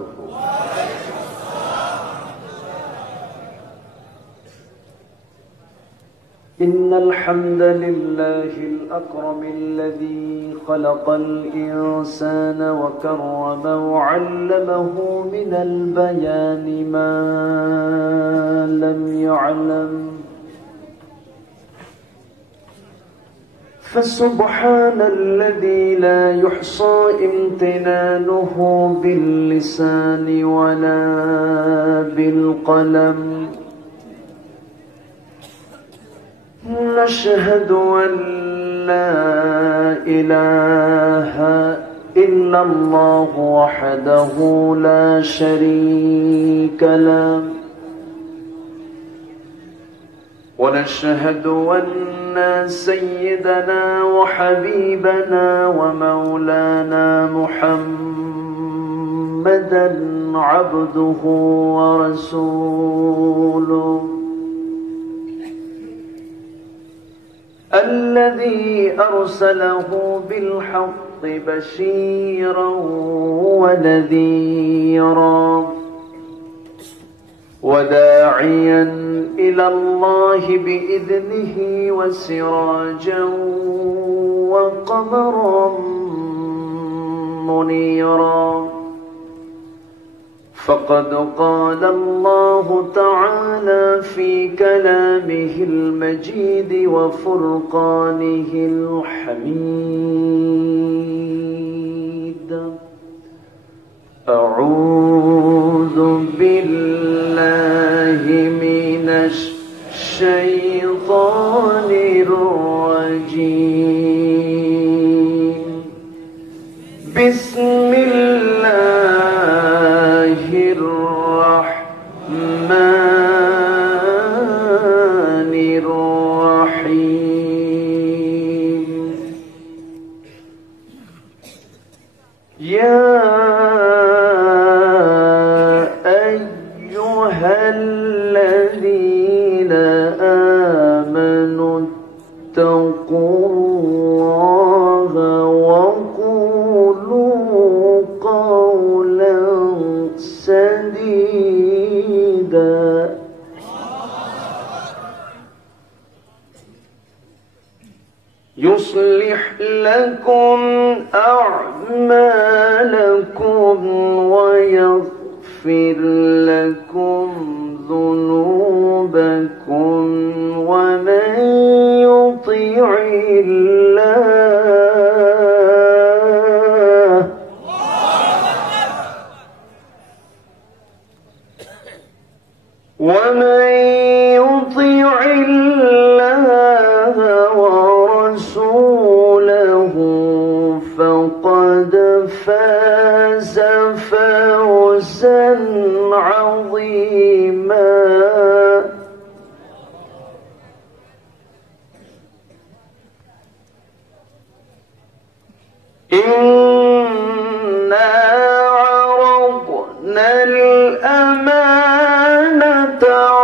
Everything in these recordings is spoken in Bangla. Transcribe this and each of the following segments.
وبركاته. إن الحمد لله الأكرم الذي خلق الإنسان وكرمه وعلمه من البيان ما لم يعلم، فسبحان الذي لا يحصى امتنانه باللسان ولا بالقلم. نشهد أن لا إله إلا الله وحده لا شريك له، ونشهد أن سيدنا وحبيبنا ومولانا محمدا عبده ورسوله، الذي أرسله بالحق بشيرا ونذيرا وداعيا إلى الله بإذنه وسراجا وقمرا منيرا. فقد قال الله تعالى في كلامه المجيد وفرقانه الحميد: أعوذ بالله من الشيطان الرجيم. بسم الله الرحمن الرحيم. يا أيها الذين آمنوا اتقوا الله وقولوا قولا سديدا يصلح لكم أعمالكم ويغفر لكم ذنوبكم، ومن يطع الله ورسوله فقد فاز فوزا عظيما. إنا عرضنا الأمانة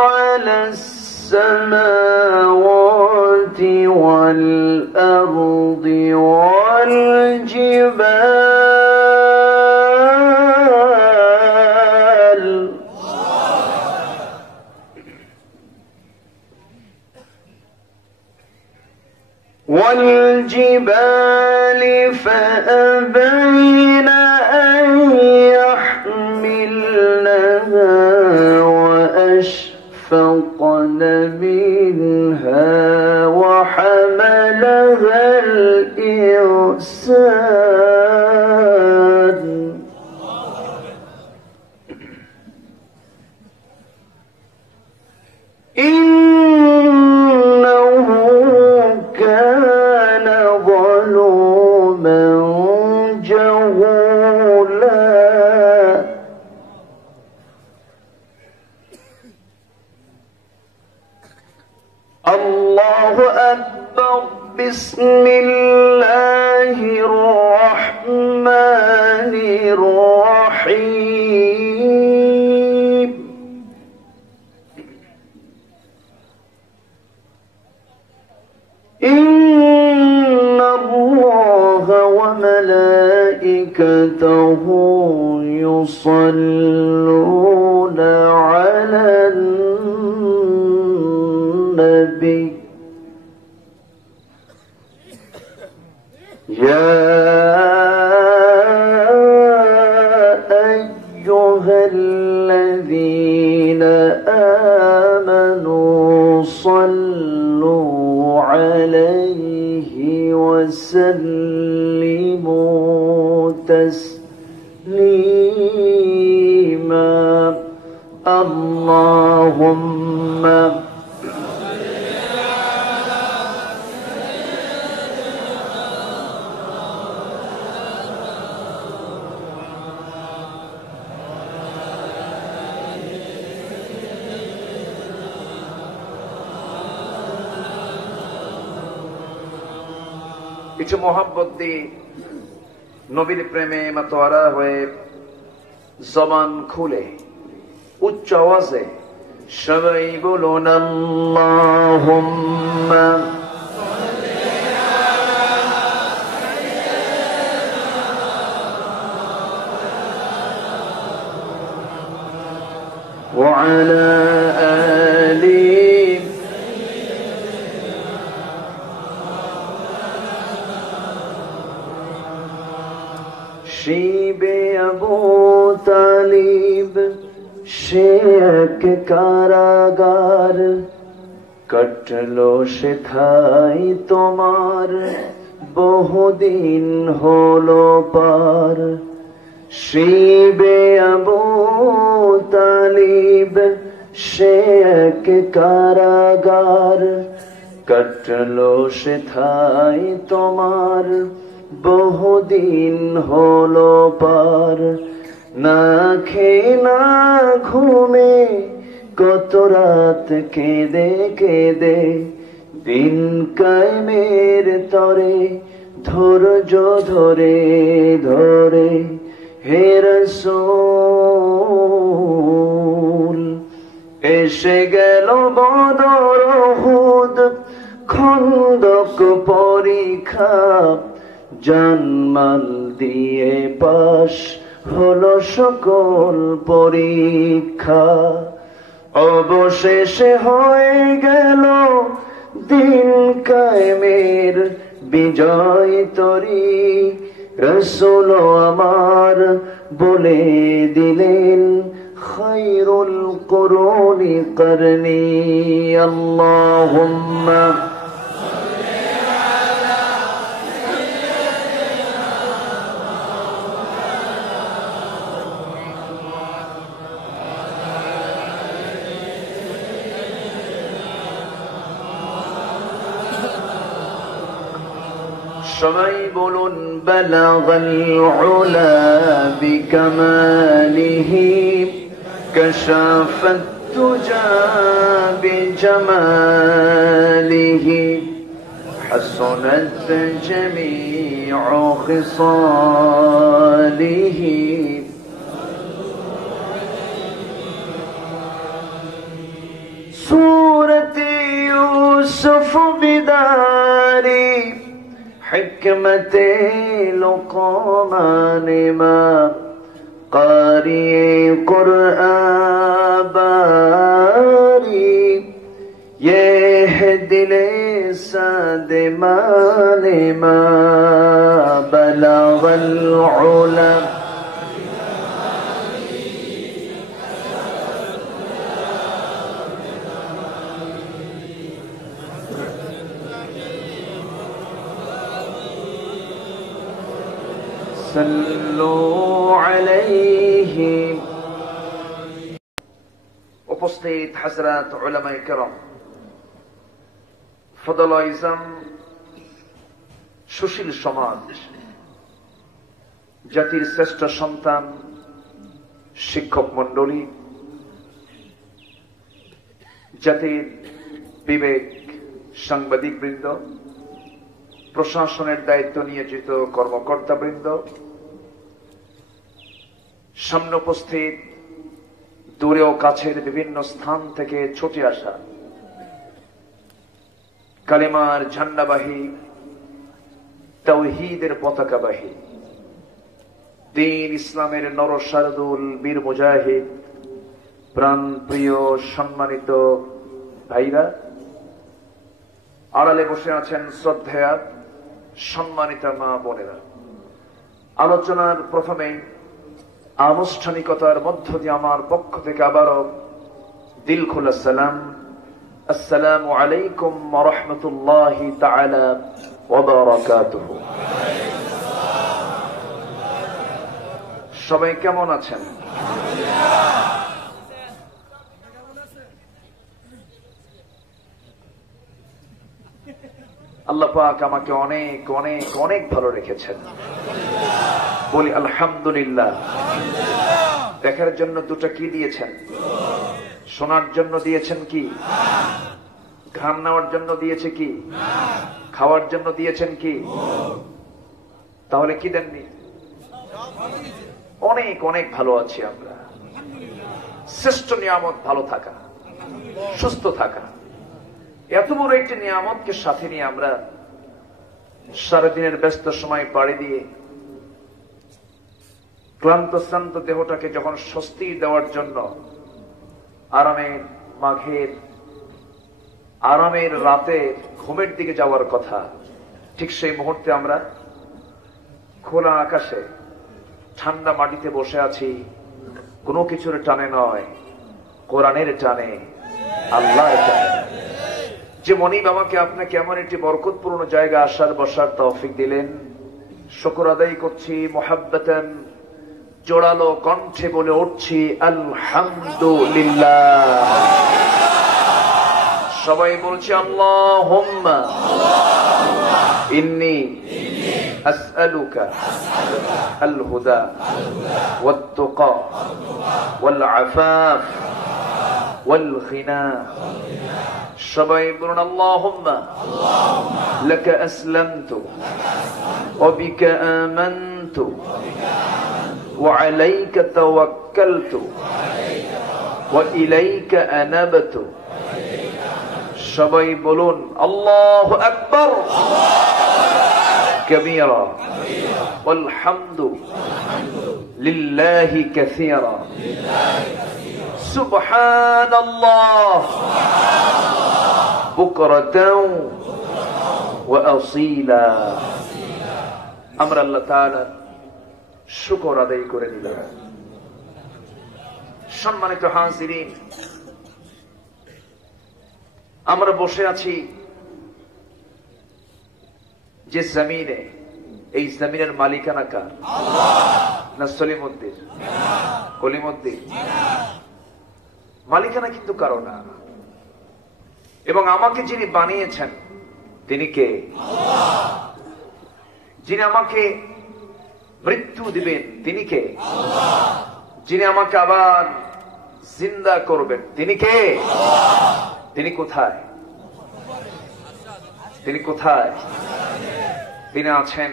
على السماوات والأرض والجبال فأبين أن يحملنها وأشفقن منها وحملها الإنسان إنه كان ظلوما جهولا. الله أكبر. بسم الله الرحمن الرحيم. إن الله وملائكته يصلون على النبي يا أيها الذين آمنوا صلوا عليه وسلموا تسليما اللهم কিছু মোহাব্বত দিয়ে নবীর প্রেমে মাতোয়ারা হয়ে জবান খুলে উচ্চ আওয়াজে সবাই বলুন আল্লাহুম্মা ওয়া আলা আলি শিবে আবু তালিব সে এক কারাগার কাটলো শেখাই তোমার বহুদিন হলো পার শিবে আবু তালিব সে এক কারাগার কাটলো শেখাই তোমার বহুদিন হলো পার না খেয়ে না ঘুমে কত রাত কেঁদে কেঁদে দিন কায়েমের তরে ধৈর্য ধরে ধরে হে রাসূল এসে গেল বদর উহুদ খন্দক পরীক্ষা জানমাল দিয়ে পাশ হলো সকল পরীক্ষা অবশেষে হয়ে গেল দিন কায়েমের বিজয় তরি রাসূল আমার বলে দিলেন খায়রুল কুরুনি করনি আল্লাহুম্মা সবাই বলুন বালাগাল উলা বিকামালিহি কাশাফাত তুজা বিজামালিহি হাসানাত জামিউ খিসালিহি সূরত ইউসুফ বিদারি حکمت لقمان ما قاری قرآن باری یہ دل ساد مان ما بلغ العلا উপস্থিত হযরত উলামায়ে কেরাম ফদল ইসলাম সুশীল সমাজ জাতির শ্রেষ্ঠ সন্তান শিক্ষক মণ্ডলী জাতির বিবেক সাংবাদিক বৃন্দ প্রশাসনের দায়িত্ব নিয়োজিত কর্মকর্তা বৃন্দ সামনে উপস্থিত দূরে ও কাছের বিভিন্ন স্থান থেকে ছুটে আসা কালেমার ঝান্ডাবাহী তাওহীদের পতাকাবাহী দিন ইসলামের নরশারদুল বীর মুজাহিদ, প্রাণ প্রিয় সম্মানিত ভাইরা, আড়ালে বসে আছেন শ্রদ্ধেয়া সম্মানিত মা বোনেরা। আলোচনার প্রথমে আনুষ্ঠানিকতার মধ্য দিয়ে আমার পক্ষ থেকে আবারও দিল খোলা সালাম, আসসালামু আলাইকুম ওয়া রাহমাতুল্লাহি তাআলা ওয়া বারাকাতুহু। সবাই কেমন আছেন? আল্লাহ পাক আমাকে অনেক অনেক অনেক ভালো রেখেছেন, বলি আলহামদুলিল্লাহ। দেখার জন্য দুটো কি দিয়েছেন? শোনার জন্য দিয়েছেন কি? ঘাম নেওয়ার জন্য দিয়েছে কি? খাওয়ার জন্য দিয়েছেন কি? তাহলে কি দেননি? অনেক অনেক ভালো আছি আমরা। শ্রেষ্ঠ নিয়ামত ভালো থাকা, সুস্থ থাকা। এত বড় একটি নিয়ামতকে সাথে নিয়ে আমরা সারাদিনের ব্যস্ত সময় পাড়ি দিয়ে ক্লান্ত শ্রান্ত দেহটাকে যখন স্বস্তি দেওয়ার জন্য আরামের মাঘের আরামের রাতে ঘুমের দিকে যাওয়ার কথা, ঠিক সেই মুহূর্তে আমরা খোলা আকাশে ঠান্ডা মাটিতে বসে আছি। কোনো কিছুর টানে নয়, কোরআনের টানে, আল্লাহর টানে। যে মনিব আমাকে আপনাকে এমন একটি বরকতপূর্ণ জায়গা আসার বসার তৌফিক দিলেন, শুকর আদায় করছি। মুহাব্বতান জোড়ালো কণ্ঠে বলে উঠছি আলহামদুলিল্লাহ। সবাই বলছি আল্লাহুম্মা ইন্নী আসআলুকা আল হুদা ওয়াত তুকা ওয়াল আফাফ ওয়াল গিনা। সবাই বলুন আল্লাহুম্মা লাকা আসলামতু ওয়া বিকা আমানতু ওয়া আলাইকা তাওয়াক্কালতু ওয়া ইলাইকা আনাবতু। সবাই বলুন আল্লাহু আকবার কাবীরা ওয়াল হামদু লিল্লাহি কাসীরা সুবহানাল্লাহ বুকরাতাও ওয়া আসীলা। আমরা আল্লাহ তাআলা শুকর আদায় করে নিলাম। সম্মানিত হাজিরিন, আমরা বসে আছি যে জমিনে, এই জমিনের মালিকানা কার? না সলিমউদ্দিন, কলিমউদ্দিন? মালিকানা কিন্তু কারো না। এবং আমাকে যিনি বানিয়েছেন তিনি কে? যিনি আমাকে মৃত্যু দিবেন তিনি কে? যিনি আমাকে আবার জিন্দা করবেন তিনি কে? তিনি কোথায়? তিনি কোথায়? তিনি আছেন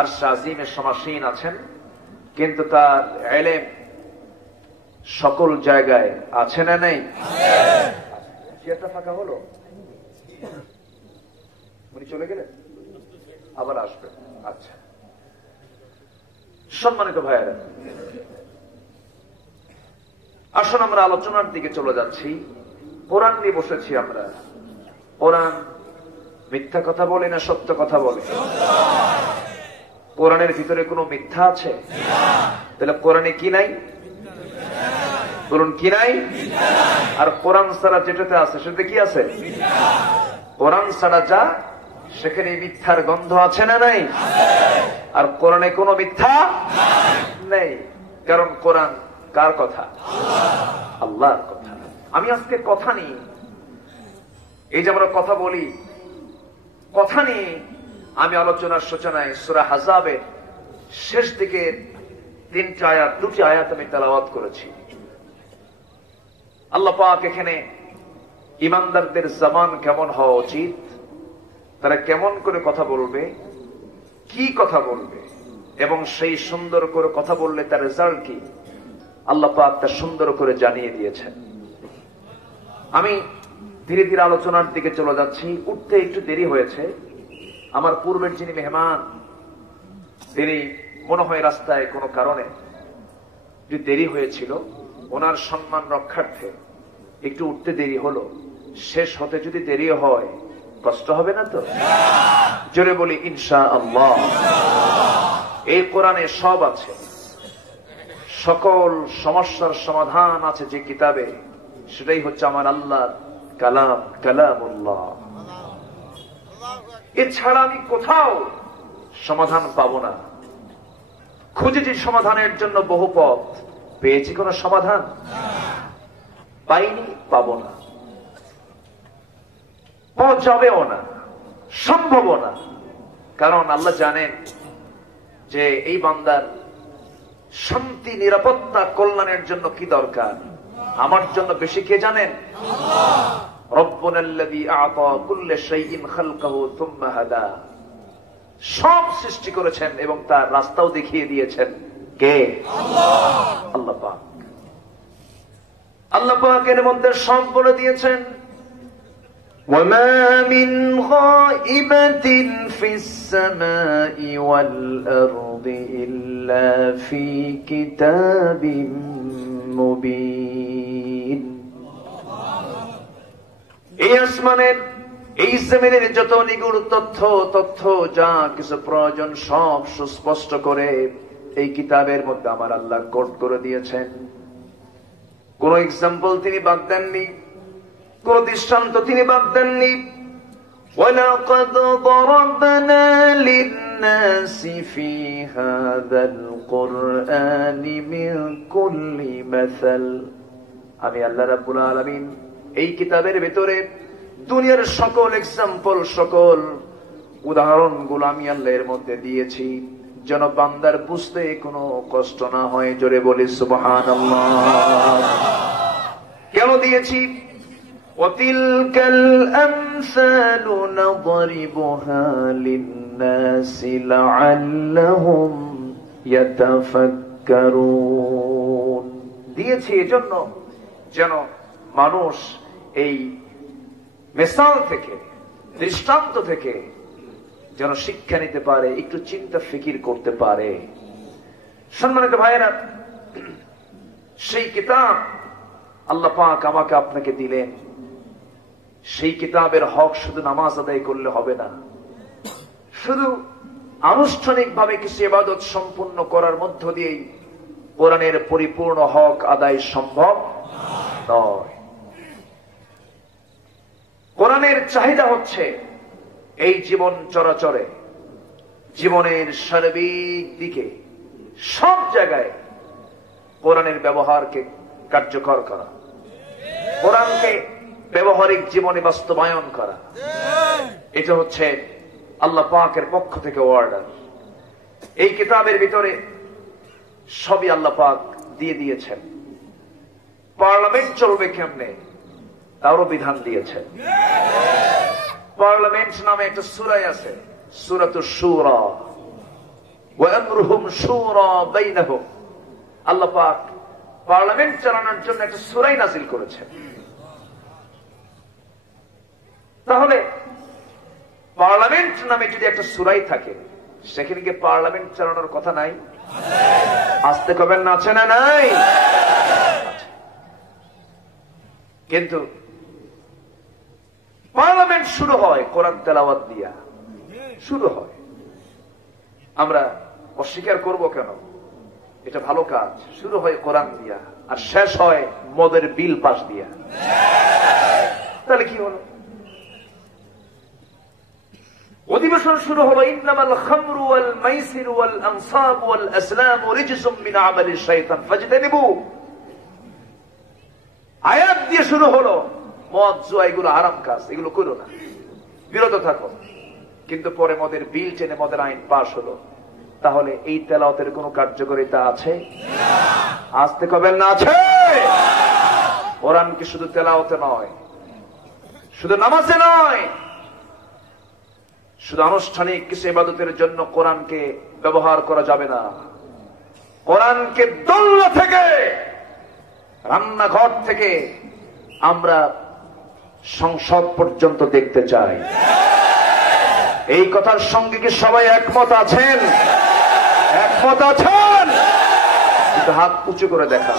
আরশ আজিমে সমাসীন আছেন, কিন্তু তার ইলম সকল জায়গায় আছে না নেই? চেয়ারটা ফাঁকা হলো, উনি চলে গেলেন, আবার আসবেন। আচ্ছা, সম্মানিত ভাইয়েরা, আসুন আমরা আলোচনার দিকে চলে যাচ্ছি। কোরআন নিয়ে বসেছি আমরা। কোরআন মিথ্যা কথা বলে না সত্য কথা বলে? কোরআনের ভিতরে কোনো মিথ্যা আছে? তাহলে কোরআনে কি নাই? বলুন কি নাই? আর কোরআন ছাড়া যেটাতে আছে সেটাতে কি আছে? কোরআন ছাড়া যা, সেখানে মিথ্যার গন্ধ আছে না নাই? আর কোরআনে কোনো মিথ্যা নেই, কারণ কোরআন কার কথা? আল্লাহর কথা। আমি আজকে কথা নিয়ে, এই যে আমরা কথা বলি, কথা নিয়ে আমি আলোচনার সূচনায় সূরা আহজাবের শেষ দিকে দুটি আয়াত আমি তেলাওয়াত করেছি। আল্লাহ পাক এখানে ইমানদারদের জবান কেমন হওয়া উচিত, তারা কেমন করে কথা বলবে, কি কথা বলবে, এবং সেই সুন্দর করে কথা বললে তার রেজাল্ট কি, আল্লাহ পাক তা সুন্দর করে জানিয়ে দিয়েছেন। আমি ধীরে ধীরে আলোচনার দিকে চলে যাচ্ছি। উঠতে একটু দেরি হয়েছে। আমার পূর্বের যিনি মেহমান, তিনি মনে হয় রাস্তায় কোনো কারণে যদি দেরি হয়েছিল, ওনার সম্মান রক্ষার্থে একটু উঠতে দেরি হলো, শেষ হতে যদি দেরি হয় কষ্ট হবে না তো? জোরে বলি ইনশাআল্লাহ। এই কোরআনে সব আছে, সকল সমস্যার সমাধান আছে যে কিতাবে, সেটাই হচ্ছে আমার আল্লাহর কালাম, কালামুল্লাহ। এছাড়া আমি কোথাও সমাধান পাবো না। খুঁজেছি সমাধানের জন্য বহু পথ, পেয়েছি কোন সমাধান? পাইনি, পাবো না, পাওয়া যাবেও না, সম্ভবও না। কারণ আল্লাহ জানেন যে এই বান্দার শান্তি, নিরাপত্তা, কল্যাণের জন্য কি দরকার। আমার জন্য বেশি কে জানেন? রব্বুনাল্লাযী আ'তা কুল্লা শাইইন খালকাহু থুম্মা হাদা। সব সৃষ্টি করেছেন এবং তার রাস্তাও দেখিয়ে দিয়েছেন কে? আল্লাহ পাক। আল্লাহ পাকের মধ্যে সব বলে দিয়েছেন, وَمَا مِنْ غَائِبَةٍ فِي السَّمَاءِ وَالْأَرْضِ إِلَّا فِي كِتَابٍ مُبِينٍ। এই আসমানের, এই জমিনের যত নিগুড় তথ্য যা কিছু প্রয়োজন সব সুস্পষ্ট করে এই কিতাবের মধ্যে আমার আল্লাহ কোট করে দিয়েছেন। কোন এক্সাম্পল তিনি বাদ দেননি, কোন দৃষ্টান্ত তিনি বাদ দেননি। وَلَقَدْ ضَرَبْنَا لِلنَّاسِ فِي هَذَا الْقُرْآنِ مِنْ كُلِّ مَثَلٍ। আমি আল্লাহ রাব্বুল আলামিন এই কিতাবের ভিতরে দুনিয়ার সকল এক্সাম্পল, সকল উদাহরণগুলো আমি আল্লাহ এর মধ্যে দিয়েছি যেন বান্দার বুঝতে কোনো কষ্ট না হয়। জোরে বলি সুবহানাল্লাহ। কেন দিয়েছি? وَتِلْكَ الْأَمْثَالُ نَضْرِبُهَا لِلنَّاسِ لَعَلَّهُمْ يَتَفَكَّرُونَ। দিয়েছি এজন্য যেন মানুষ এই মিসাল থেকে, দৃষ্টান্ত থেকে যেন শিক্ষা নিতে পারে, একটু চিন্তা ফিকির করতে পারে। সম্মানিত ভাইয়েরা, সেই কিতাব আল্লাহ পাক আমাকে আপনাকে দিলেন। সেই কিতাবের হক শুধু নামাজ আদায় করলে হবে না, শুধু আনুষ্ঠানিকভাবে কিছু ইবাদত সম্পূর্ণ করার মধ্য দিয়েই কোরআনের পরিপূর্ণ হক আদায় সম্ভব নয়। কোরআনের চাহিদা হচ্ছে এই জীবন চরাচরে, জীবনের সার্বিক দিকে, সব জায়গায় কোরআনের ব্যবহারকে কার্যকর করা, কোরআনকে ব্যবহারিক জীবনে বাস্তবায়ন করা। এটা হচ্ছে আল্লাহ পাকের পক্ষ থেকে অর্ডার। এই কিতাবের ভিতরে সবই আল্লাহ পাক দিয়ে দিয়েছেন। পার্লামেন্ট চলবে কেমনে তারও বিধান দিয়েছেন। পার্লামেন্ট নামে একটা সূরা আছে, সূরাতুশ শুরা, ওয়া আমরুহুম শুরা বাইনাহুম। আল্লাহ পাক পার্লামেন্ট চালানোর জন্য একটা সূরা নাযিল করেছেন। তাহলে পার্লামেন্ট নামে যদি একটা সূরাই থাকে, সেখানে কি পার্লামেন্ট চালানোর কথা নাই? আসতে কবেন না, আছে না নাই? কিন্তু পার্লামেন্ট শুরু হয় কোরআন তেলাওয়াত দিয়া, শুরু হয়। আমরা অস্বীকার করব কেন? এটা ভালো কাজ। শুরু হয় কোরআন দিয়া আর শেষ হয় মদের বিল পাস দিয়া। তাহলে কি হলো? অধিবেশন শুরু হলো, ইন্নামাল খামরু ওয়াল মাইসিরু ওয়াল আনসাব ওয়াল আসলাম রিজসুম মিন আমালিশ শাইতান ফাজতানিবু। আয়াত দিয়ে শুরু হলো, মদ জুয়া এগুলো হারাম কাজ, এগুলো করো না, বিরত থাকো। কিন্তু পরে মদের বিল টেনে মদের আইন পাশ হলো। তাহলে এই তেলাওয়াতের কোনো কার্যকারিতা আছে? আসতে কবেন না, আছে? কোরআন কি শুধু তেলাওয়াতে নয়, শুধু নামাজে নয়, শুধু আনুষ্ঠানিক কিছু ইবাদতের জন্য কোরআনকে ব্যবহার করা যাবে না। কোরআনকে দোলনা থেকে, রান্নাঘর থেকে আমরা সংসদ পর্যন্ত দেখতে চাই। এই কথার সঙ্গে কি সবাই একমত আছেন? একমত আছেন? একটু হাত উঁচু করে দেখান।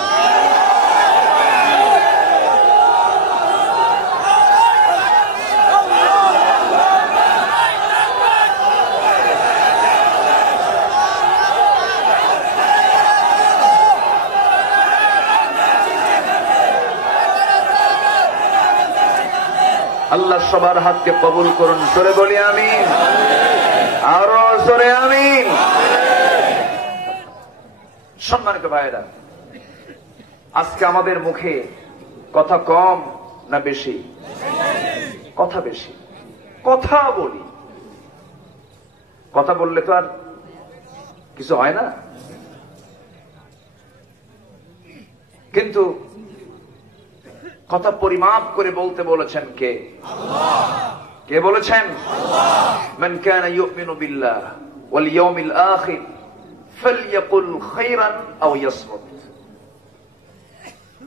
আল্লাহ সবার হাতকে কবুল করুন। জোরে বলি আমিন, আরো জোরে আমিন। সম্মানিত ভাইয়েরা, আজকে আমাদের মুখে কথা কম না বেশি? কথা বেশি। কথা বলি, কথা বললে তো আর কিছু হয় না। কিন্তু কথা পরিমাপ করে বলতে বলেছেন কে? কে বলেছেন? মান কানা ইউমিনু বিল্লাহ ওয়াল ইয়াউমিল আখির ফালইয়াকুল খায়রান আও ইয়াসমুত।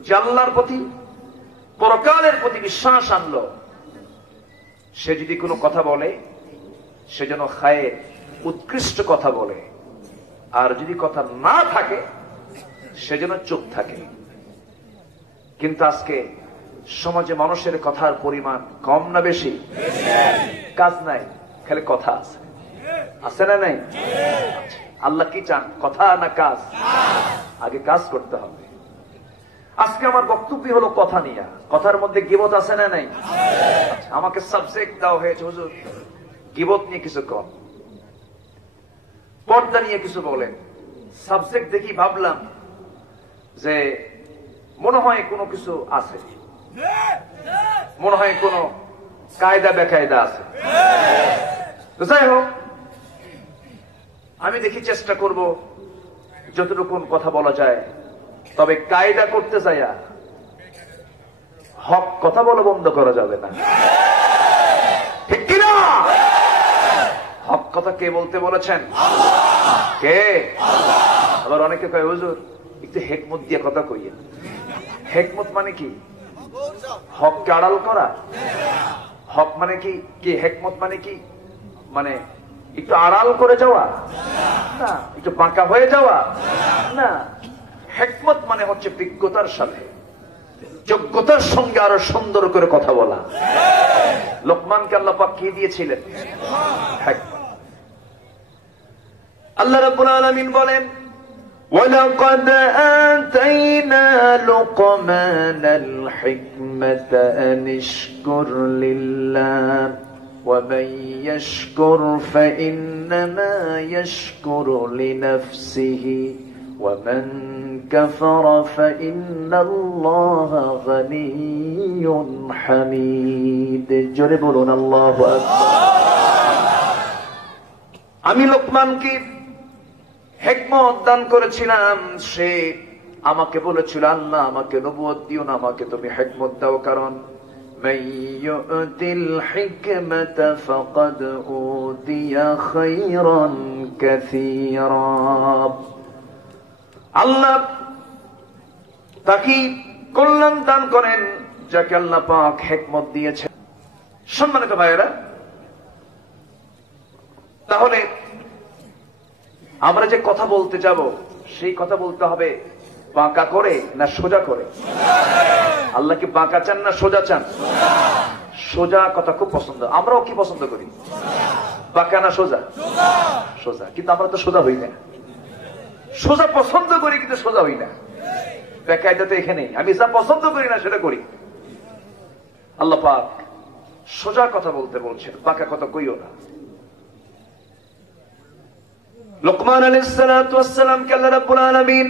যে আল্লাহর প্রতি, পরকালের প্রতি বিশ্বাস আনলো, সে যদি কোনো কথা বলে সে যেন খায়ের, উৎকৃষ্ট কথা বলে, আর যদি কথা না থাকে সে যেন চুপ থাকে। কিন্তু আজকে সমাজে মানুষের কথার পরিমাণ কম না বেশি? কাজ নাই, খালি কথা আছে। আছে না নাই? আল্লাহ কি চান, কথা না কাজ? আগে কাজ করতে হবে। আজকে আমার বক্তব্য হলো কথা নিয়ে। কথার মধ্যে গীবত আছে না নাই? আমাকে সাবজেক্ট দেওয়া হয়েছে, হুজুর গীবত নিয়ে কিছু কম, পর্দা নিয়ে কিছু বলেন। সাবজেক্ট দেখি ভাবলাম যে মনে হয় কোনো কিছু আছে, মনে হয় কোনো কায়দা বেকায়দা আছে। তো যাই হোক, আমি দেখি চেষ্টা করব যতটুকু কথা বলা যায়। তবে কায়দা করতে যাইয়া হক কথা বলা বন্ধ করা যাবে না, ঠিক কিনা? হক কথা কে বলতে বলেছেন? কে? আবার অনেকে কয় হুজুর একটু হেকমত দিয়ে কথা কইয়েন। হেকমত মানে কি? হককে আড়াল করা? হক মানে কি? হেকমত মানে কি? মানে একটু আড়াল করে যাওয়া না, একটু বাঁকা হয়ে যাওয়া না। হেকমত মানে হচ্ছে বিজ্ঞতার সাথে, যোগ্যতার সঙ্গে আরো সুন্দর করে কথা বলা। লোকমানকে আল্লাহ পাক কি দিয়েছিলেন? হেকমত। আল্লাহ রাব্বুল আলামিন বলেন, وَلَقَدْ آتَيْنَا لُقْمَانَ الْحِكْمَةَ أَنِ اشْكُرْ لِلَّهِ وَمَنْ يَشْكُرْ فَإِنَّمَا يَشْكُرُ لِنَفْسِهِ وَمَنْ كَفَرَ فَإِنَّ اللَّهَ غَنِيٌّ حَمِيدٌ। জোরে বলুন আল্লাহু আকবার। আমি লোকমানকে হিকমত দান করেছিলাম। সে আমাকে বলেছিল, আল্লাহ আমাকে নবুয়ত দিও না, আমাকে তুমি হিকমত দাও। কারণ মাইয়ুতিল হিকমাতা ফাকাদ উতিয়া খায়রান কাসীরা। আল্লাহ তাকে কল্যাণ দান করেন যাকে আল্লাহ পাক হিকমত দিয়েছেন। সম্মানিত ভাইয়েরা, তাহলে আমরা যে কথা বলতে যাব সেই কথা বলতে হবে বাঁকা করে না সোজা করে? আল্লাহ কি বাঁকা চান না সোজা চান? সোজা কথা খুব পছন্দ। আমরাও কি পছন্দ করি? বাঁকা না সোজা? সোজা। কিন্তু আমরা তো সোজা হই না। সোজা পছন্দ করি কিন্তু সোজা হই না। বেকায়দা তো এখানেই। আমি যা পছন্দ করি না সেটা করি। আল্লাহ পাক সোজা কথা বলতে বলছেন, বাঁকা কথা কইও না। লোকমান আলাইহিস সালাতু ওয়াস সালামকে আল্লাহ রাব্বুল আলামিন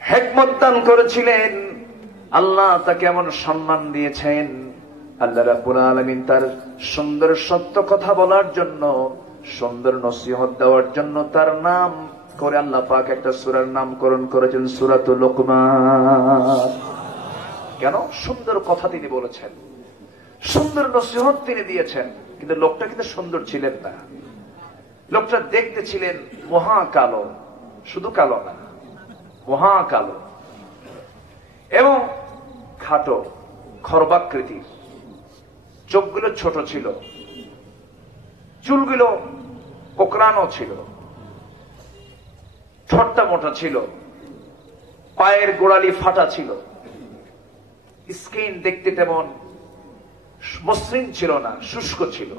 হিকমত দান করেছিলেন। আল্লাহ তাকে এমন সম্মান দিয়েছেন। আল্লাহ রাব্বুল আলামিন তার সুন্দর সত্য কথা বলার জন্য, সুন্দর নসিহত দেওয়ার জন্য তার নাম করে আল্লাহ পাক একটা সূরার নামকরণ করেছেন, সূরাতুল লোকমান। কেন? সুন্দর কথা তিনি বলেছেন, সুন্দর নসিহত তিনি দিয়েছেন। কিন্তু লোকটা কিন্তু সুন্দর ছিলেন না। লোকটা দেখতে ছিলেন মহা কালো, শুধু কালো না, মহা কালো এবং খাটো, খর্বাকৃতির। চোখগুলো ছোট ছিল, চুলগুলো কোকড়ানো ছিল, ঠোঁটটা মোটা ছিল, পায়ের গোড়ালি ফাটা ছিল, স্কিন দেখতে তেমন মসৃণ ছিল না, শুষ্ক ছিল।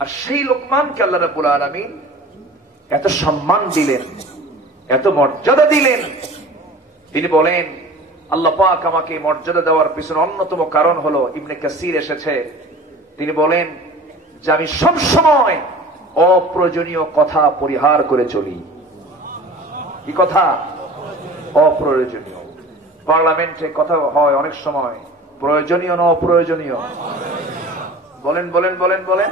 আর সেই লোকমানকে আল্লাহ রাব্বুল আলামিন এত সম্মান দিলেন, এত মর্যাদা দিলেন। তিনি বলেন, আল্লাহ পাক আমাকে মর্যাদা দেওয়ার পিছনে অন্যতম কারণ হলো, ইবনে কাসির এসেছে, তিনি বলেন যে আমি সব সময় অপ্রয়োজনীয় কথা পরিহার করে চলি। কি কথা? অপ্রয়োজনীয়। পার্লামেন্টে কথা হয় অনেক সময় প্রয়োজনীয় না অপ্রয়োজনীয়? বলেন বলেন বলেন বলেন।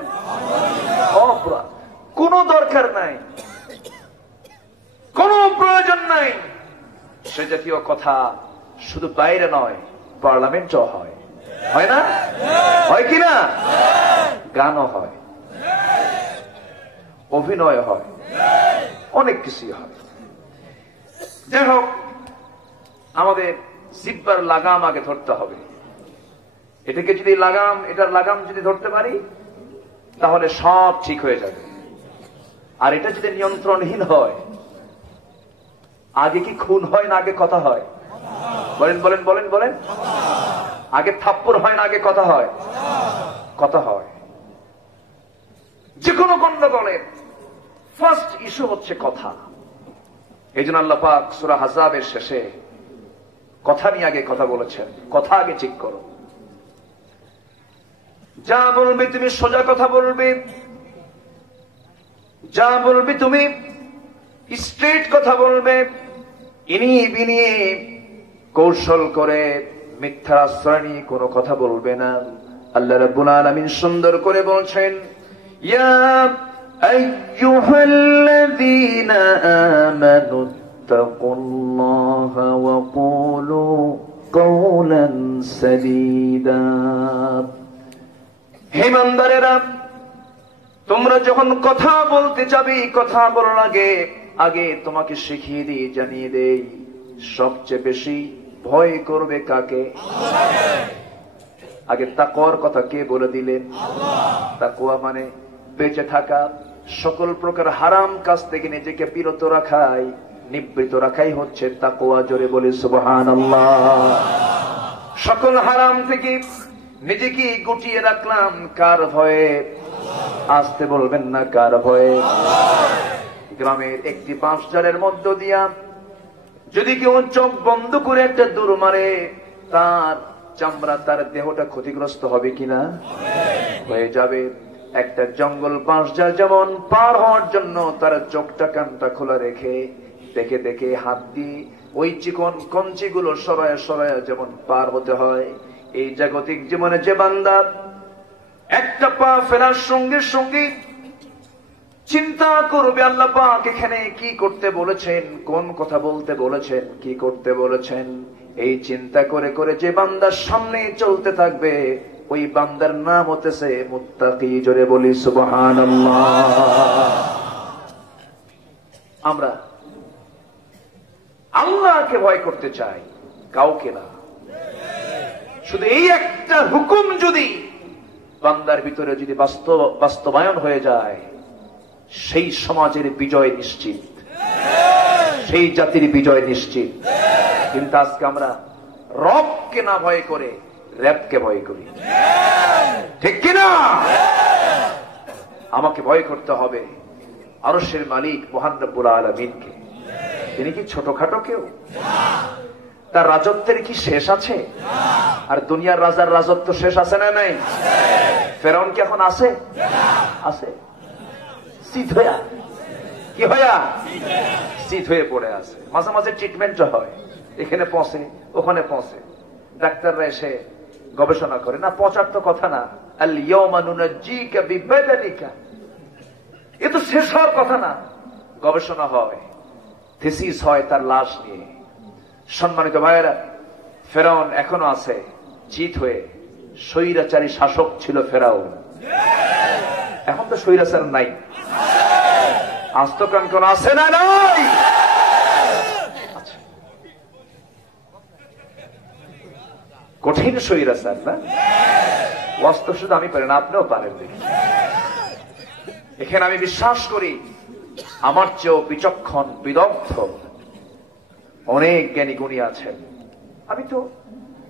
কোনো দরকার নাই, কোনো প্রয়োজন নাই সে জাতীয় কথা শুধু বাইরে নয়, পার্লামেন্টও হয়। হয় না? হয় কিনা? গানও হয়, অভিনয় হয়, অনেক কিছুই হয়। যাই হোক, আমাদের জিহ্বার লাগাম আগে ধরতে হবে। এটাকে যদি এটার লাগাম যদি ধরতে পারি তাহলে সব ঠিক হয়ে যাবে। আর এটা যদি নিয়ন্ত্রণহীন হয়, আগে কি খুন হয় না আগে কথা হয়? বলেন বলেন বলেন বলেন। আগে থাপ্পড় হয় না আগে কথা হয়? কথা হয়। যে কোনো গন্ডগোলের ফার্স্ট ইস্যু হচ্ছে কথা। এই জন্য আল্লাহ পাক সূরা আহজাবের শেষে কথা নিয়ে আগে কথা বলেছেন, কথা আগে ঠিক করো। যা বলবে তুমি সোজা কথা বলবে, যা বলবে তুমি স্ট্রেট কথা বলবে, ইনিয়ে বিনিয়ে কৌশল করে মিথ্যার আশ্রয় নিয়ে কোনো কথা বলবে না। আল্লাহ রাব্বুল আলামিন সুন্দর করে বলছেন, ইয়া আইয়ুহাল্লাযীনা আমানু তাকুল্লাহা ওয়া কুলু কাওলান সাদীদা। হে ইমানদারেরা, তোমরা যখন কথা বলতে যাবে, কথা বলার আগে তোমাকে শিখিয়ে দিই, জানিয়ে দেই, সবচেয়ে বেশি ভয় করবে কাকে? আগে তাকওয়ার কথা কে বলে দিলেন? তাকওয়া মানে বেঁচে থাকা, সকল প্রকার হারাম কাজ থেকে নিজেকে বিরত রাখাই, নিবৃত রাখাই হচ্ছে তাকওয়া। জোরে বলি সুবহানাল্লাহ। সকল হারাম থেকে নিজেকে গুটিয়ে রাখলাম কার ভয়ে? আসতে বলবেন না, কার ভয়ে? গ্রামের একটি বাঁশঝাড়ের মধ্য দিয়া যদি কেউ চোখ বন্ধ করে একটা দূর মারে, তার চামড়া, তার দেহটা ক্ষতিগ্রস্ত হবে কিনা? হয়ে যাবে। একটা জঙ্গল বাঁশঝাড় যেমন পার হওয়ার জন্য তার চোখটা কানটা খোলা রেখে দেখে দেখে হাত দিয়ে ওই চিকন কঞ্চিগুলো সরায়া সরায়া যেমন পার হতে হয়, এই জাগতিক জীবনে যে বান্দা একটা পা ফেরার সঙ্গে সঙ্গে চিন্তা করবে আল্লাহ পাক এখানে কি করতে বলেছেন, কোন কথা বলতে বলেছেন, কি করতে বলেছেন, এই চিন্তা করে করে যে বান্দার সামনে চলতে থাকবে, ওই বান্দার নাম হতেছে মুত্তাকি। জোরে বলি সুবহানাল্লাহ। আমরা আল্লাহকে ভয় করতে চাই, কাউকে না। শুধু এই একটা হুকুম যদি বান্দার ভিতরে যদি বাস্তবায়ন হয়ে যায়, সেই সমাজের বিজয় নিশ্চিত, সেই জাতির বিজয় নিশ্চিত। কিন্তু আজকে আমরা রবকে না ভয় করে র‍্যাবকে ভয় করি, ঠিক কিনা? আমাকে ভয় করতে হবে আরশের মালিক মহান রব্বুল আলামিনকে। তিনি কি ছোটখাটো কেউ? তার রাজত্বের কি শেষ আছে? আর দুনিয়ার রাজার রাজত্ব শেষ আছে না নাই? ফেরাউন কি এখন আছে? আছে। শীত হইয়া, কি হইয়া? শীত হয়ে পড়ে আছে। মাঝে মাঝে ট্রিটমেন্ট হয়, এখানে পৌঁছে ওখানে পৌঁছে, ডাক্তাররা এসে গবেষণা করে। না, পচার তো কথা না। আল ইয়াউমা নুনাজ্জিকা বিবাদানিকা, এ তো শেষ হওয়ার কথা না। গবেষণা হয়, থিসিস হয় তার লাশ নিয়ে। সম্মানিত ভাইয়েরা, ফেরাউন এখনো আছে চিত হয়ে। স্বৈরাচারী শাসক ছিল ফেরাউন, এখন তো স্বৈরাচার নাই। আস্তকাঙ্কন আছে না নাই? কঠিন স্বৈরাচার না? বাস্তব শুধু আমি পারি না, আপনিও পারেন। এখানে আমি বিশ্বাস করি আমার চেয়েও বিচক্ষণ বিদগ্ধ অনেক জ্ঞানী গুণী আছেন। আমি তো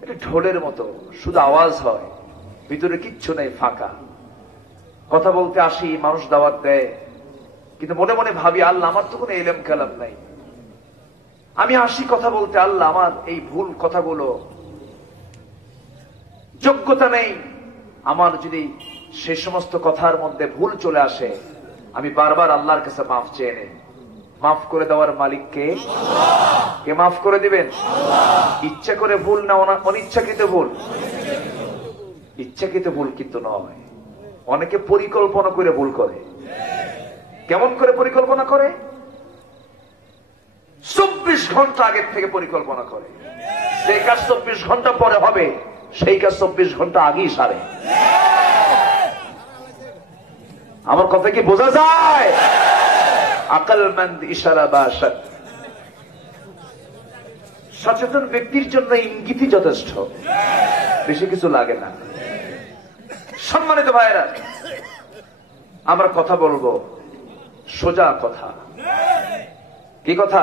এটা ঢোলের মতো, শুধু আওয়াজ হয়, ভিতরে কিচ্ছু নেই, ফাঁকা। কথা বলতে আসি, মানুষ দাওয়াত দেয়, কিন্তু মনে মনে ভাবি আল্লাহ আমার তো কোনো ইলম কালাম নাই। আমি আসি কথা বলতে, আল্লাহ আমার এই ভুল কথাগুলো যোগ্যতা নেই। আমার যদি সে সমস্ত কথার মধ্যে ভুল চলে আসে, আমি বারবার আল্লাহর কাছে মাফ চেয়ে নেই। মাফ করে দেওয়ার মালিক কে? কে মাফ করে দিবেন? ইচ্ছা করে ভুল না অনিচ্ছাকৃত ভুল? ইচ্ছাকৃত ভুল কিন্তু নয়। অনেকে পরিকল্পনা করে ভুল করে। কেমন করে পরিকল্পনা করে? 24 ঘন্টা আগের থেকে পরিকল্পনা করে, যে কাজ 24 ঘন্টা পরে হবে সেই কাজ 24 ঘন্টা আগেই সারে। আমার কথা কি বোঝা যায়? আকলমন্দ ইশারা বাশাত। সচেতন ব্যক্তির জন্য ইঙ্গিতই যথেষ্ট, বেশি কিছু লাগে না। সম্মানিত ভাইরা, আমরা কথা বলবো সোজা কথা। কি কথা?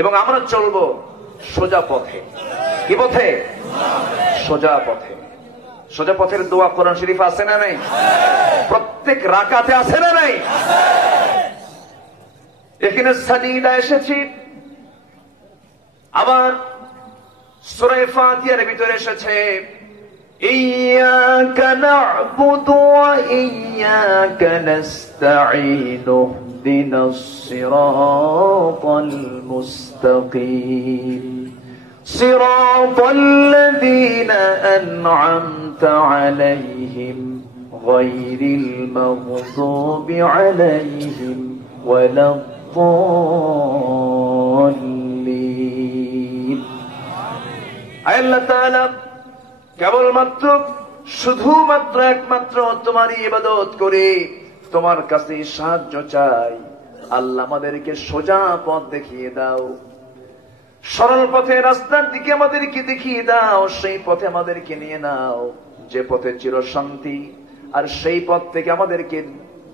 এবং আমরা চলবো সোজা পথে। কি পথে? সোজা পথে। সোজা পথের দোয়া কোরআন শরীফ আছে না নাই? প্রত্যেক রাকাতে আছে না নাই? এখানে সাজিদা এসেছি, আবার সূরা ফাতিহার ভিতরে এসেছে ইয়াকা না'বুদু ওয়া ইয়াকা নাস্তাঈন ইহদিনাস সিরাতাল মুস্তাকিম সিরাতাল লাযীনা আন'আমতা আলাইহিম গায়রিল মাগযুবি আলাইহিম ওয়ালাদ-দাল্লিন। আল্লাহ তাআলা কেবলমাত্র শুধুমাত্র একমাত্র তোমারই ইবাদত করে তোমার কাছে সাহায্য চাই। আল্লাহ আমাদেরকে সোজা পথ দেখিয়ে দাও, সরল পথে রাস্তার দিকে আমাদেরকে দেখিয়ে দাও, সেই পথে আমাদেরকে নিয়ে নাও যে পথে চিরশান্তি, আর সেই পথ থেকে আমাদেরকে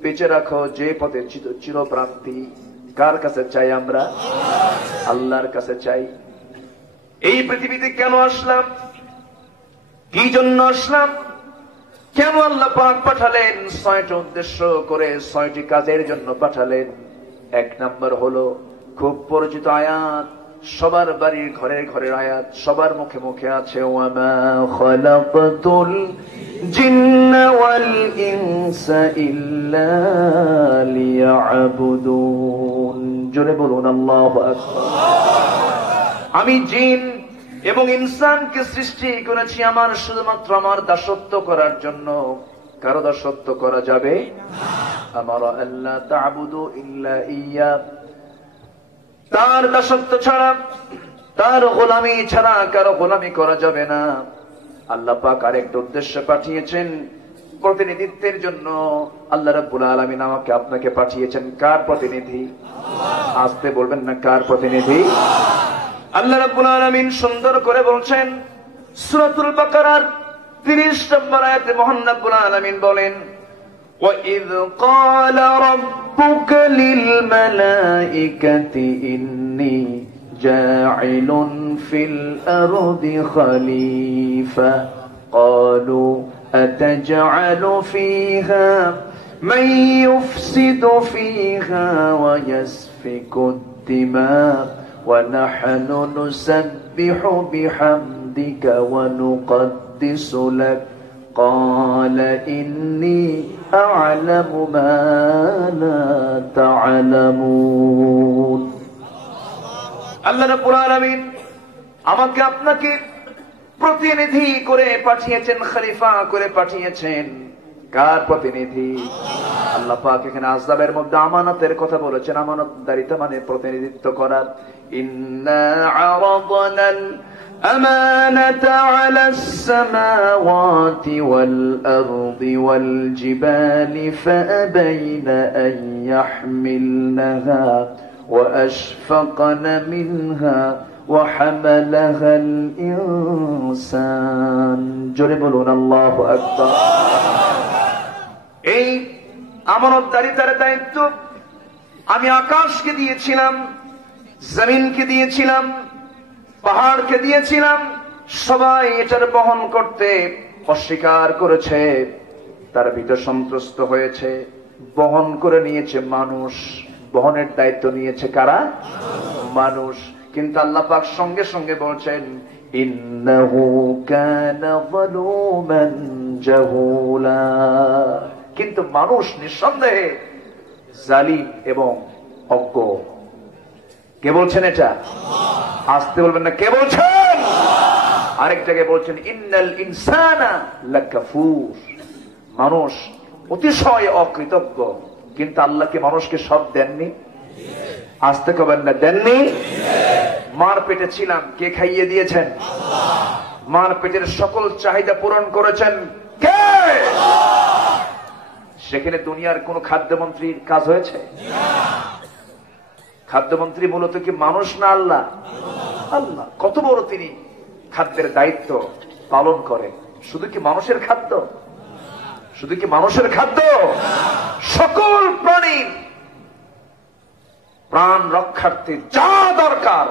বেঁচে রাখো যে পথে চিরপ্রান্তি। কার কাছে চাই আমরা? আল্লাহর কাছে চাই। এই পৃথিবীতে কেন আসলাম? কি জন্য আসলাম? কেন আল্লাহ পাক পাঠালেন? 6টি উদ্দেশ্য করে 6টি কাজের জন্য পাঠালেন। 1 নম্বর হলো খুব পরিচিত আয়াত, সবার বাড়ির ঘরের ঘরের আয়াত, সবার মুখে মুখে আছে, ওয়ামা খালাকতুল জিন্না ওয়াল ইনসা ইল্লা লিয়াবুদুন। জোরে বলুন আল্লাহু আকবার। আমি জিন এবং ইনসানকে সৃষ্টি করেছি আমার শুধুমাত্র আমার দাসত্ব করার জন্য। কারো দাসত্ব করা যাবে? আমার আল্লাহ তা'বুদু ইল্লা ইয়্যা, তার দাসত্ব ছাড়া, তার গোলামি ছাড়া কারো গোলামি করা যাবে না। আল্লাহ পাক আরেকটা উদ্দেশ্যে পাঠিয়েছেন, প্রতিনিধিত্বের জন্য। আল্লাহ রাব্বুল আলামিন আমাকে আপনাকে পাঠিয়েছেন কার প্রতিনিধি? আসতে বলবেন না, কার প্রতিনিধি? আল্লাহ রাব্বুল আলামিন সুন্দর করে বলছেন সূরাতুল বাকারার 30 নম্বর আয়াতে মহান রাব্বুল আলামিন বলেন, وَإِذْ قَالَ رَبُّكَ لِلْمَلَائِكَةِ إِنِّي جَاعِلٌ فِي الْأَرْضِ خَلِيفَةً قَالُوا أَتَجْعَلُ فِيهَا مَن يُفْسِدُ فِيهَا وَيَسْفِكُ الدِّمَاءَ وَنَحْنُ نُسَبِّحُ بِحَمْدِكَ وَنُقَدِّسُ لَكَ قال إني أعلم ما لا تعلمون। আল্লাহ রাব্বুল আলামিন আমাকে আপনাকে প্রতিনিধি করে পাঠিয়েছেন, খলিফা করে পাঠিয়েছেন। কার প্রতিনিধি? আল্লাহ পাক এখানে আযাবের মধ্যে আমানতের কথা বলেছেন। আমানতদারিতা মানে প্রতিনিধিত্ব করা। ইন্না আরাদনাল أمانة على السماوات والأرض والجبال فأبين أن يحملنها وأشفقن منها وحملها الإنسان। জোরে বলুন আল্লাহু আকবার। এই আমানতদারিতার দায়িত্ব আমি আকাশকে দিয়েছিলাম, জমিনকে দিয়েছিলাম, পাহাড়কে দিয়েছিলাম, সবাই এটার বহন করতে অস্বীকার করেছে, তার ভিতর সন্ত্রস্ত হয়েছে, বহন করে নিয়েছে মানুষ। বহনের দায়িত্ব নিয়েছে কারা? মানুষ। কিন্তু আল্লাহ পাক সঙ্গে সঙ্গে বলছেন ইন্নাহু কানা যালুমান জাহুলা, কিন্তু মানুষ নিঃসন্দেহে জালিম এবং অজ্ঞ। কে বলছেন এটা? আসতে বলবেন না, কে বলছেন? আরেক জায়গায় বলছেন ইন্নাল ইনসানা লাকাফুর, মানুষ অতিশয় অকৃতজ্ঞ। কিন্তু আল্লাহকে মানুষকে সব দেননি? আসতে কবেন না, দেননি। মার পেটে ছিলাম, কে খাইয়ে দিয়েছেন? মার পেটের সকল চাহিদা পূরণ করেছেন কে? সেখানে দুনিয়ার কোন খাদ্যমন্ত্রীর কাজ হয়েছে? খাদ্যমন্ত্রী মূলত কি মানুষ না আল্লাহ? আল্লাহ। কত বড় তিনি খাদ্যের দায়িত্ব পালন করেন। শুধু কি মানুষের খাদ্য? শুধু কি মানুষের খাদ্য? সকল প্রাণীর প্রাণ রক্ষার্থে যা দরকার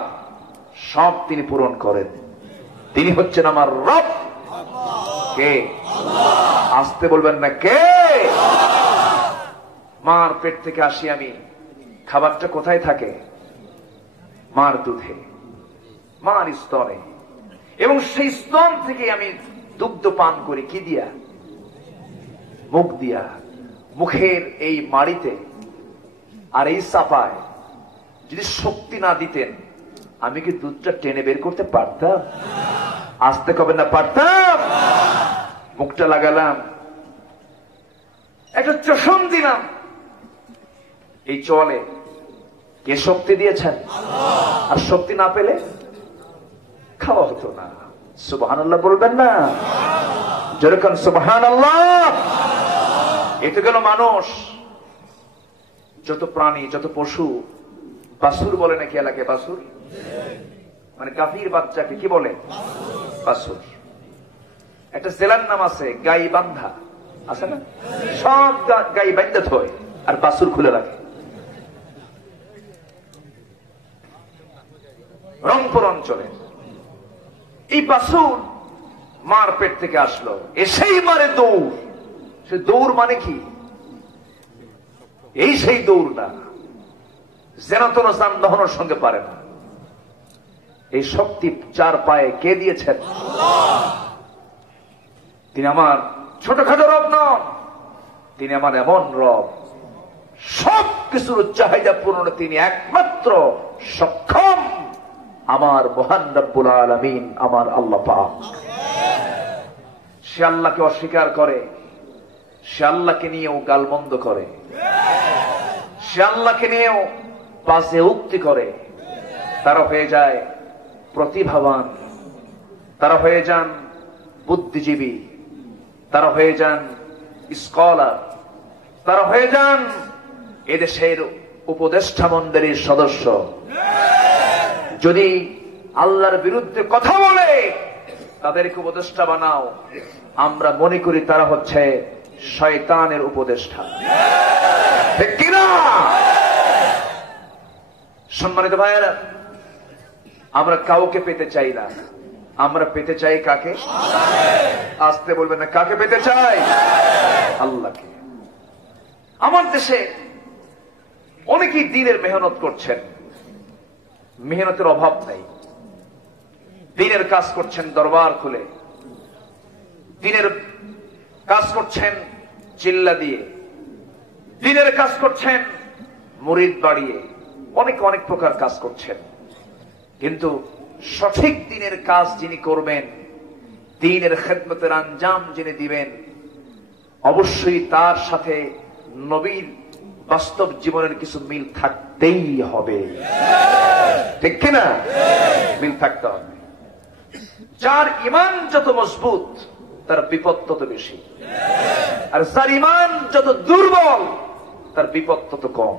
সব তিনি পূরণ করেন। তিনি হচ্ছেন আমার রব। কে? আসতে বলবেন না, কে? মার পেট থেকে আসি আমি, খাবারটা কোথায় থাকে? মার দুধে, মার স্তনে, এবং সেই স্তন থেকে আমি দুগ্ধ পান করি কি দিয়া? মুখ দিয়া। মুখের এই মাড়িতে আর এই চাপায় যদি শক্তি না দিতেন আমি কি দুধটা টেনে বের করতে পারতাম? আসতে কবে না, পারতাম। মুখটা লাগালাম, একটা চষণ দিলাম, এই চলে কে শক্তি দিয়েছেন? আর শক্তি না পেলে খাওয়া হতো না। সুবহানাল্লাহ বলবেন না? যেরকম সুবহানাল্লাহ। এতে গেল মানুষ। যত প্রাণী, যত পশু, বাসুর বলে নাকি এলাকায়? বাসুর মানে গাভীর বাচ্চাকে কি বলে? বাসুর। একটা জেলার নাম আছে গাই বান্ধা, আছে না? সব গাই বান্ধা থয় আর বাসুর খুলে রাখে। রংপুর অঞ্চলে এই বাসুর মার পেট থেকে আসলো, এসেই মারে দৌড়। সে দৌড় মানে কি? এই সেই দৌড় না, যেন তেন যানবাহনের সঙ্গে পারে না। এই শক্তি চার পায়ে কে দিয়েছেন? তিনি আমার ছোটখাটো রব নন, তিনি আমার এমন রব, সব কিছুর চাহিদা পূরণে তিনি একমাত্র সক্ষম। আমার মহান রব্বুল আলামিন, আমার আল্লাহ পাক। সে আল্লাহকে অস্বীকার করে, সে আল্লাহকে নিয়েও গালমন্দ করে, সে আল্লাহকে নিয়েও বাজে উক্তি করে। তারা হয়ে যায় প্রতিভাবান, তারা হয়ে যান বুদ্ধিজীবী, তারা হয়ে যান স্কলার, তারা হয়ে যান এদেশের উপদেষ্টা মণ্ডলীর সদস্য। যদি আল্লাহর বিরুদ্ধে কথা বলে তাদেরকে উপদেষ্টা বানাও, আমরা মনে করি তারা হচ্ছে শয়তানের উপদেষ্টা। ঠিক কিনা? সম্মানিত ভাইয়েরা, আমরা কাউকে পেতে চাই না, আমরা পেতে চাই কাকে? আসতে বলবেন না, কাকে পেতে চাই? আল্লাহকে। আমার দেশে অনেকেই দিনের মেহনত করছেন, মেহনতের অভাব নেই। দিনের কাজ করছেন দরবার খুলে, দিনের কাজ করছেন চিল্লা দিয়ে, দিনের কাজ করছেন মুরিদ বাড়িয়ে, অনেক অনেক প্রকার কাজ করছেন। কিন্তু সঠিক দিনের কাজ যিনি করবেন, দিনের খেদমতের আঞ্জাম যিনি দিবেন, অবশ্যই তার সাথে নবীর বাস্তব জীবনের কিছু মিল থাকতেই হবে। ঠিক কিনা? মিল থাকতে হবে। যার ইমান যত মজবুত তার বিপদ তত বেশি, আর যার ইমান যত দুর্বল তার বিপদ তত কম।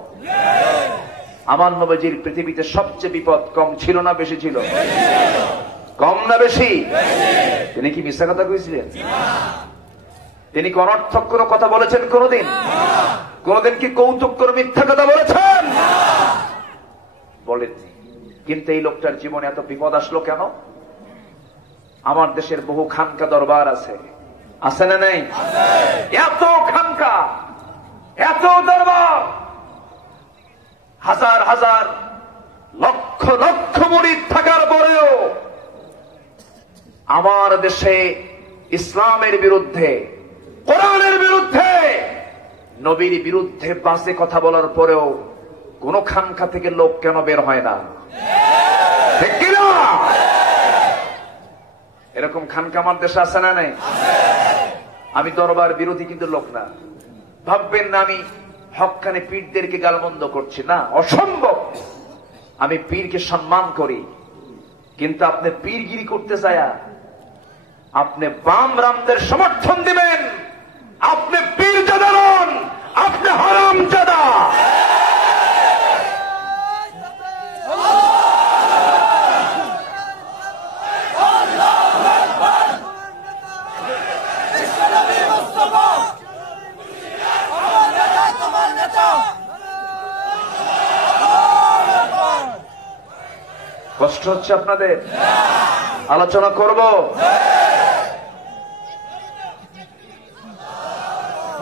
আমার নবীজির পৃথিবীতে সবচেয়ে বিপদ কম ছিল না বেশি ছিল? কম না বেশি? তিনি কি মিথ্যা কথা কইছিলেন? তিনি কি অনর্থক কোনো কথা বলেছেন কোনদিন? কোনদিন কি কৌতুক করে মিথ্যা কথা বলেছেন? বলেননি। কিন্তু এই লোকটার জীবনে এত বিপদ আসলো কেন? আমার দেশের বহু খানকা দরবার আছে, আছে না নেই? এত খানকা, এত দরবার, হাজার হাজার লক্ষ লক্ষ মুরিদ থাকার পরেও আমার দেশে ইসলামের বিরুদ্ধে, কোরআনের বিরুদ্ধে, নবীর বিরুদ্ধে বাজে কথা বলার পরেও কোন খানকা থেকে লোক কেন বের হয় না? ঠিক কিনা? এরকম খানকা আমার দেশে আছে না নাই? আমি দরবার বিরোধী কিন্তু লোক না, ভাববেন না আমি হক্কানে পীরদেরকে গালমন্দ করছি, না, অসম্ভব। আমি পীরকে সম্মান করি, কিন্তু আপনি পীরগিরি করতে চায়া আপনি বাম রামদের সমর্থন দিবেন, আপনি পীরজাদা নন, আপনি হারামজাদা। কষ্ট হচ্ছে আপনাদের? আলোচনা করব।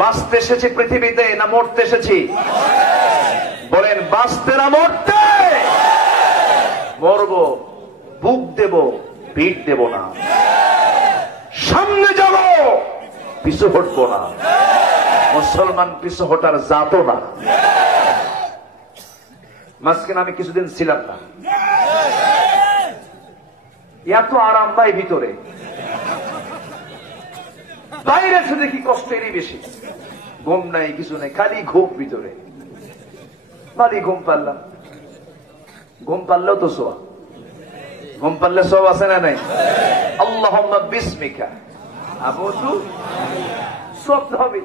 বাঁচতে এসেছি পৃথিবীতে না মরতে এসেছি? বলেন, বাঁচতে না মরতে? মরবো, বুক দেব, পিঠ দেব না, সামনে যাব, পিছু হটবো না। মুসলমান পিছু হটার জাতো না। মাঝখানে আমি কিছুদিন ছিলাম না, এত আরাম পাই ভিতরে, বাইরে এসে দেখি কষ্টেরই বেশি। ঘুম নাই, কিছু নাই, খালি ঘুম ভিতরে। খালি ঘুম পারলাম, ঘুম পারলেও তো সোয়া, ঘুম পারলে সব আছে না নাই? আল্লাহুম্মা বিসমিকা আবুদু, সব হবে।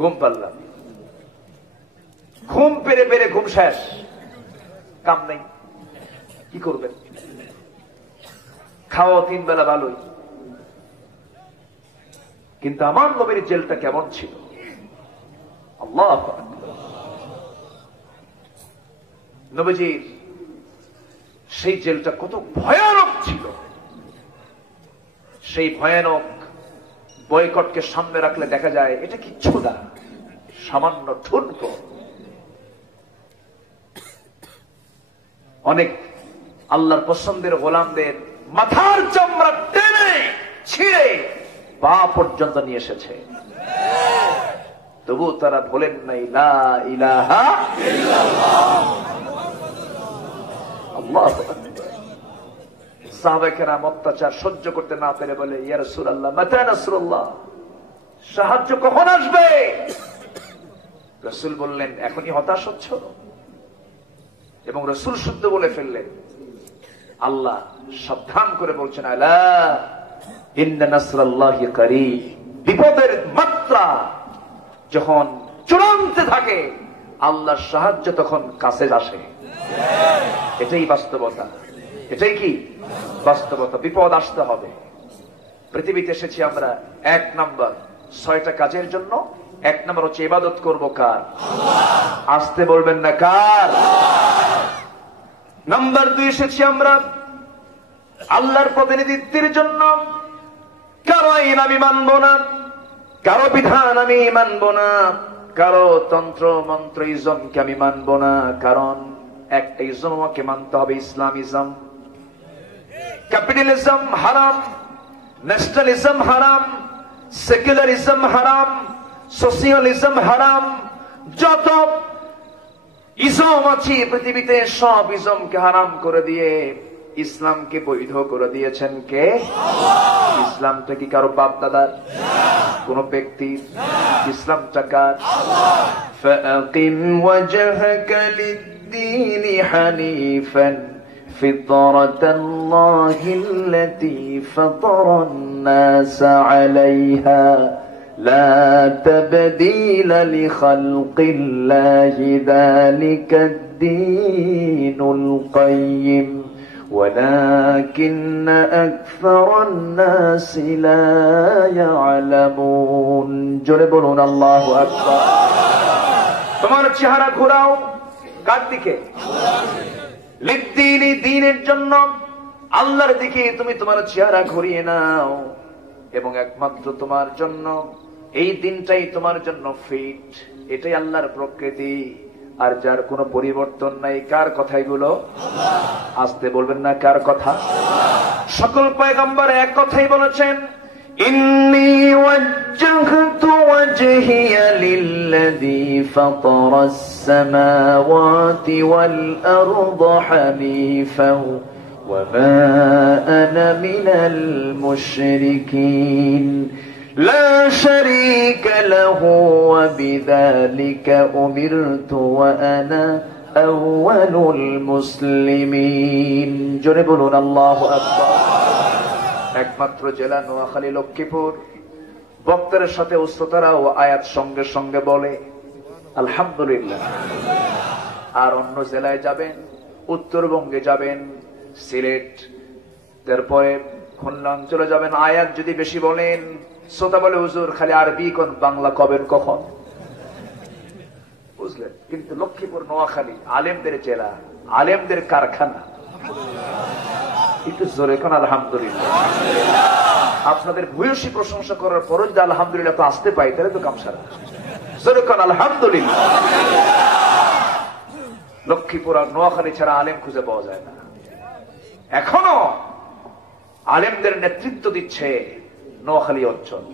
ঘুম পারলাম, ঘুম পেরে পেরে ঘুম শেষ, কাম নেই, কি করবেন? খাওয়া 3 বেলা ভালোই, কিন্তু আমার নবীর জেলটা কেমন ছিল? আল্লাহু আকবার। নবীজির সেই জেলটা কত ভয়ানক ছিল। সেই ভয়ানক বয়কটকে সামনে রাখলে দেখা যায় এটা কিচ্ছু না, সামান্য ঠুনকো। অনেক আল্লাহর পছন্দের গোলামদের মাথার চামড়া টেনে ছিঁড়ে পা পর্যন্ত নিয়ে এসেছে, তবু তারা বলেন নাই লা ইলাহা ইল্লাল্লাহ। আল্লাহু আকবার। সাহাবায়ে কেরাম অত্যাচার সহ্য করতে না পেরে বলে, ইয়া রাসূলুল্লাহ মাতা নাসরুল্লাহ, সাহায্য কখন আসবে? রাসূল বললেন, এখনই হতাশ হচ্ছ? এবং রাসূল শুদ্ধ বলে ফেললেন। আল্লাহ সাবধান করে বলছেন, আলা ইন্না নাসরাল্লাহি করিব। বিপদের মাত্রা যখন চূড়ান্তে থাকে, আল্লাহর সাহায্য তখন কাছে আসে। এটাই বাস্তবতা, এটাই কি বাস্তবতা। বিপদ আসতে হবে। পৃথিবীতে এসেছি আমরা 1 নম্বর 6টা কাজের জন্য। 1 নম্বর হচ্ছে ইবাদত করব কার? আসতে বলবেন না, কার? নাম্বার 2 এসেছি আমরা আল্লাহর প্রতিনিধিত্বের জন্য। কারো আইন আমি মানব না, কারো বিধান আমি মানব না, কারো তন্ত্র মন্ত্র ইজমকে আমি মানব না। কারণ একটা ইজম আমাকে মানতে হবে, ইসলামিজম। ক্যাপিটালিজম হারাম, ন্যাশনালিজম হারাম, সেকুলারিজম হারাম, সোশিয়ালিজম হারাম। যত ইজম আছে পৃথিবীতে সব ইজমকে হারাম করে দিয়ে ইসলামকে বৈধ করে দিয়েছেন কে? ইসলামটা কি কারো বাপ দাদার, কোন ব্যক্তির? ইসলামটা কার? ফাকিম ওয়াজহাকা লিদ-দীনি হানিফান ফিতরাতাল্লাহিল্লাতী ফাতারান-নাসা আলাইহা লা তাবদীলা লিখালকিল্লাহি যালিকাদ-দীনুল কাইয়্যিম ولكن أكثر الناس لا يعلمون জোরে বলুন আল্লাহু আকবার। তোমার চেহারা ঘোরাও কার দিকে? লিদ্দীনি, দ্বীনের জন্য, আল্লাহর দিকে তুমি তোমার চেহারা ঘুরিয়ে নাও, এবং একমাত্র তোমার জন্য এই দিনটাই তোমার জন্য ফিট। এটাই আল্লাহর প্রকৃতি, আর যার কোনো পরিবর্তন নাই। কার কথা এগুলো? আসতে বলবেন না, কার কথা? সকল পয়গম্বর এক কথাই বলেছেন, ইন্নী ওয়াজ্জাহতু ওয়াজহিয়া লিল্লাযী ফাতারাস সামাওয়াতি ওয়াল আরদা হানিফান ওয়া মা আনা মিনাল মুশরিকিন لا شريك له وبذلك أمرت وأنا أول المسلمين জোরে বলুন আল্লাহু আকবার। একমাত্র জেলা নোয়াখালী লক্ষ্মীপুর। বক্তার সাথে উচ্চতারাও আয়াত সঙ্গে সঙ্গে বলে আলহামদুলিল্লাহ। আর অন্য জেলায় যাবেন, উত্তরবঙ্গে যাবেন, সিলেট, তারপরে খুলনা অঞ্চলে যাবেন, আয়াত যদি বেশি বলেন, শ্রোতা বলে হুজুর খালি আরবি কোন, বাংলা কবেন কখন? বুঝলেন? কিন্তু লক্ষ্মীপুর নোয়াখালী আলেমদের জেলা, আলেমদের কারখানা। একটু জোরে কোন আলহামদুলিল্লাহ। আপনাদের ভূয়সী প্রশংসা করার পরও যদি আলহামদুলিল্লাহ তো আসতে পাই, তাহলে তো কামসারা। জোরে কোন আলহামদুলিল্লাহ। লক্ষ্মীপুর আর নোয়াখালী ছাড়া আলেম খুঁজে পাওয়া যায় না। এখনো আলেমদের নেতৃত্ব দিচ্ছে নোয়াখালী অঞ্চল,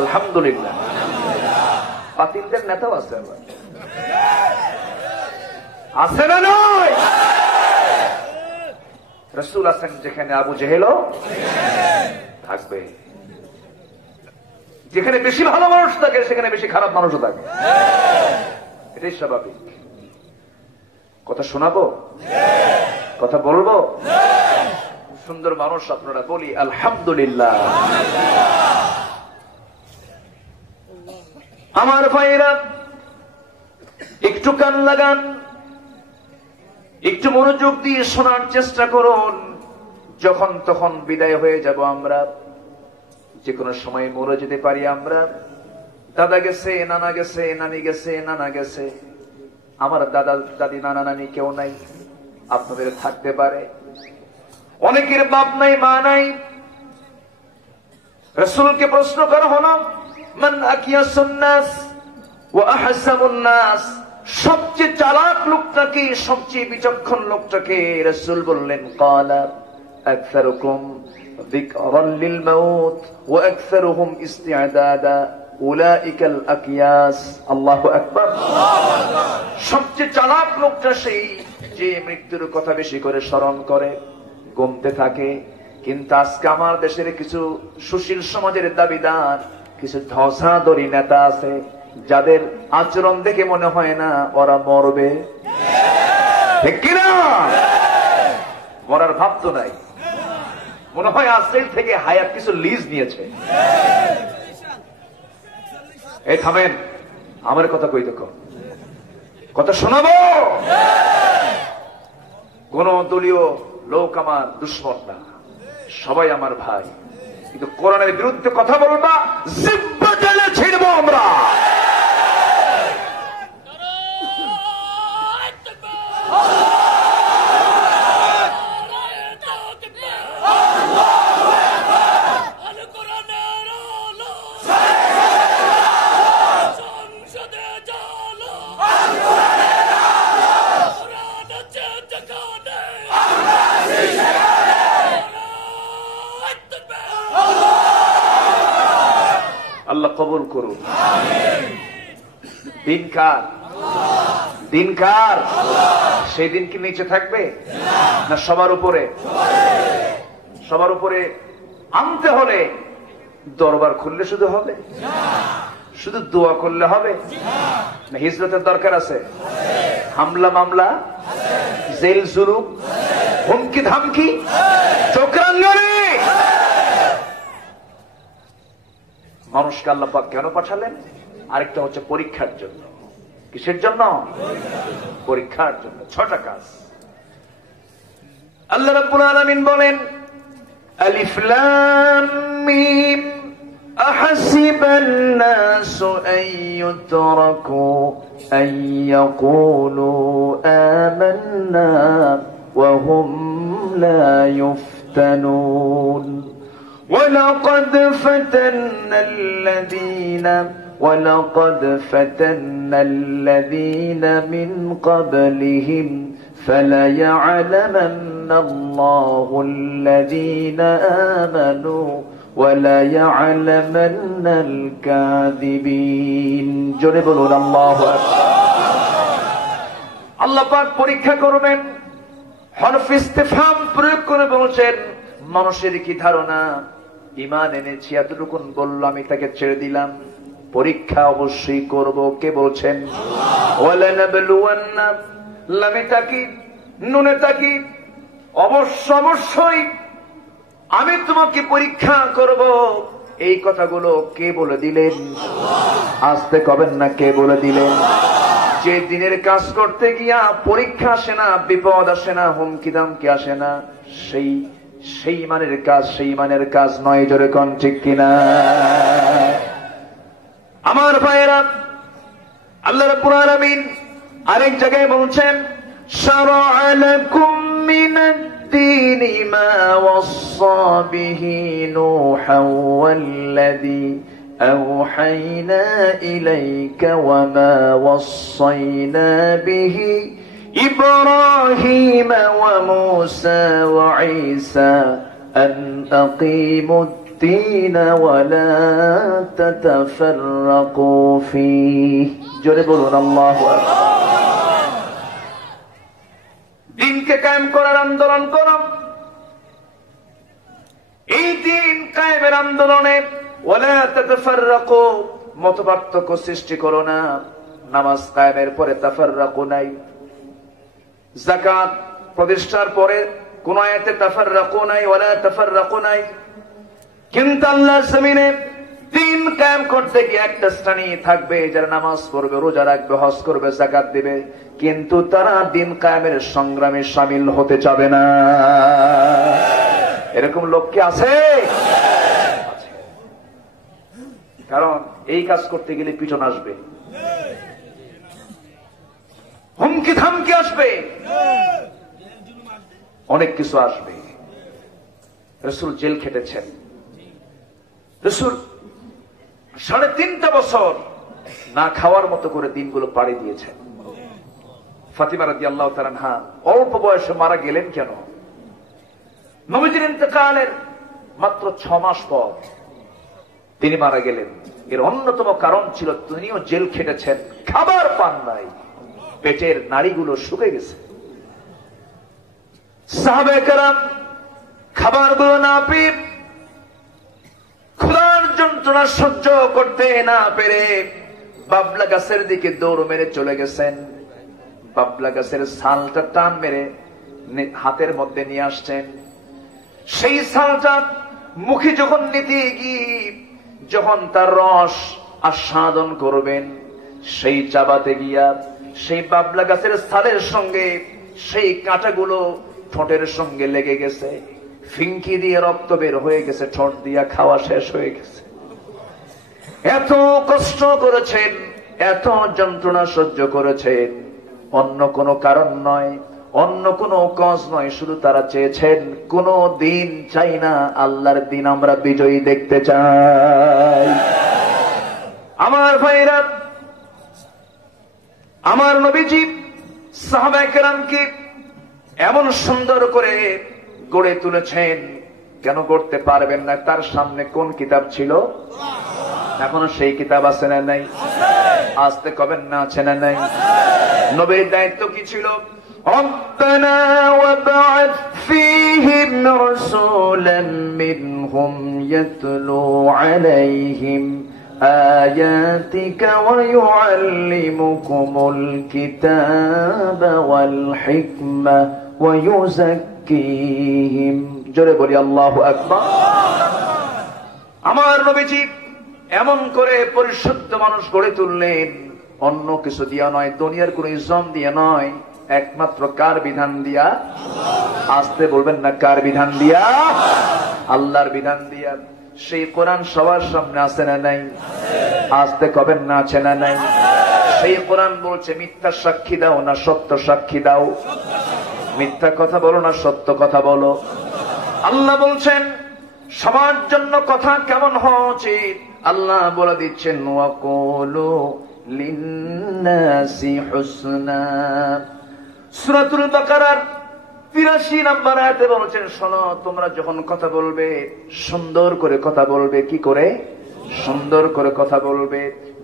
আলহামদুলিল্লাহ। বাতিলদের নেতাও আছে, আছে না নয়? রাসূল আছেন যেখানে, আবু জেহেলও থাকবে। যেখানে বেশি ভালো মানুষ থাকে সেখানে বেশি খারাপ মানুষও থাকে, এটাই স্বাভাবিক। কথা শোনাবো, কথা বলবো? সুন্দর মানুষ আপনারা, বলি আলহামদুলিল্লাহ। আমার ভাইরা একটু কান লাগান, একটু মনোযোগ দিয়ে শোনার চেষ্টা করুন। যখন তখন বিদায় হয়ে যাব আমরা, যে কোনো সময় মরে যেতে পারি আমরা। দাদা গেছে, নানা গেছে, নানি গেছে, নানা গেছে। আমার দাদা দাদি নানা নানি কেউ নাই, আপনাদের থাকতে পারে। অনেকের বাপ নাই, মা নাই। রাসূলকে প্রশ্ন করা হলো, মান আকিয়াসুন নাস ওয়া আহসাবুন নাস, সবচেয়ে চালাক লোকটাকে, সবচেয়ে বিচক্ষণ লোকটাকে? রাসূল বললেন, ক্বালা আকসারুকুম যিকরান লিল মাউত ওয়া আকসারুহুম ইসতিআদাদা উলাইকাল আকিয়াস। আল্লাহু আকবার। সবচেয়ে চালাক লোকটা সেই যে মৃত্যুর কথা বেশি করে স্মরণ করে, গুমতে থাকে। কিন্তু আজকে আমার দেশের কিছু সুশীল সমাজের দাবিদার, কিছু ধসাধরি নেতা আছে, যাদের আচরণ দেখে মনে হয় না ওরা মরবে, ঠিক কিনা? মরার ভাব তো নাই, মনে হয় আজকের থেকে হায়াত কিছু লিজ নিয়েছে। এই থামেন, আমার কথা কই তো, কথা শোনাবো। কোন দলীয় লোক আমার দুশ্মন না, সবাই আমার ভাই। কিন্তু কোরআনের বিরুদ্ধে কথা বলবা, জিব্বা টেনে ছিড়বো আমরা। আল্লাহ কবুল করুন। দিন কার? দিন কার? সেই দিন কি নিচে থাকবে না সবার উপরে? সবার উপরে আনতে হলে দরবার খুললে শুধু হবে? শুধু দোয়া করলে হবে না? হিজরতের দরকার আছে? হামলা মামলা, জেল জুলুম, হুমকি ধামকি, চক্রাঙ্গনে মানুষকে আল্লাহ পাক কেন পাঠালেন? আরেকটা হচ্ছে পরীক্ষার জন্য। কিসের জন্য? পরীক্ষার জন্য। 6টা কাজ। আল্লাহ রাব্বুল আলামিন বলেন আলিফ লাম মিম আহাসিবান নাসু আইয়ুতরাকু আইয়াকুলু আমান্না ওয়া হুম লা ইফতানুন ولقد فتنا الذين من قبلهم فليعلمن الله الذين آمنوا وليعلمن الكاذبين জোরে বলুন আল্লাহু আকবার। আল্লাহ পাক পরীক্ষা করবেন, হরফ ইস্তিফহাম প্রয়োগ করে বলছেন মানুষের কি ধারণা ঈমান এনেছি এতটুকু বলল আমি তাকে ছেড়ে দিলাম, পরীক্ষা অবশ্যই করব। কে বলছেন? ওয়ালানাবলুওয়ান্না, লামে তাকিদ নুনে তাকিদ, অবশ্যই আমি তোমাকে পরীক্ষা করব। এই কথাগুলো কে বলে দিলেন? আসতে কবেন না, কে বলে দিলেন? যে দিনের কাজ করতে গিয়া পরীক্ষা আসে না, বিপদ আসে না, হুমকি দামকি আসে না, সেই মানের কাজ নয়। জোরে কোন ঠিক কিনা? আমার ভাইয়েরা, আল্লাহ রাব্বুল আলামিন আরেক জায়গায় বলছেন শারা'a লাকুম মিনাদ-দীনি মা ওয়াসসা বিহি নূহান ওয়াল্লাযী আওহায়না ইলাইকা ওয়া মা ওয়াসসায়না বিহি إبراهيم وموسى وعيسى أن أقيموا الدين ولا تتفرقوا فيه جربوا الله دين के कायम করার আন্দোলন করো। এই দিন কায়েমের আন্দোলনে ওয়ালা তাতাফাররাকু, মতপার্থক্য সৃষ্টি করো না। নামাজ কায়েমের পরে তাফাররাকু নাই, যাকাত প্রতিষ্ঠার পরে কোন আয়াতে তাফাররাকু নাই, ওয়ালা তাফাররাকু নাই। কিন্তু আল্লাহর জমিনে দিন কায়েম করতে গিয়ে একটা শ্রেণী থাকবে যারা নামাজ পড়বে, রোজা রাখবে, হজ করবে, যাকাত দিবে, কিন্তু তারা দিন কায়েমের সংগ্রামে শামিল হতে চাবে না। এরকম লোক কি আছে? কারণ এই কাজ করতে গেলে পিছন আসবে, হুমকি থামকি আসবে, অনেক কিছু আসবে। রাসূল জেল খেটেছেন, রাসূল 3.5 বছর না খাওয়ার মতো করে দিনগুলো পাড়ি দিয়েছেন। ফাতিমা রাদিয়াল্লাহু তাআলা আনহা অল্প বয়সে মারা গেলেন কেন? নবীজির ইন্তেকালের মাত্র 6 মাস পর তিনি মারা গেলেন। এর অন্যতম কারণ ছিল তিনিও জেল খেটেছেন, খাবার পান নাই, পেটের নাড়িগুলো শুকে গেছে। সাহাবায়ে কেরাম খাবারগুলো না পেয়ে, ক্ষুধার যন্ত্রণা সহ্য করতে না পেরে বাবলা গাছের দিকে দৌড় মেরে চলে গেছেন। বাবলা গাছের ছালটা টান মেরে হাতের মধ্যে নিয়ে আসছেন। সেই ছালটা মুখে যখন নিতে গিয়ে যখন তার রস আস্বাদন করবেন, সেই চাবাতে গিয়া সেই বাবলা গাছের ছালের সঙ্গে সেই কাঁটাগুলো ঠোঁটের সঙ্গে লেগে গেছে, ফিঙ্কি দিয়ে রক্ত বের হয়ে গেছে, ঠোঁট দিয়া খাওয়া শেষ হয়ে গেছে। এত কষ্ট করেছেন, এত যন্ত্রণা সহ্য করেছেন, অন্য কোনো কারণ নয়, অন্য কোনো কজ নয়, শুধু তারা চেয়েছেন কোনো দিন চাই না, আল্লাহর দিন আমরা বিজয়ী দেখতে চাই। আমার ভাইরা, আমার নবীজি সাহাবায়ে কেরামকে এমন সুন্দর করে গড়ে তুলেছেন। কেন গড়তে পারবেন না? তার সামনে কোন কিতাব ছিল? এখনো সেই কিতাব আছে না নাই? আসতে কবেন না, আছে না নাই? নবীর দায়িত্ব কি ছিল? ربنا وابعث فيهم رسولا منهم يتلو عليهم آياتك ويعلمكم الكتاب والحكمة ويزكيهم জোরে বলি আল্লাহু আকবার। আমার নবীজি এমন করে পরিশুদ্ধ মানুষ গড়ে তুললেন, অন্য কিছু দিয়া নয়, দুনিয়ার কোন ইজম দিয়ে নয়, একমাত্র কার বিধান দিয়া? আসতে বলবেন না, কার বিধান দিয়া? আল্লাহর বিধান দিয়া। সেই কোরআন সবার সামনে আছে না নাই? আসতে কবেন না, আছে না নাই? সেই কোরআন বলছে মিথ্যা সাক্ষী দাও না সত্য সাক্ষী দাও, মিথ্যা কথা বলো না সত্য কথা বলো। আল্লাহ বলছেন সবার জন্য কথা কেমন হওয়া উচিত, আল্লাহ বলে দিচ্ছেন ওয়াকুলু লিন্নাসি হুসনা। সূরাতুল বাকারার ৮৩ নম্বর আয়াতে বলেছেন, শোনো তোমরা যখন কথা বলবে সুন্দর করে কথা বলবে। কি করে? সুন্দর করে কথা বলবে।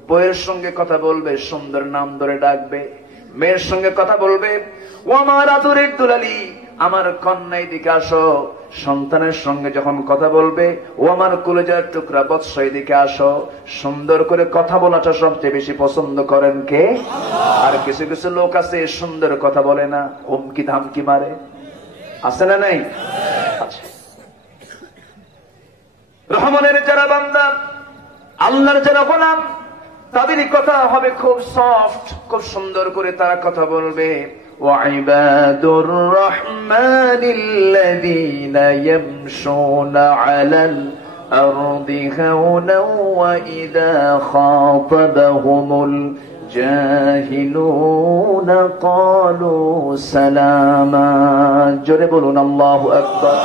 বইয়ের সঙ্গে কথা বলবে, সুন্দর নাম ধরে ডাকবে। মেয়ের সঙ্গে কথা বলবে, ও আমার আদরের দুলালি, আমার কন্যা এদিকে আসো। সন্তানের সঙ্গে যখন কথা বলবে, ও আমার কলেজার টুকরা বৎস এদিকে আসো। সুন্দর করে কথা বলাটা সবচেয়ে বেশি পছন্দ করেন কে? আর কিছু কিছু লোক আছে সুন্দর কথা বলে না, হুমকি ধামকি মারে। আছে না নাই? আছে। রহমানের যারা বান্দা, আল্লাহর যারা গোলাম, তাদের কথা হবে খুব সফট, খুব সুন্দর করে তারা কথা বলবে। ওয়াইবাদুর রহমানিল্লাযীনা ইয়ামশুনা আলাল আরদি হাওনা ওয়া ইযা খাতাবাহুমুল জাহিলুনা ক্বালু সালামা। জোরে বলুন আল্লাহু আকবার।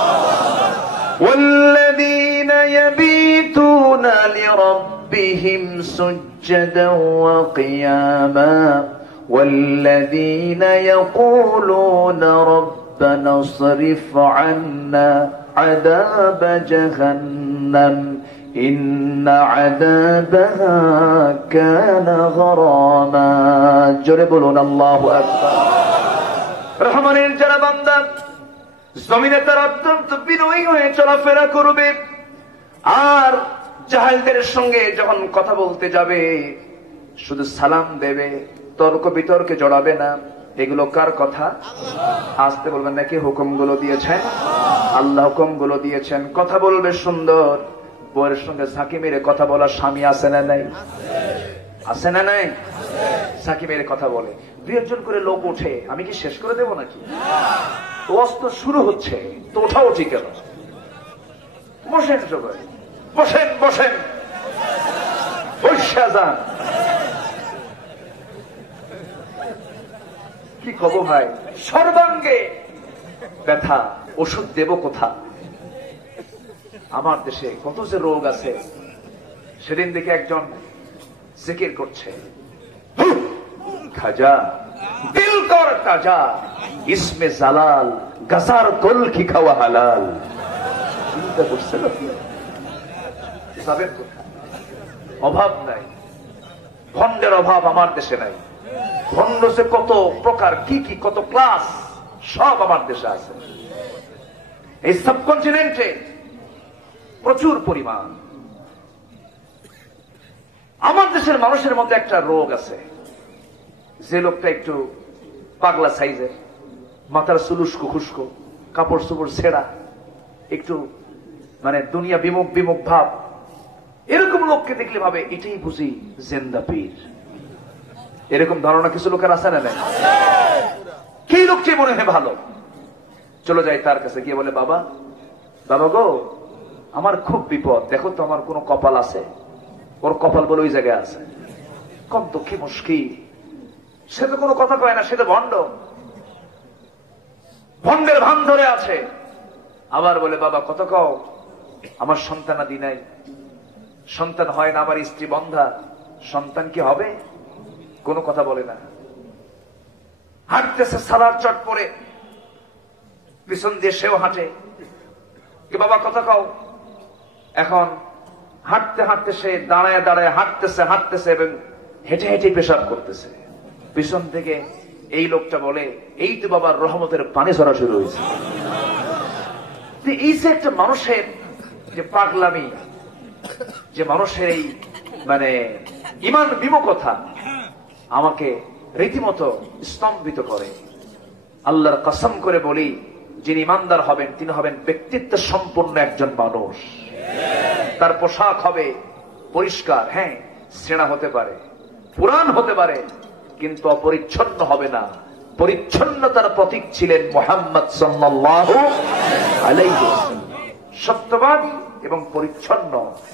ওয়াল্লাযীনা ইয়াবিতুনা লিরাব্বিহিম سجدا وقياما والذين يقولون ربنا اصرف عنا عذاب جهنم إن عذابها كان غراما। জোরে বলুন আল্লাহু আকবার। রহমানের যারা বান্দা জমিনে তারা অত্যন্ত বিনয়ী হয়ে চলাফেরা করবে, আর জাহেলদের সঙ্গে যখন কথা বলতে যাবে শুধু সালাম দেবে, তর্ক বিতর্কে জড়াবে না। এগুলো কার কথা? আসতে বলবেন নাকি? হুকুমগুলো দিয়েছেন আল্লাহ, হুকুমগুলো দিয়েছেন। কথা বলবে সুন্দর। বউয়ের সঙ্গে ঝাঁকি মেরে কথা বলা স্বামী আছে না নাই? আছে না নাই? ঝাঁকি মেরে কথা বলে। ২-১ জন করে লোক ওঠে, আমি কি শেষ করে দেবো নাকি? ওয়াজ তো শুরু হচ্ছে, তো ওঠাও ঠিক কেন? বসেন সবাই, বসেন বসেন, বসে যান। কি কব ভাই, সর্বাঙ্গে ব্যথা, ওষুধ দেব কোথা? আমার দেশে কত যে রোগ আছে। সেদিন দেখে একজন জিকির করছে, খাজা দিল কর তাজা, ইসমে জালাল গাজার গোল কি খাওয়া হালাল। চিন্তা করছে না? অভাব নাই, ভন্ডের অভাব আমার দেশে নাই। ভন্ড যে কত প্রকার, কি কি কত ক্লাস, সব আমার দেশে আছে। এই সাবকন্টিনেন্টে প্রচুর পরিমাণ। আমার দেশের মানুষের মধ্যে একটা রোগ আছে, যে লোকটা একটু পাগলা সাইজের, মাথার চুলুস্কো খুস্কো, কাপড় চোপড় ছেঁড়া, একটু মানে দুনিয়া বিমুখ বিমুখ ভাব, এরকম লোককে দেখলে ভাবে এটাই বুঝি জেন্দা পীর। এরকম ধারণা কিছু লোকের আছে না? কি লোকটি মনে হয় ভালো, চলে যায় তার কাছে, গিয়ে বলে বাবা, বাবা গো আমার খুব বিপদ, দেখো তো আমার কোন কপাল আছে? ওর কপাল বলে ওই জায়গায় আছে। কম তো কি মুশকিল, সে তো কোনো কথা কয় না, সে তো ভণ্ড, ভণ্ডের ভান ধরে আছে। আবার বলে বাবা কত কও, আমার সন্তানাদি নাই, সন্তান হয় না, আমার স্ত্রী বন্ধা, সন্তান কি হবে? কোনো কথা বলে না। হাঁটতেছে সালার চট পরে, পিছন দিয়ে সেও হাঁটে, কি বাবা কথা কও। এখন হাঁটতে হাঁটতে সে দাঁড়ায় দাঁড়ায় হাঁটতেছে হাঁটতেছে এবং হেঁটে হেঁটে পেশাব করতেছে। পিছন থেকে এই লোকটা বলে, এই তো বাবার রহমতের পানি ঝরা শুরু হয়েছে। এই যে একটা মানুষের যে পাগলামি, যে মানুষের এই মানে ইমান বিমুখতা আমাকে রীতিমতো স্তম্ভিত করে। আল্লাহর কসম করে বলি, যিনি ইমানদার হবেন তিনি হবেন ব্যক্তিত্ব সম্পন্ন একজন মানুষ। তার পোশাক হবে পরিষ্কার, হ্যাঁ ছেঁড়া হতে পারে, পুরান হতে পারে, কিন্তু অপরিচ্ছন্ন হবে না, পরিচ্ছন্নতার প্রতীক ছিলেন মুহাম্মদ সাল্লাল্লাহু আলাইহি ওয়াসাল্লাম। সত্যবাদী এবং পরিচ্ছন্ন,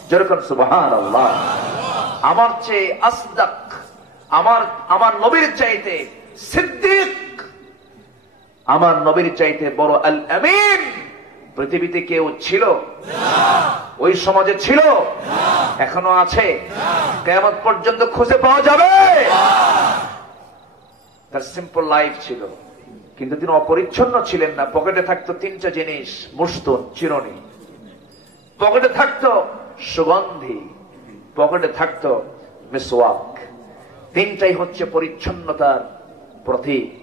যেরকম সুবহানাল্লাহ। আমার চেয়ে আসদাক, আমার নবীর চাইতে সিদ্দিক, আমার নবীর চাইতে বড় আল আমিন পৃথিবীতে কেউ ছিল? ওই সমাজে ছিল? এখনো আছে? কিয়ামত পর্যন্ত খুঁজে পাওয়া যাবে? তার সিম্পল লাইফ ছিল, কিন্তু তিনি অপরিচ্ছন্ন ছিলেন না। পকেটে থাকতো তিনটা জিনিস, মুস্তুন, চিরুনি, পকেটে থাকতো সুগন্ধি, পকেটে থাকতো মিসওয়াক। তিনটাই হচ্ছে পরিচ্ছন্নতার প্রতীক।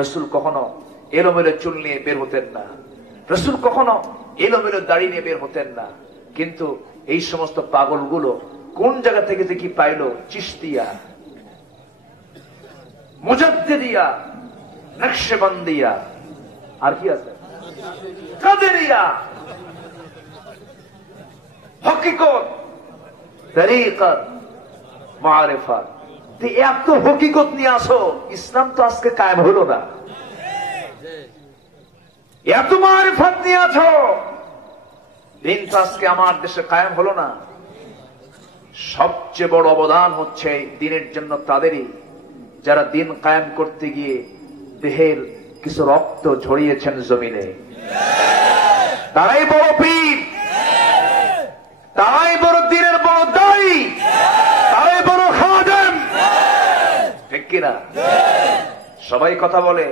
রাসূল কখনো এলোমেলো চুল নিয়ে বের হতেন না, রাসূল কখনো এলোমেলো দাড়ি নিয়ে বের হতেন না। কিন্তু এই সমস্ত পাগলগুলো কোন জায়গা থেকে যে কি পাইল? চিশতিয়া, মুজাদ্দিদিয়া, নকশবন্দিয়া, আর কি আছে, কাদেরিয়া, হকিকত, তরিকত, মারিফাত। এত হকিকত নিয়ে আসো, ইসলাম তো আজকে কায়েম হলো না। এত মারিফাত নিয়ে আছো, দিন তো আজকে আমার দেশে কায়েম হলো না। সবচেয়ে বড় অবদান হচ্ছে দিনের জন্য তাদেরই, যারা দিন কায়েম করতে গিয়ে দেহের কিছু রক্ত ঝরিয়েছেন জমিনে। তারাই বড় পীর, তারাই বড় দিনের বড় দায়ী, তারাই বড় খাদেম। ঠিক কিনা? সবাই কথা বলে,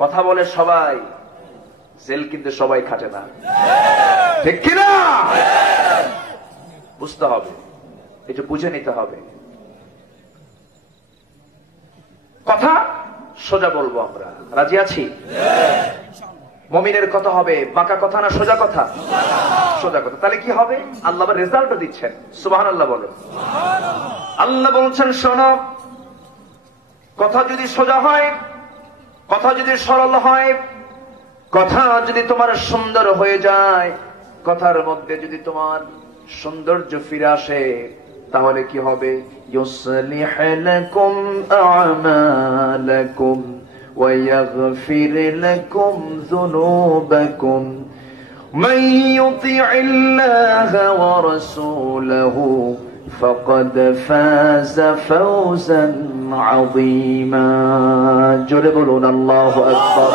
কথা বলে সবাই, জেল কিন্তু সবাই খাটে না। ঠিক কিনা? বুঝতে হবে, এটা বুঝে নিতে হবে। কথা সোজা বলবো আমরা, রাজি আছি? মুমিনের কথা হবে বাঁকা কথা না সোজা কথা? সোজা কথা। তাহলে কি হবে? আল্লাহ রেজাল্টও দিচ্ছেন। সুবহানাল্লাহ বলেন। আল্লাহ বলছেন, শোনো, কথা যদি সোজা হয়, কথা যদি সরল হয়, কথা যদি তোমার সুন্দর হয়ে যায়, কথার মধ্যে যদি তোমার সৌন্দর্য ফিরে আসে, তাহলে কি হবে? ইউসলিহ লাকুম আ'মালাকুম ওয়া ইয়াগফির লাকুম যুনুবাকুম মান ইউতি'ইল্লাহা ওয়া রাসূলাহু ফাকাদ ফাযা ফাওজান আযীমা। জোরে বলুন আল্লাহু আকবার।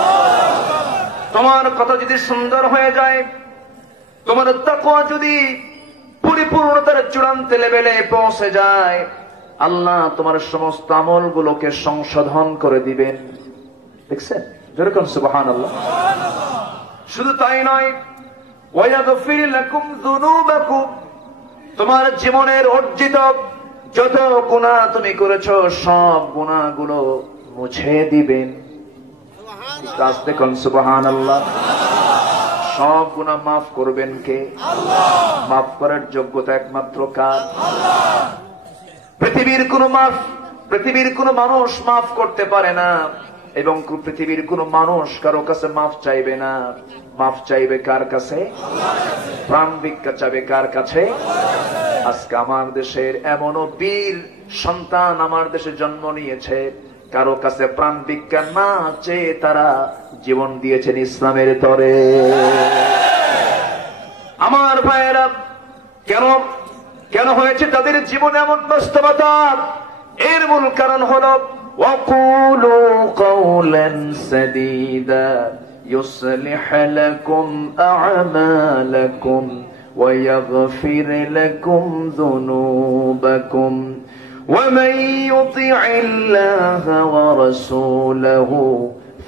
তোমার কথা যদি সুন্দর হয়ে যায়, তোমার তাকওয়া যদি পরিপূর্ণতার চূড়ান্ত লেভেলে পৌঁছে যায়, আল্লাহ তোমার সমস্ত আমলগুলোকে সংশোধন করে দিবেন। দেখছেন? যেরকম সুবহানাল্লাহ। শুধু তাই নয়, ওয়া ইয়াগফির লাকুম যুনুবাকুম, তোমার জীবনের অর্জিত যত গুনাহ তুমি করেছো সব গুনাহগুলো মুছে দিবেন। আস্তে কোন সুবহানাল্লাহ। সব গুনাহ মাফ করবেন কে? আল্লাহ। মাফ করার যোগ্যতা একমাত্র কার? আল্লাহ। পৃথিবীর কোন মানুষ মাফ করতে পারে না, এবং পৃথিবীর কোন মানুষ কারো কাছে মাফ চাইবে না। মাফ চাইবে কার কাছে? আল্লাহর কাছে। প্রাণ ভিক্ষা চাইবে কার কাছে? আল্লাহর কাছে। আজকে আমার দেশের এমনও বীর সন্তান আমার দেশে জন্ম নিয়েছে, কারো কাছে প্রাণ ভিক্ষা না চেয়ে তারা জীবন দিয়েছেন ইসলামের তরে। আমার ভাইয়েরা, কেন হয়েছে তাদের জীবনে এমন বাস্তবতা? এর মূল কারণ হলো ওয়াকুলু কাওলান সাদীদা ইউসলিহ লাকুম আ'মালাকুম ওয়া ইয়াগফির লাকুম যুনুবাকুম ومن يطع الله ورسوله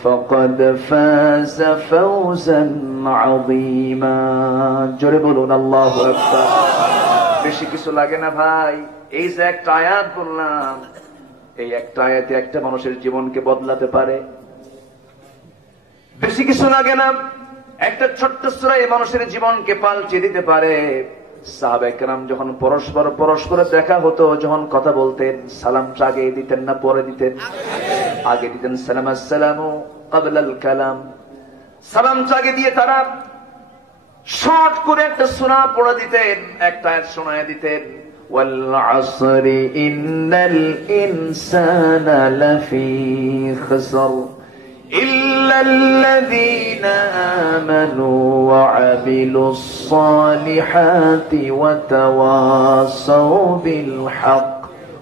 فقد فاز فوزا عظيما। জোরে বলুন আল্লাহু আকবার। বেশি কিছু লাগে না ভাই, এই যে একটা আয়াত বললাম, এই একটা আয়াতে একটা মানুষের জীবনকে বদলাতে পারে। বেশি কিছু লাগে না, একটা ছোট্ট সূরা এই মানুষের জীবনকে পাল্টে দিতে পারে। সাহাবায়ে কেরাম যখন পরস্পর দেখা হতো, যখন কথা বলতেন, সালামটা আগে দিতেন না পরে দিতেন? আগে দিতেন। সালাম আসসালামু ক্বাবলাল কালাম। সালামটা আগে দিয়ে তারা শর্ট করে একটা সূরা পড়ে দিতেন, একটা আয়াত শোনায় দিতেন। والعصر إن الإنسان لفي خسر إلا الذين آمنوا وعملوا الصالحات وتواصوا بالحق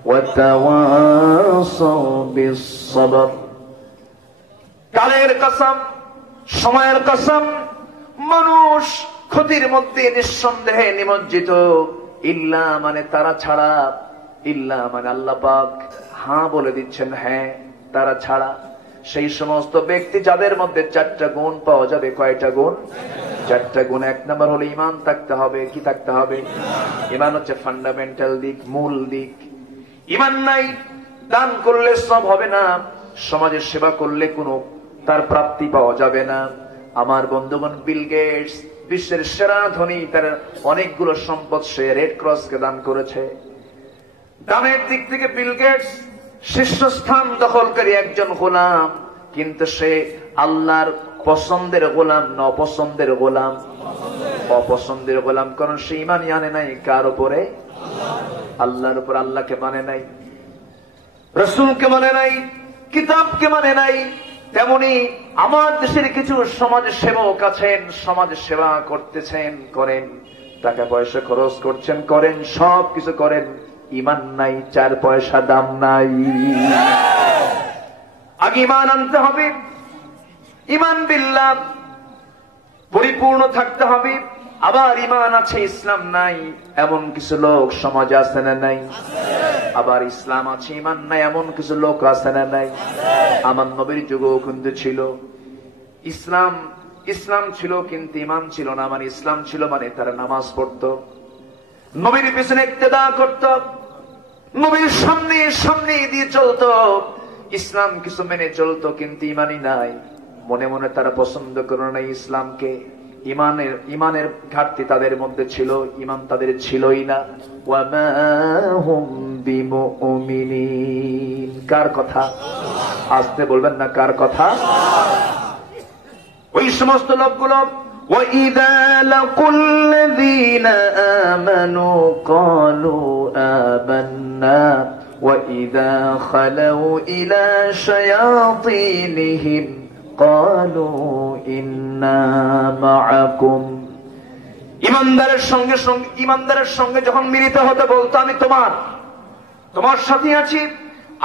وتواصوا بالصبر কালের কসম, সময়ের কসম, মানুষ ক্ষতির মধ্যে নিঃসন্দেহে নিমজ্জিত। ইল্লা মানে তারা ছাড়া, ইল্লা মানে আল্লাহ পাক হ্যাঁ বলে দিচ্ছেন, হ্যাঁ তারা ছাড়া সেই সমস্ত ব্যক্তি যাদের মধ্যে 4টা গুণ পাওয়া যাবে। কয়টা গুণ? 4টা গুণ। 1 নম্বর হলো ঈমান থাকতে হবে। কি থাকতে হবে? ঈমান হচ্ছে ফান্ডামেন্টাল দিক, মূল দিক। ঈমান নাই, দান করলে সব হবে না, সমাজের সেবা করলে কোনো তার প্রাপ্তি পাওয়া যাবে না। আমার বন্ধুগণ, বিল গেটস বিশ্বের সেরা ধনী, তার অনেকগুলো সম্পদ সে রেড ক্রসকে দান করেছে। দানের দিক থেকে বিল গেটস শীর্ষস্থান দখলকারী একজন গোলাম, কিন্তু সে আল্লাহর পছন্দের গোলাম না অপছন্দের গোলাম? অপছন্দের গোলাম, কারণ সে ঈমানই আনে নাই। কার উপরে? আল্লাহর উপর। আল্লাহকে মানে নাই, রাসূলকে মানে নাই, কিতাবকে মানে নাই। তেমনি আমার দেশের কিছু সমাজ সেবক আছেন, সমাজ সেবা করতেছেন, করেন, টাকা পয়সা খরচ করছেন, করেন, সব কিছু করেন, ঈমান নাই, 4 পয়সা দাম নাই। আগে ঈমান আনতে হবে, ঈমান বিল্লাহ পরিপূর্ণ থাকতে হবে। আবার ঈমান আছে, ইসলাম নাই, এমন কিছু লোক সমাজে আছে না নাই? আবার ইসলাম আছে, ঈমান নাই, এমন কিছু লোক আছে না নাই? আমার নবীর যুগেও কিন্তু ছিল ইসলাম, ইসলাম ছিল কিন্তু ঈমান ছিল না। মানে ইসলাম ছিল মানে তারা নামাজ পড়তো, নবীর পিছনে ইক্তেদা করত, নবীর সামনে সামনে দিয়ে চলতো, ইসলাম কিছু মেনে চলতো, কিন্তু ঈমানই নাই। মনে মনে তারা পছন্দ করে নাই ইসলামকে। ঈমানের ঘাটতি তাদের মধ্যে ছিল, ঈমান তাদের ছিলই না। ওয়ামা হুম বিমুমিনিন। কার কথা? আসতে বলবেন না, কার কথা? ওই সমস্ত লোকগুলো وَإِذَا لَقُوا الَّذِينَ آمَنُوا قَالُوا آمَنَّا وَإِذَا خَلَوْا إِلَى شَيَاطِينِهِمْ قَالُوا إِنَّا مَعَكُمْ। ইমানদারের সঙ্গে যখন মিলিত হতে বলতো আমি তোমার সাথে আছি,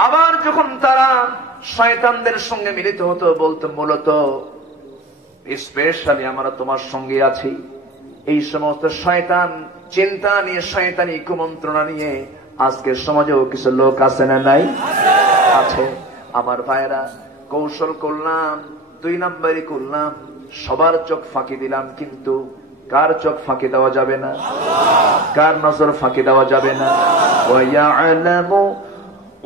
আবার যখন তারা শয়তানদের সঙ্গে মিলিত হতো বলতো মূলত স্পেশালি আমরা তোমার সঙ্গে আছি। এই সমস্ত শয়তান চিন্তা নিয়ে, শয়তানি কুমন্ত্রণা নিয়ে আজকের সমাজেও কিছু লোক আছে না নাই? আছে। আমার ভাইরা, কৌশল করলাম, 2 নম্বরই করলাম, সবার চোখ ফাঁকি দিলাম, কিন্তু কার চোখ ফাঁকি দেওয়া যাবে না? কার নজর ফাঁকি দেওয়া যাবে না?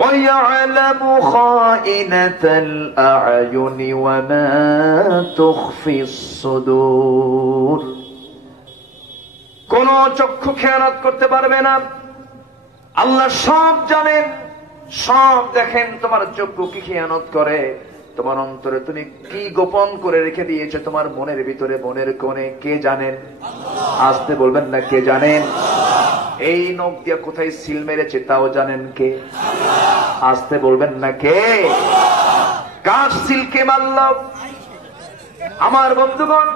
وَيَعْلَمُ خَائِنَةَ الْأَعْيُنِ وَمَا تُخْفِي الصُّدُورُ। কোন চক্ষু খেয়ানত করতে পারবে না। আল্লাহ সব জানেন, সব দেখেন। তোমার চক্ষু কি খেয়ানত করে, তোমার অন্তরে তুমি কি গোপন করে রেখে দিয়েছো তোমার মনের ভিতরে, মনের কোণে, কে জানেন? আসতে বলবেন না, কে জানেন? এই নখ দিয়ে কোথায় সিল মেরেছে তাও জানেন কে? আসতে বলবেন না, কে? কার সিল কে মারল? আমার বন্ধুগণ,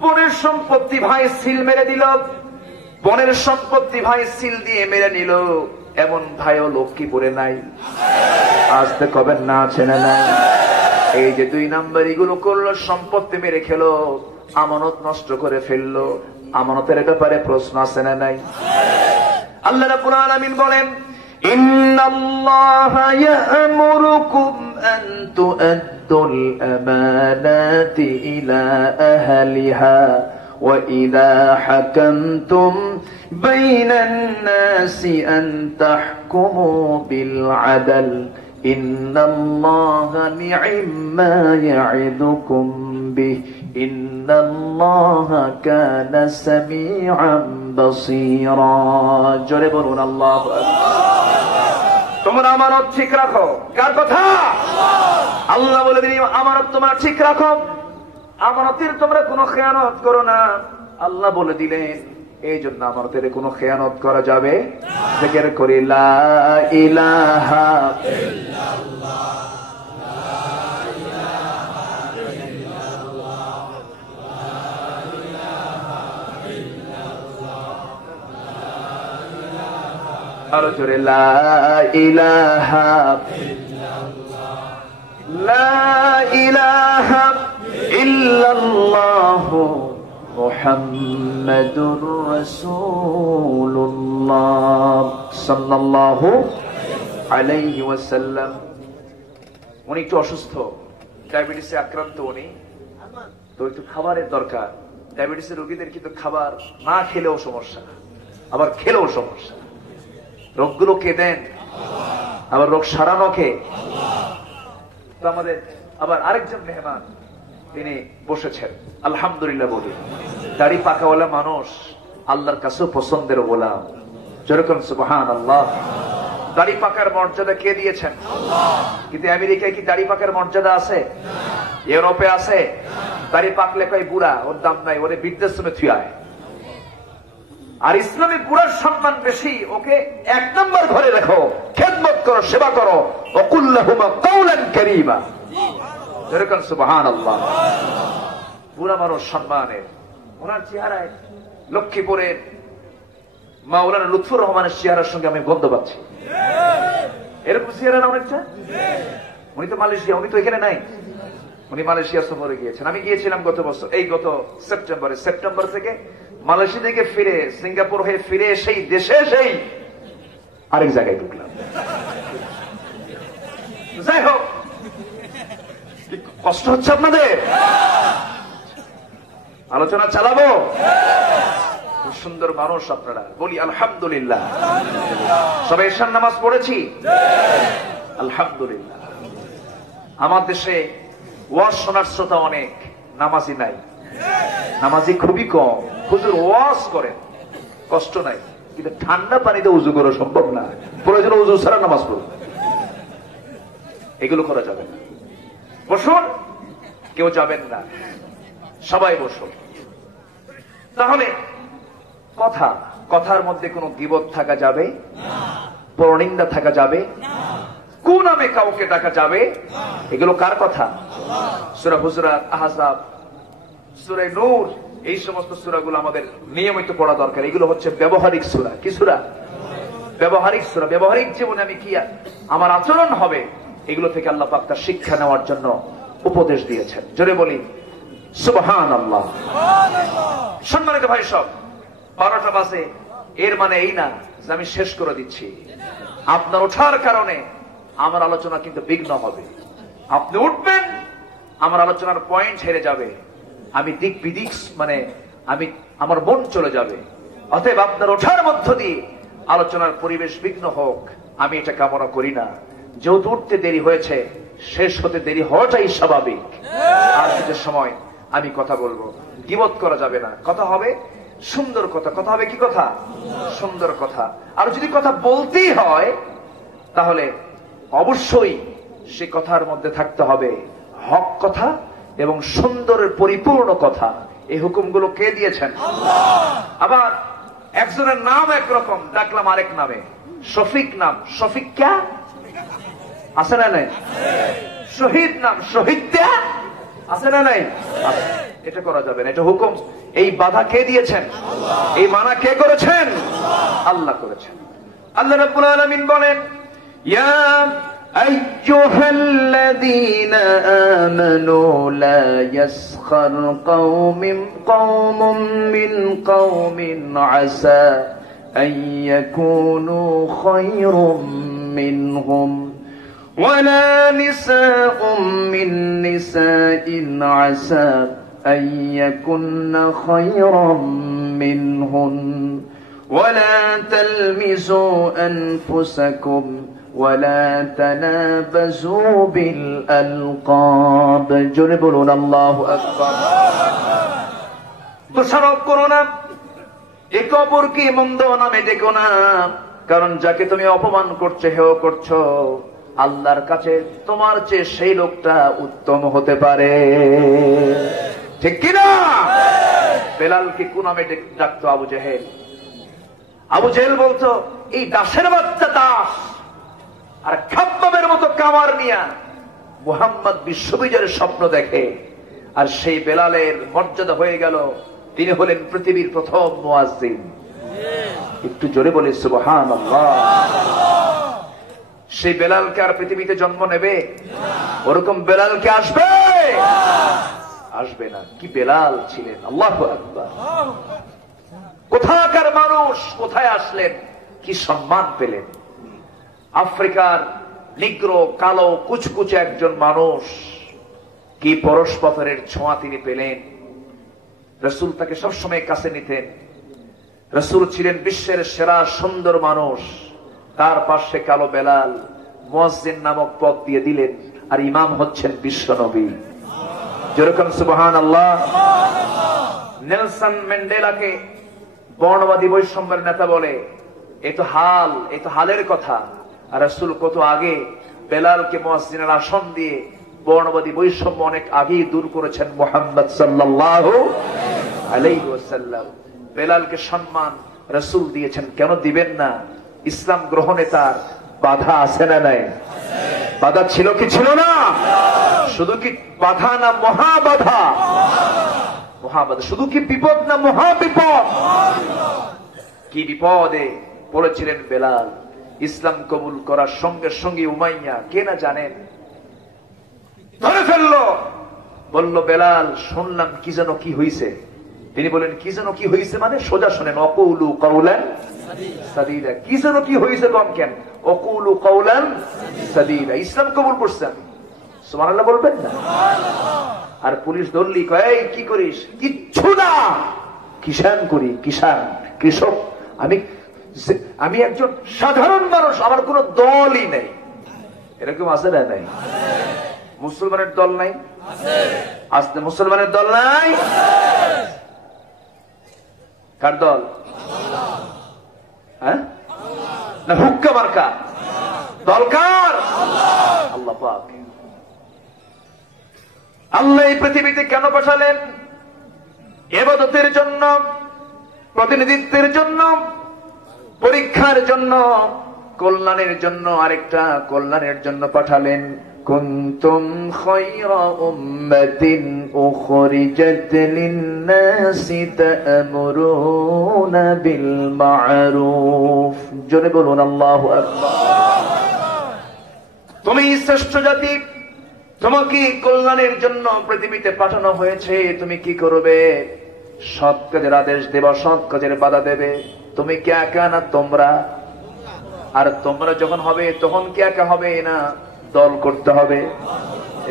বোনের সম্পত্তি ভাই সিল মেরে দিল, বোনের সম্পত্তি ভাই সিল দিয়ে মেরে নিল, এমন ভাইও লক্ষ্মীপুরে নাই। আসতে কবেন না, আছে না নাই? এই যে 2 নাম্বার এগুলো করলো, সম্পত্তি মেরে খেলো, আমানত নষ্ট করে ফেললো। আমানতের ব্যাপারে প্রশ্ন আছে না নাই? আল্লাহ রাব্বুল আলামিন বলেন, ইন্নাল্লাহা ইয়া'মুরুকুম আন তু'আদ্দুল আমানাতি ইলা আহলিহা ওয়া ইযা হাকামতুম বাইনান নাসি আন তাহকুমু বিল আদল ইন্নাল্লাহা নি'ম্মা ইয়া'iদুকুম বিহি ইন্নাল্লাহা কানা সামিআন বাসীরা। জোরে বলুন আল্লাহু আকবার। তোমরা আমানত ঠিক রাখো। কার কথা? আল্লাহ বলে দিলেন আমানত তোমরা ঠিক রাখো, আমানতের তোমরা কোনো খেয়ানত করো না। আল্লাহ বলে দিলেন এই জন্য আমাদের কোনো খেয়ানত করা যাবে। জিকির করি লা ইলাহা ইল্লাল্লাহ, আরো জোরে লা ইলাহা লা ইলাহা ইল্লাল্লাহু মুহাম্মাদুর রাসূলুল্লাহ সাল্লাল্লাহু আলাইহি ওয়াসাল্লাম। উনি একটু অসুস্থ, ডায়াবেটিসে আক্রান্ত উনি, তো একটু খাবারের দরকার। ডায়াবেটিসের রোগীদের কিন্তু খাবার না খেলেও সমস্যা, আবার খেলেও সমস্যা। রোগগুলো কে দেন, আবার রোগ সারানো কে? তো আমাদের আবার আরেকজন মেহমান তিনি বসেছেন, আলহামদুলিল্লাহ বলি। দাড়ি পাকাওয়ালা মানুষ আল্লাহর কাছেও পছন্দের গোলাম, যেরকম সুবহানাল্লাহ। দাড়ি পাকার মর্যাদা কে দিয়েছেন? কিন্তু আমেরিকায় কি দাড়ি পাকার মর্যাদা আছে? ইউরোপে আছে? দাড়ি পাকলে কয় বুড়া, ওর দাম নাই, ওরে বৃদ্ধাশ্রমে থুয়ায়। আর ইসলামী বুড়ার সম্মান বেশি, ওকে এক নম্বর ঘরে রাখো, খেদমত করো, সেবা করো। ওয়াকুল্লাহুমা কাওলান কারীমা, যেরকম সুবহানাল্লাহ। বুড়া মানুষ সম্মানের। ওনার চেহারায় লক্ষ্মীপুরের মাওলানা লুৎফুর রহমানের চেহারার সঙ্গে আমি গন্ধ পাচ্ছি। এরকম চেহারা না অনেকটা? উনি তো মালয়েশিয়া, উনি তো এখানে নাই, উনি মালয়েশিয়া সফরে গিয়েছেন। আমি গিয়েছিলাম গত বছর, এই গত সেপ্টেম্বর থেকে মালয়েশিয়া থেকে ফিরে, সিঙ্গাপুর হয়ে ফিরে সেই দেশে সেই আরেক জায়গায় ঢুকলাম। যাই হোক, কষ্ট হচ্ছে আপনাদের? আলোচনা চালাবো? খুব সুন্দর মানুষ আপনারা, বলি আলহামদুলিল্লাহ। সবাই ঈশার নামাজ পড়েছি? আলহামদুলিল্লাহ। আমার দেশে ওয়াজ শোনার শ্রোতা অনেক, নামাজি নাই, নামাজি খুবই কম। হুজুর ওয়াজ করেন, কষ্ট নাই, কিন্তু ঠান্ডা পানিতে উজু করা সম্ভব না। প্রয়োজন উজু ছাড়া নামাজ পড়ুন, এগুলো করা যাবে না। বসুন, কেউ যাবেন না, সবাই বসুন। তাহলে কথার মধ্যে কোনো গীবত থাকা যাবে, পরনিন্দা থাকা যাবে, কোন নামে কাউকে ডাকা যাবে? এগুলো কার কথা? সূরা হুজুরাত, আহজাব, সূরা নূর, এই সমস্ত সূরাগুলো আমাদের নিয়মিত পড়া দরকার। এগুলো হচ্ছে ব্যবহারিক সূরা। কি সূরা? ব্যবহারিক সূরা। ব্যবহারিক জীবনে আমি কি আমার আচরণ হবে, এগুলো থেকে আল্লাহ পাক তার শিক্ষা নেওয়ার জন্য উপদেশ দিয়েছেন। জোরে বলি সুবহানাল্লাহ। সম্মানিত ভাই সব, 12টা বাজে, এর মানে এই না যে আমি শেষ করে দিচ্ছি। আপনার ওঠার কারণে আমার আলোচনা কিন্তু বিঘ্ন হবে। আপনি উঠবেন, আমার আলোচনার পয়েন্ট হেরে যাবে, আমি দিক বিদিক আমার মন চলে যাবে। অতএব আপনার ওঠার মধ্য দিয়ে আলোচনার পরিবেশ বিঘ্ন হোক, আমি এটা কামনা করি না। যেহেতু উঠতে দেরি হয়েছে, শেষ হতে দেরি হওয়াটাই স্বাভাবিক। আর কিছু সময় আমি কথা বলবো, গীবত করা যাবে না। কথা হবে সুন্দর কথা। কথা হবে কি কথা? সুন্দর কথা। আর যদি কথা বলতেই হয়, তাহলে অবশ্যই সে কথার মধ্যে থাকতে হবে হক কথা এবং সুন্দরের পরিপূর্ণ কথা। এই হুকুমগুলো কে দিয়েছেন? আবার একজনের নাম একরকম, ডাকলাম আরেক নামে। শফিক নাম, শফিক ক্যা আছে না নাই? শহীদ নাম, শহীদ ক্যা আছে না নাই? এটা করা যাবে না, এটা হুকুম। এই বাধা কে দিয়েছেন? এই মানা কে করেছেন? আল্লাহ করেছেন। আল্লাহ রাব্বুল আলামিন বলেন, ইয়া আইয়ুহাল্লাযীনা আমানু লা ইয়াসখার কওমুম মিন কওমিন আসা আন ইয়াকুনু খায়রুম মিনহুম ওয়ালা নিসাউম মিন নিসাইন আসা أن يكن خيرا منهن ولا تلمزوا أنفسكم ولا تنابزوا بالألقاب جربون الله أكبر দোষারোপ করো না, একে অপরকে মন্দ নামে ডেকো না, কারণ যাকে তুমি অপমান করছো, হেয় করছো, আল্লাহর কাছে তোমার চেয়ে সেই লোকটা উত্তম হতে পারে। ঠিক কিনা? বেলালকে কোন নামে ডাকতো? আবু জেহেল। আবু জেহেল বলতো, এই দাসের বাচ্চা দাস, আর খাব্বাবের মতো কামার নিয়া মুহাম্মদ বিশ্ববিজয়ের স্বপ্ন দেখে। আর সেই বেলালের মর্যাদা হয়ে গেল, তিনি হলেন পৃথিবীর প্রথম মুয়াজ্জিন। একটু জোরে বলে সুবহানাল্লাহ। সেই বেলালকে আর পৃথিবীতে জন্ম নেবে? ওরকম বেলালকে আসবে? আসবে না। কি বেলাল ছিলেন! আল্লাহু আকবার। কোথাকার মানুষ, কোথায় আসলেন, কি সম্মান পেলেন! আফ্রিকার নিগ্রো, কালো, কুচকুচে একজন মানুষ, কি পরশপথরের ছোঁয়া তিনি পেলেন। রাসূল তাকে সবসময় কাছে নিতেন। রাসূল ছিলেন বিশ্বের সেরা সুন্দর মানুষ, তার পাশে কালো বেলাল মুয়াজ্জিন নামক পদ দিয়ে দিলেন, আর ইমাম হচ্ছেন বিশ্ব নবী। যেরকম সুবহানাল্লাহ। নেলসন ম্যান্ডেলাকে বর্ণবাদী বৈষম্যের নেতা বলে, এ তো হালের কথা। আর রাসূল কত আগে বেলালকে মুয়াজ্জিনের আসন দিয়ে বর্ণবাদী বৈষম্য অনেক আগেই দূর করেছেন মুহাম্মদ সাল্লাল্লাহু আলাইহি ওয়াসাল্লাম। বেলালকে সম্মান রাসূল দিয়েছেন, কেন দিবেন না? ইসলাম গ্রহণে তার বাধা আছে না নাই? বাধা ছিল কি ছিল না? শুধু কি বাধা না মহাবাধা? মহাবাধা। শুধু কি বিপদ না মহাবিপদ? কি বিপদে পড়েছিলেন বেলাল! ইসলাম কবুল করার সঙ্গে সঙ্গে উমাইয়া, কে না জানেন, ধরে ফেললো। বলল, বেলাল শুনলাম কি যেন কি হইছে। তিনি বলেন, কি যেন কি হইছে মানে? সোজা শোনেন, অকুলু কাউলান সাদীদা। কি যেন কি হইছে কম কেন? অকুলু কাউলান সাদীদা। ইসলাম কবুল করছেন, সুবহানাল্লাহ বলবেন না? আর পুলিশ ধরলি, কয় কি করিস? কিচ্ছু না, কিষান করি, কিষান, কৃষক। আমি একজন সাধারণ মানুষ, আমার কোন দলই নেই। এরকম আছে না? নাই। মুসলমানের দল নাই? আসতে মুসলমানের দল নাই? কার দল? হ্যাঁ না হুক্কা মার্কা? দল কার? আল্লাহ পাক। আল্লাহ এই পৃথিবীতে কেন পাঠালেন? ইবাদতের জন্য, প্রতিনিধিত্বের জন্য, পরীক্ষার জন্য, কল্যাণের জন্য। আরেকটা কল্যাণের জন্য পাঠালেন। কুনতুম খায়রা উম্মাতিন উখরিজাত লিন-নাসি তা'মুরুনা বিল মা'রুফ। জোরে বলুন আল্লাহু আকবার। তুমি শ্রেষ্ঠ জাতি, তোমাকে কল্যাণের জন্য পৃথিবীতে পাঠানো হয়েছে। তুমি কি করবে? সৎ কাজের আদেশ দেবে, সৎ কাজের বাধা দেবে। তুমি কি একা না তোমরা? আর তোমরা যখন হবে তখন কি একা হবে না, দল করতে হবে।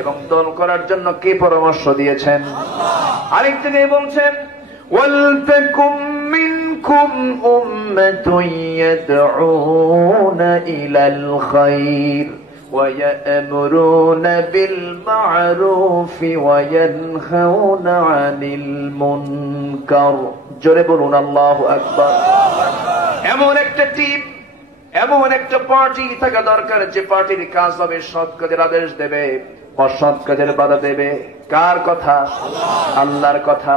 এবং দল করার জন্য কে পরামর্শ দিয়েছেন? আরেক জায়গায় বলছেন, ওয়ালতাকুম মিনকুম উম্মাতুন ইয়াদউনা ইলাল খায়র ওয়া ইয়া'মুরুনা বিল মা'রুফি ওয়া ইয়ানহাউনা আনিল মুনকার। জোরে বলুন আল্লাহু আকবার। এমন একটা টিম, এমন একটা পার্টি থাকা দরকার যে পার্টির কাজ হবে সৎ কাজের আদেশ দেবে, অসৎ কাজের বাধা দেবে। কার কথা? আল্লাহর কথা।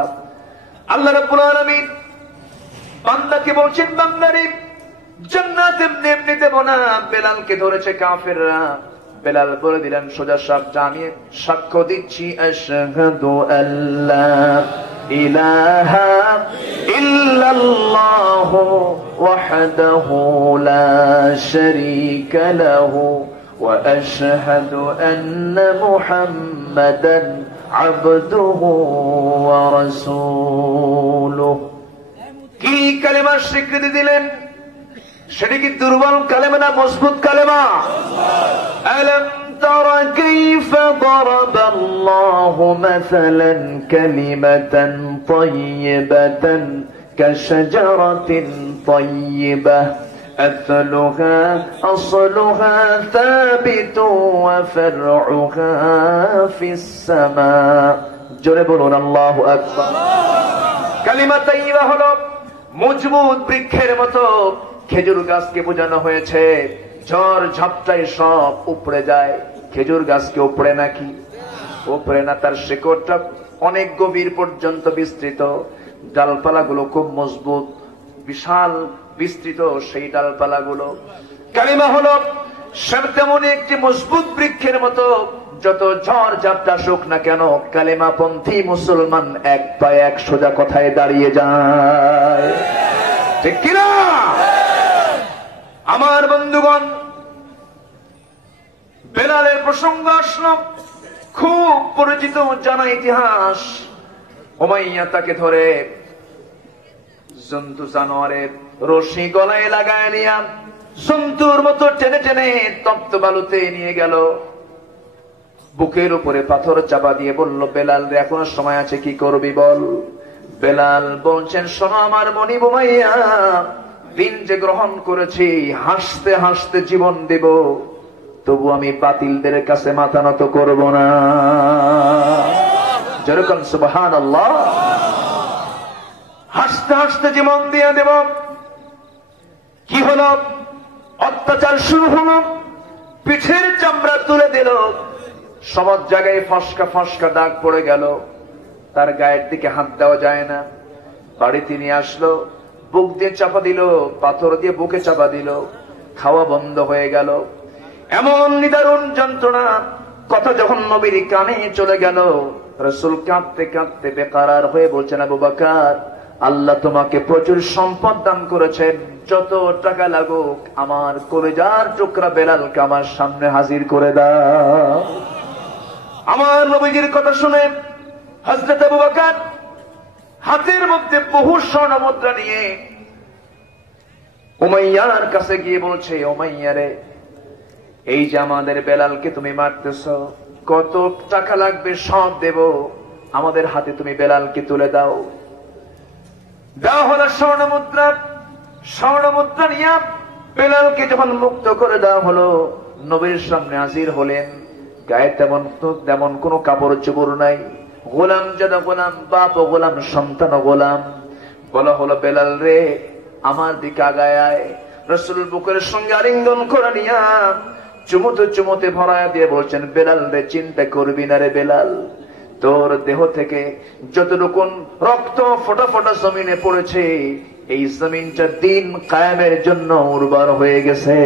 আল্লাহ রাব্বুল আলামিন বান্দাকে বলছেন, বান্দারে জান্নাত এমনি এমনি দেব না। বেলালকে ধরেছে কাফেররা। বেলাল বলে দিলেন সোজা সাপ, জানিয়ে সাক্ষ্য দিচ্ছি, আশহাদু আল্লা ইলাহা ইল্লাল্লাহু ওয়াহদাহু লা শারীকা লাহু ওয়া আশহাদু আন্না মুহাম্মাদান আবদুহু ওয়া রাসূলুহু। কি কালেমার স্বীকৃতি দিলেন? সেটা কি দুর্বল কালেমা না মজবুত কালেমা? আলাম তারা কাইফা দারাবাল্লাহু মাসালান কালিমাতান তাইয়্যিবাতান কাশাজারাতিন তাইয়্যিবাহ আসলুহা সাবিতুন ওয়া ফারউহা ফিস সামা। জোরে বলুন আল্লাহু আকবার। কালিমা তাইয়্যিবা হলো মজবুত বৃক্ষের মতো। খেজুর গাছকে বোঝানো হয়েছে, ঝড় ঝাপটায় সব উপড়ে যায়। খেজুর গাছকে উপড়ে নাকি? উপড়ে না, তার শিকড়টা অনেক গভীর পর্যন্ত বিস্তৃত, ডালপালাগুলো খুব মজবুত, বিশাল বিস্তৃত সেই ডালপালাগুলো। কালিমা হলো তেমন একটি মজবুত বৃক্ষের মতো, যত ঝড় ঝাপটা আসুক না কেন কালিমাপন্থী মুসলমান এক পায়ে এক সোজা কথায় দাঁড়িয়ে যায়, ঠিক কিনা? আমার বন্ধুগণ, বেলালের প্রসঙ্গ আসলো, খুব পরিচিত জানা ইতিহাস। উমাইয়া তাকে ধরে জন্তু জানোয়ারের রশি গলায় লাগায় নিয়া জন্তুর মতো টেনে টেনে তপ্ত বালুতে নিয়ে গেল। বুকের উপরে পাথর চাপা দিয়ে বলল, বেলাল রে এখনো সময় আছে, কি করবি বল। বেলাল বলছেন, শোনো আমার মনি উমাইয়া, দিন যে গ্রহণ করেছি হাসতে হাসতে জীবন দেব, তবু আমি বাতিলদের কাছে মাথা নত করব না। যেরকম সুবহানাল্লাহ। হাসতে হাসতে জীবন দিয়ে দেব। কি হলো? অত্যাচার শুরু হলো, পিঠের চামড়া তুলে দিল, সব জায়গায় ফসকা ফসকা দাগ পড়ে গেল, তার গায়ের দিকে হাত দেওয়া যায় না। বাড়িতে নিয়ে আসলো, বুক দিয়ে চাপা দিল, পাথর দিয়ে বুকে চাপা দিল, খাওয়া বন্ধ হয়ে গেল। এমন নিদারুণ যন্ত্রণা। কথা যখন নবীর কানে চলে গেল, রাসূল কাঁদতে কাঁদতে বেকারার হয়ে বলছেন, আবু বকর, আল্লাহ তোমাকে প্রচুর সম্পদ দান করেছেন, যত টাকা লাগুক আমার কলিজার টুকরা বেলালকে আমার সামনে হাজির করে দাও। আমার নবীজির কথা শুনে হযরত আবু বকর হাতের মধ্যে বহু স্বর্ণ মুদ্রা নিয়ে উমাইয়ার কাছে গিয়ে বলছে, উমাইয়া রে, এই যে আমাদের বেলালকে তুমি মারতেছ, কত টাকা লাগবে সব দেব, আমাদের হাতে তুমি বেলালকে তুলে দাও। দেওয়া হলো স্বর্ণ মুদ্রা। স্বর্ণ মুদ্রা নিয়ে বেলালকে যখন মুক্ত করে দেওয়া হলো, নবীর সামনে হাজির হলেন। গায়ে তেমন কোন কাপড় চোপড় নাই, গোলাম জাদা গোলাম, বাপ ও গোলাম, সন্তান ও গোলাম। বলা হলো, বেলাল রে আমার দিকে আগায় আয়। রাসূল বুকের সঙ্গে আলিঙ্গন করে নিয়া চুমুতে চুমুতে ভরায়া দিয়ে বলছেন, বেলাল রে চিন্তা করবি না রে বেলাল, তোর দেহ থেকে যতটুকু রক্ত ফোটা ফোটা জমিনে পড়েছে, এই জমিনটা দিন কায়েমের জন্য উর্বর হয়ে গেছে।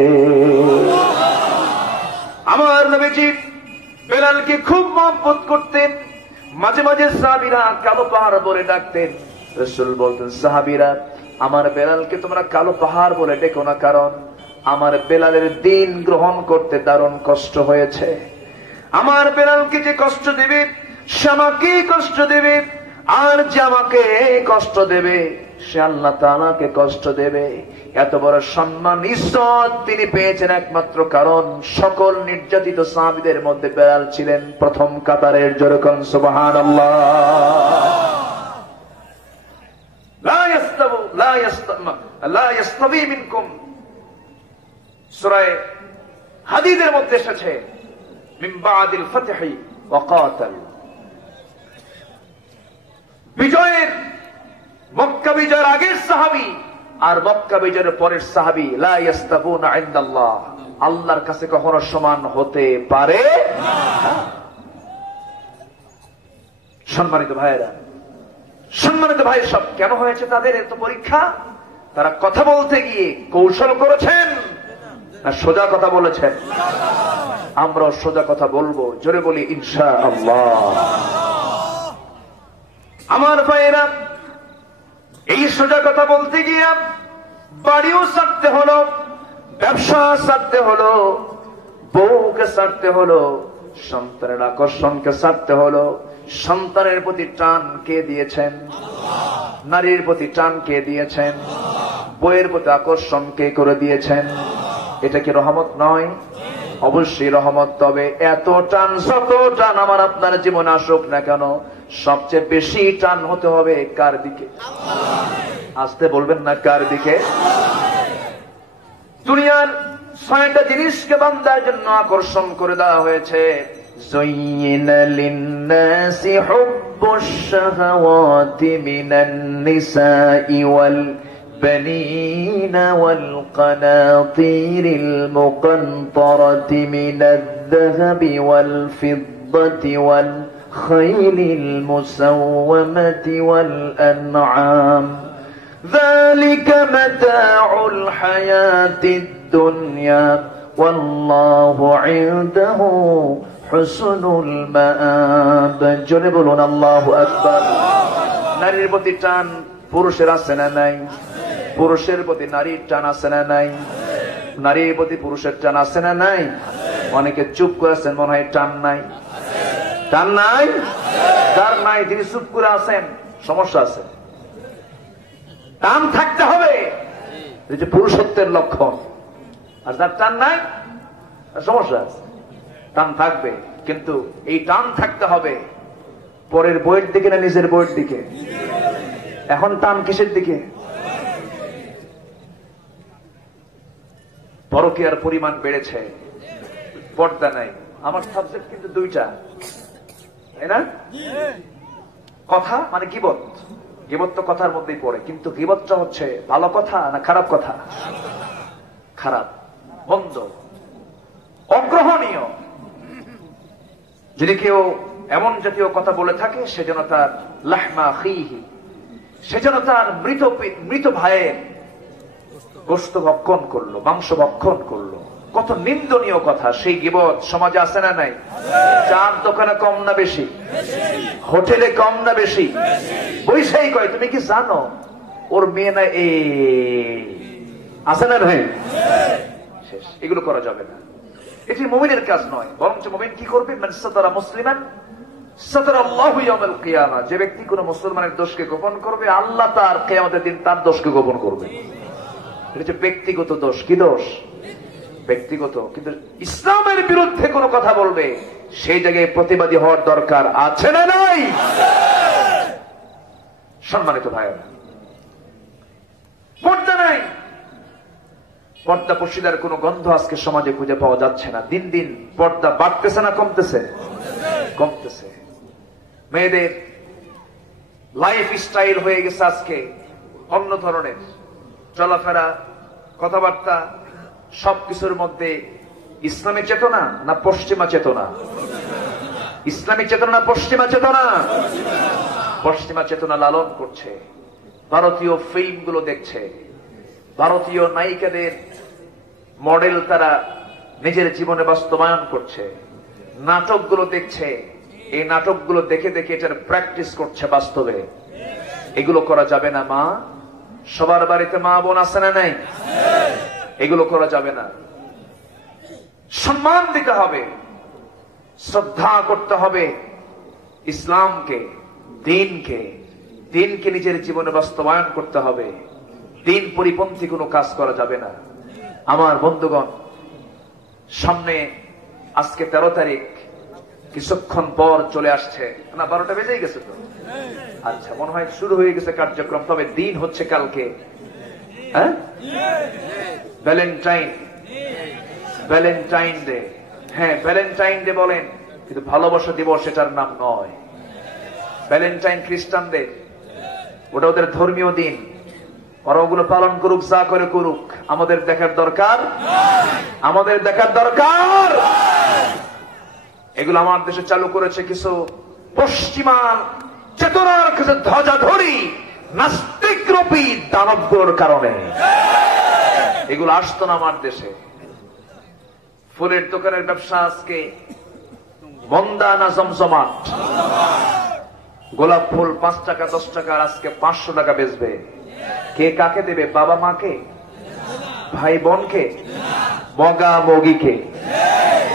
আমার নবীজি বেলালকে খুব মহব্বত করতেন। মাঝে মাঝে সাহাবীরা কালো পাহাড় বলে ডাকতেন। রাসূল বলতেন, সাহাবীরা আমার বেলালকে তোমরা কালো পাহাড় বলে ডেকো না, কারণ আমার বেলালের দিন গ্রহণ করতে দারুণ কষ্ট হয়েছে। আমার বেলালকে যে কষ্ট দেবে সে আমাকে কষ্ট দেবে, আর যে আমাকে কষ্ট দেবে সে আল্লাহ তাআলাকে কষ্ট দেবে। এত বড় সম্মান ইজ্জত তিনি পেয়েছেন একমাত্র কারণ সকল নির্যাতিত সাহাবীদের মধ্যে বেলাল ছিলেন প্রথম কাতারের। যেরকম সুবহানাল্লাহ। লা ইয়াস্তাবি মিনকুম, সূরা হাদীদের মধ্যে এসেছে, মিন বাদিল ফাতহি ওয়া কাতাল। বিজয়ের, মক্কা বিজয়ের আগের সাহাবী আর মক্কা বিজয়ের পরের সাহাবী লা ইয়াস্তাবুনা ইনদাল্লাহ, আল্লাহর কাছে কখনো সমান হতে পারে না। সম্মানিত ভাইয়েরা, সম্মানিত ভাই সব, কেন হয়েছে তাদের এত পরীক্ষা? তারা কথা বলতে গিয়ে কৌশল করেছেন না সোজা কথা বলেছেন? আমরা সোজা কথা বলবো, জোরে বলি ইনশাআল্লাহ। আমার ভাইয়েরা, এই সোজা কথা বলতে গিয়ে বাড়িও ছাড়তে হলো, ব্যবসা ছাড়তে হলো, বউকে ছাড়তে হলো, সন্তানের আকর্ষণকে ছাড়তে হলো। সন্তানের প্রতি টান কে দিয়েছেন? নারীর প্রতি টান কে দিয়েছেন? বইয়ের প্রতি আকর্ষণ কে করে দিয়েছেন? এটা কি রহমত নয়? অবশ্যই রহমত। তবে এত টান, যত টান আমার আপনার জীবনে আসুক না কেন, সবচেয়ে বেশি টান হতে হবে কার দিকে? আসতে বলবেন না, কার দিকে? দুনিয়ার 6টা জিনিসকে বান্দার জন্য আকর্ষণ করে দেওয়া হয়েছে। زين للناس حب الشهوات من النساء والبنين والقناطير المقنطرة من الذهب والفضة خيل المسومة والأنعام ذلك متاع الحياة الدنيا والله عنده حسن المآب জোরে বলুন আল্লাহু আকবার নারীর প্রতি টান পুরুষের আছে না নাই পুরুষের প্রতি নারীর টান আছে না নাই নারীর প্রতি পুরুষের টান আছে না নাই অনেকে চুপ করে আছেন মনে হয় টান নাই টান নাই যার নাই তিনি চুপ করে আছেন সমস্যা আছে টান থাকতে হবে এই যে পুরুষত্বের লক্ষণ আর যার টান নাই সমস্যা আছে টান থাকবে কিন্তু এই টান থাকতে হবে পরের বইয়ের দিকে না নিজের বইয়ের দিকে এখন টান কিসের দিকে পরকীয়ার পরিমাণ বেড়েছে পর্দা নাই আমার সাবজেক্ট কিন্তু দুইটা তাই না কথা মানে গীবত গীবত তো কথার মধ্যেই পড়ে কিন্তু গীবতটা হচ্ছে ভালো কথা না খারাপ কথা খারাপ মন্দ অগ্রহণীয় যদি কেউ এমন জাতীয় কথা বলে থাকে সেজন্য তার লাহমা আখিহি সেজন্য তার মৃত ভাইয়ের গোশত ভক্ষণ করলো মাংস ভক্ষণ করলো কত নিন্দনীয় কথা সেই গীবত সমাজে আছে না নাই চার দোকানে কম না বেশি হোটেলে কম না বেশি বৈশাই কয় তুমি কি জানো ওর মেয়ে না এ আছে না ভাই শেষ এগুলো করা যাবে না এটি মুমিনের কাজ নয় বরঞ্চ মুমিন কি করবে মান সাতারা মুসলিমান সাতারাল্লাহু ইয়াউমাল কিয়ামা যে ব্যক্তি কোন মুসলমানের দোষকে গোপন করবে আল্লাহ তার কিয়ামতের দিন তার দোষকে গোপন করবে এটা হচ্ছে ব্যক্তিগত দোষ কি দোষ ব্যক্তিগত কিন্তু ইসলামের বিরুদ্ধে কোন কথা বলবে সেই জায়গায় প্রতিবাদী হওয়ার দরকার আছে না নাই সম্মানিত ভাইয়েরা পর্দা নাই পর্দা পশিদার কোন গন্ধ আজকে সমাজে খুঁজে পাওয়া যাচ্ছে না দিন দিন পর্দা বাড়তেছে না কমতেছে কমতেছে মেয়েদের লাইফ স্টাইল হয়ে গেছে আজকে অন্য ধরনের চলাফেরা কথাবার্তা সবকিছুর মধ্যে ইসলামী চেতনা না পশ্চিমা চেতনা ইসলামী চেতনা না পশ্চিমা চেতনা পশ্চিমা চেতনা লালন করছে ভারতীয় ফিল্মগুলো দেখছে ভারতীয় নায়িকাদের মডেল তারা নিজের জীবনে বাস্তবায়ন করছে নাটকগুলো দেখছে এই নাটকগুলো দেখে দেখে এটার প্র্যাকটিস করছে বাস্তবে এগুলো করা যাবে না মা সবার বাড়িতে মা বোন আছে না নাই এগুলো করা যাবে না সম্মান দিতে হবে শ্রদ্ধা করতে হবে ইসলামকে দিনকে দিনকে নিজের জীবনে বাস্তবায়ন করতে হবে দিন পরিপন্থী কোনো কাজ করা যাবে না আমার বন্ধুগণ সামনে আজকে 13 তারিখ কিছুক্ষণ পর চলে আসছে না 12টা বেজেই গেছে তো আচ্ছা মনে হয় শুরু হয়ে গেছে কার্যক্রম তবে দিন হচ্ছে কালকে হ্যাঁ ভ্যালেন্টাইন ভ্যালেন্টাইন ডে হ্যাঁ ভ্যালেন্টাইন ডে বলেন কিন্তু ভালোবাসা দিবস এটার নাম নয় ভ্যালেন্টাইন খ্রিস্টানদের ওটা ওদের ধর্মীয় দিন ওরা ওগুলো পালন করুক যা করে করুক আমাদের দেখার দরকার আমাদের দেখার দরকার এগুলো আমার দেশে চালু করেছে কিছু পশ্চিমা চেতনার কিছু ধ্বজাধরি নাস্তিকরূপী দানবগুলোর কারণে এগুলো আসতো না আমার দেশে ফুলের দোকানের ব্যবসা আজকে মন্দা না জমজমাট গোলাপ ফুল 5 টাকা 10 টাকা আজকে 500 টাকা বেচবে কে কাকে দেবে বাবা মাকে ভাই বোনকে মগা মগিকে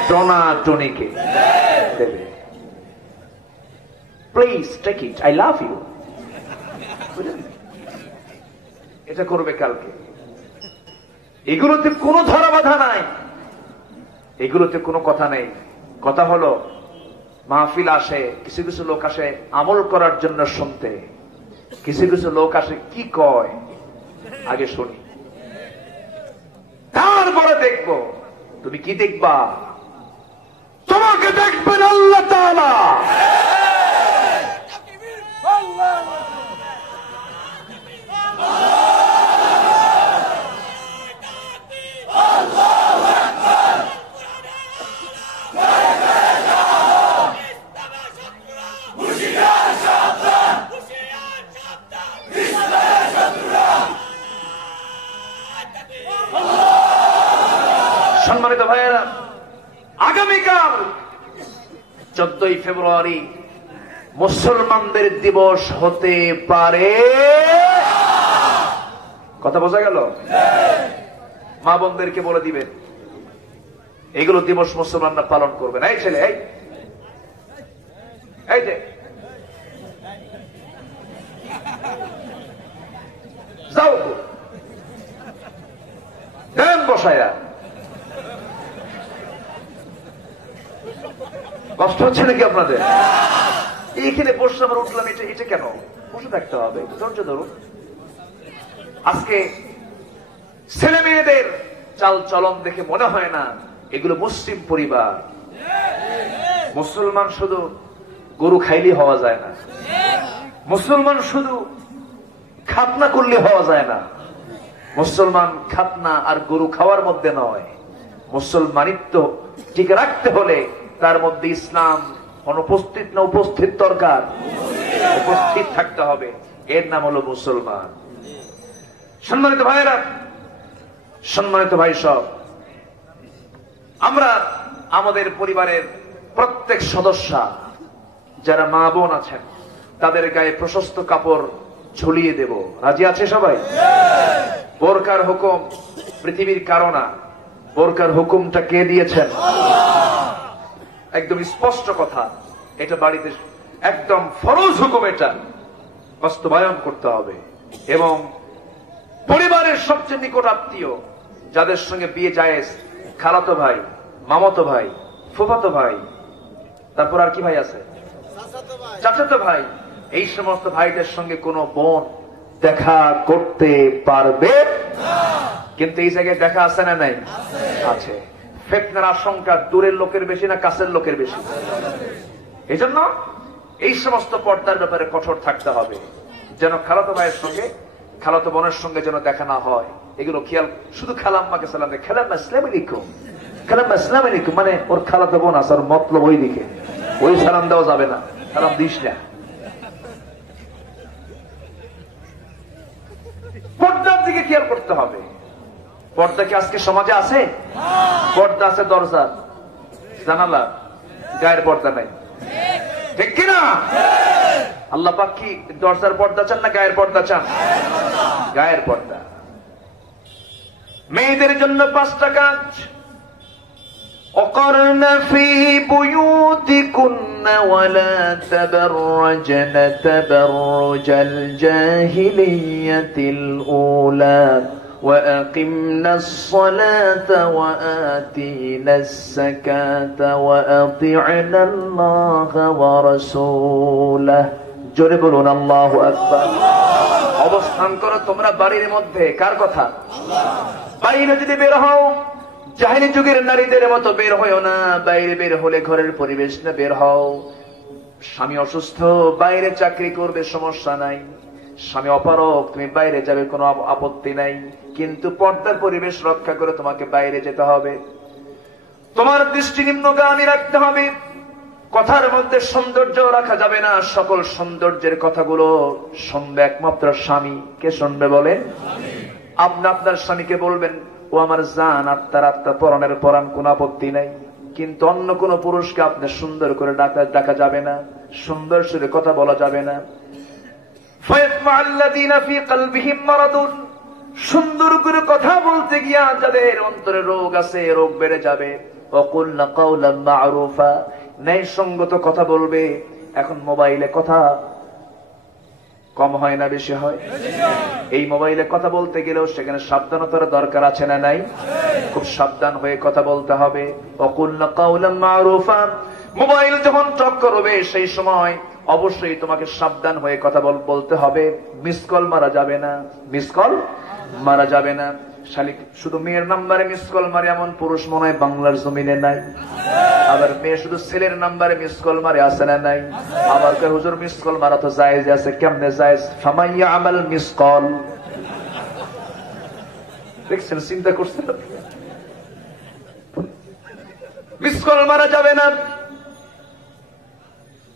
টনা টনিকে দেবে please take it I love you এটা করবে কালকে এগুলোতে কোনো ধরা বাধা নাই এগুলোতে কোনো কথা নেই কথা হলো মাহফিল আসে কিছু কিছু লোক আসে আমল করার জন্য শুনতে কিছু কিছু লোক আসে কি কয় আগে শুনি তারপরে দেখবো তুমি কি দেখবা তোমাকে দেখবেন আল্লাহ তাআলা সম্মানিত ভাইয়েরা, আগামীকাল 14ই ফেব্রুয়ারি মুসলমানদের দিবস হতে পারে। কথা বোঝা গেল? মা বোনদেরকে বলে দিবেন এগুলো দিবস মুসলমানরা পালন করবেন। এই ছেলে, এই যে যাও দেন বসায়া। কষ্ট হচ্ছে নাকি আপনাদের? এইখানে বসে আবার উঠলাম, এটা কেন? বসে থাকতে হবে, ধৈর্য ধরুন। আজকে ছেলে মেয়েদের চাল চলন দেখে মনে হয় না এগুলো মুসলিম পরিবার। মুসলমান শুধু গরু খাইলে হওয়া যায় না, মুসলমান শুধু খাতনা করলে হওয়া যায় না। মুসলমান খাতনা আর গরু খাওয়ার মধ্যে নয়, মুসলমানিত্ব টিকে রাখতে হলে তার মধ্যে ইসলাম অনুপস্থিত না উপস্থিত দরকার, উপস্থিত থাকতে হবে। এর নাম হলো মুসলমান। সম্মানিত ভাইয়েরা, সম্মানিত ভাই সব, আমরা আমাদের পরিবারের প্রত্যেক সদস্য যারা মা বোন আছেন তাদের গায়ে প্রশস্ত কাপড় ঝুলিয়ে দেব। রাজি আছে সবাই? বোরকার হুকুম পৃথিবীর কারো না, বোরকার হুকুমটা কে দিয়েছেন? একদম স্পষ্ট কথা, এটা বাড়িতে একদম ফরজ হুকুম, এটা বাস্তবায়ন করতে হবে। এবং পরিবারের সবচেয়ে নিকট আত্মীয় যাদের সঙ্গে বিয়ে জায়েজ, খালাতো ভাই, মামাতো ভাই, ফুফাতো ভাই, তারপর আর কি ভাই আছে? চাচাতো ভাই, এই সমস্ত ভাইদের সঙ্গে কোনো বোন দেখা করতে পারবে? কিন্তু এই জায়গায় দেখা আছে না নাই? আছে। ফিতনার আশঙ্কা দূরের লোকের বেশি না কাছের লোকের বেশি? এই জন্য এই সমস্ত পর্দার ব্যাপারে কঠোর থাকতে হবে, যেন খালাতো ভাইয়ের সঙ্গে খালাতো বোনের সঙ্গে যেন দেখা না হয়। এগুলো খেয়াল, শুধু খালাম্মাকে সালাম দেয়, খালাম্মা আসসালামু আলাইকুম, খালাম্মা আসসালামু আলাইকুম, মানে ওর খালাতো বোন আছে, ওর মতলব ওই দিকে, ওই সালাম দেওয়া যাবে না, সালাম দিস না। পর্দার দিকে খেয়াল করতে হবে। পর্দা কি আজকে সমাজে আছে? পর্দা আছে দরজা জানালা, গায়ের পর্দা নাই, ঠিক কিনা? আল্লাহ পাক কি দরজার পর্দা চান না গায়ের পর্দা চান? গায়ের পর্দা। মেয়েদের জন্য 5টা কাজ। وقرن في بيوتكن ولا تبرجن تبرج الجاهلية الأولى وأقمنا الصلاة وآتينا الزكاة وأطعنا الله ورسوله। জোরে বলুন আল্লাহু আকবার। অবস্থান করো তোমরা বাড়ির মধ্যে। কার কথা? বাইরে যদি বের হও জাহেলি যুগের নারীদের মতো বের হও না। বাইরে বের হলে ঘরের পরিবেশ না বের হও। স্বামী অসুস্থ, বাইরে চাকরি করবে, সমস্যা নাই। স্বামী অপারগ, তুমি বাইরে যাবে, কোনো আপত্তি নাই। কিন্তু পর্দার পরিবেশ রক্ষা করে তোমাকে বাইরে যেতে হবে। তোমার দৃষ্টি নিম্নগামী রাখতে হবে। কথার মধ্যে সৌন্দর্য রাখা যাবে না। সকল সৌন্দর্যের কথাগুলো শুনবে একমাত্র স্বামী। কে শুনবে বলেন? আপনি আপনার স্বামীকে বলবেন, ও আমার জান, আত্মার আত্মা, পরাণের পরাণ, কোন আপত্তি নাই। কিন্তু অন্য কোন পুরুষকে আপনি সুন্দর করে ডাকা যাবে না, সুন্দর সুরে কথা বলা যাবে না। সুন্দর করে কথা বলতে গিয়া যাদের অন্তরে রোগ আছে, রোগ বেড়ে যাবে। ওয়াকুলনা কাওলাম মা'রুফা, ন্যায়সঙ্গত কথা বলবে। এখন মোবাইলে কথা কম হয় না বেশি হয়? এই মোবাইলে কথা বলতে গেলেও সেখানে সাবধানতার দরকার আছে না নাই? খুব সাবধান হয়ে কথা বলতে হবে। ওয়াকুলনা কাওলাম মা'রুফা, মোবাইল যখন টক করবে সেই সময় অবশ্যই তোমাকে সাবধান হয়ে কথা বলতে হবে। মিস কল মারা যাবে না, মিস কল মারা যাবে না। শালিক শুধু মেয়ের নাম্বারে মিস কল মারে এমন পুরুষ মনে হয় বাংলার জমিনে নাই। আবার মেয়ে শুধু ছেলের নাম্বারে মিস কল মারে, আছে না নাই? আবার কে হুজুর মিস কল মারা তো জায়েজ আছে। কেমনে জায়েজ? ফামাইয়া আমাল মিস কল। দেখছেন, চিন্তা করছেন? মিস কল মারা যাবে না।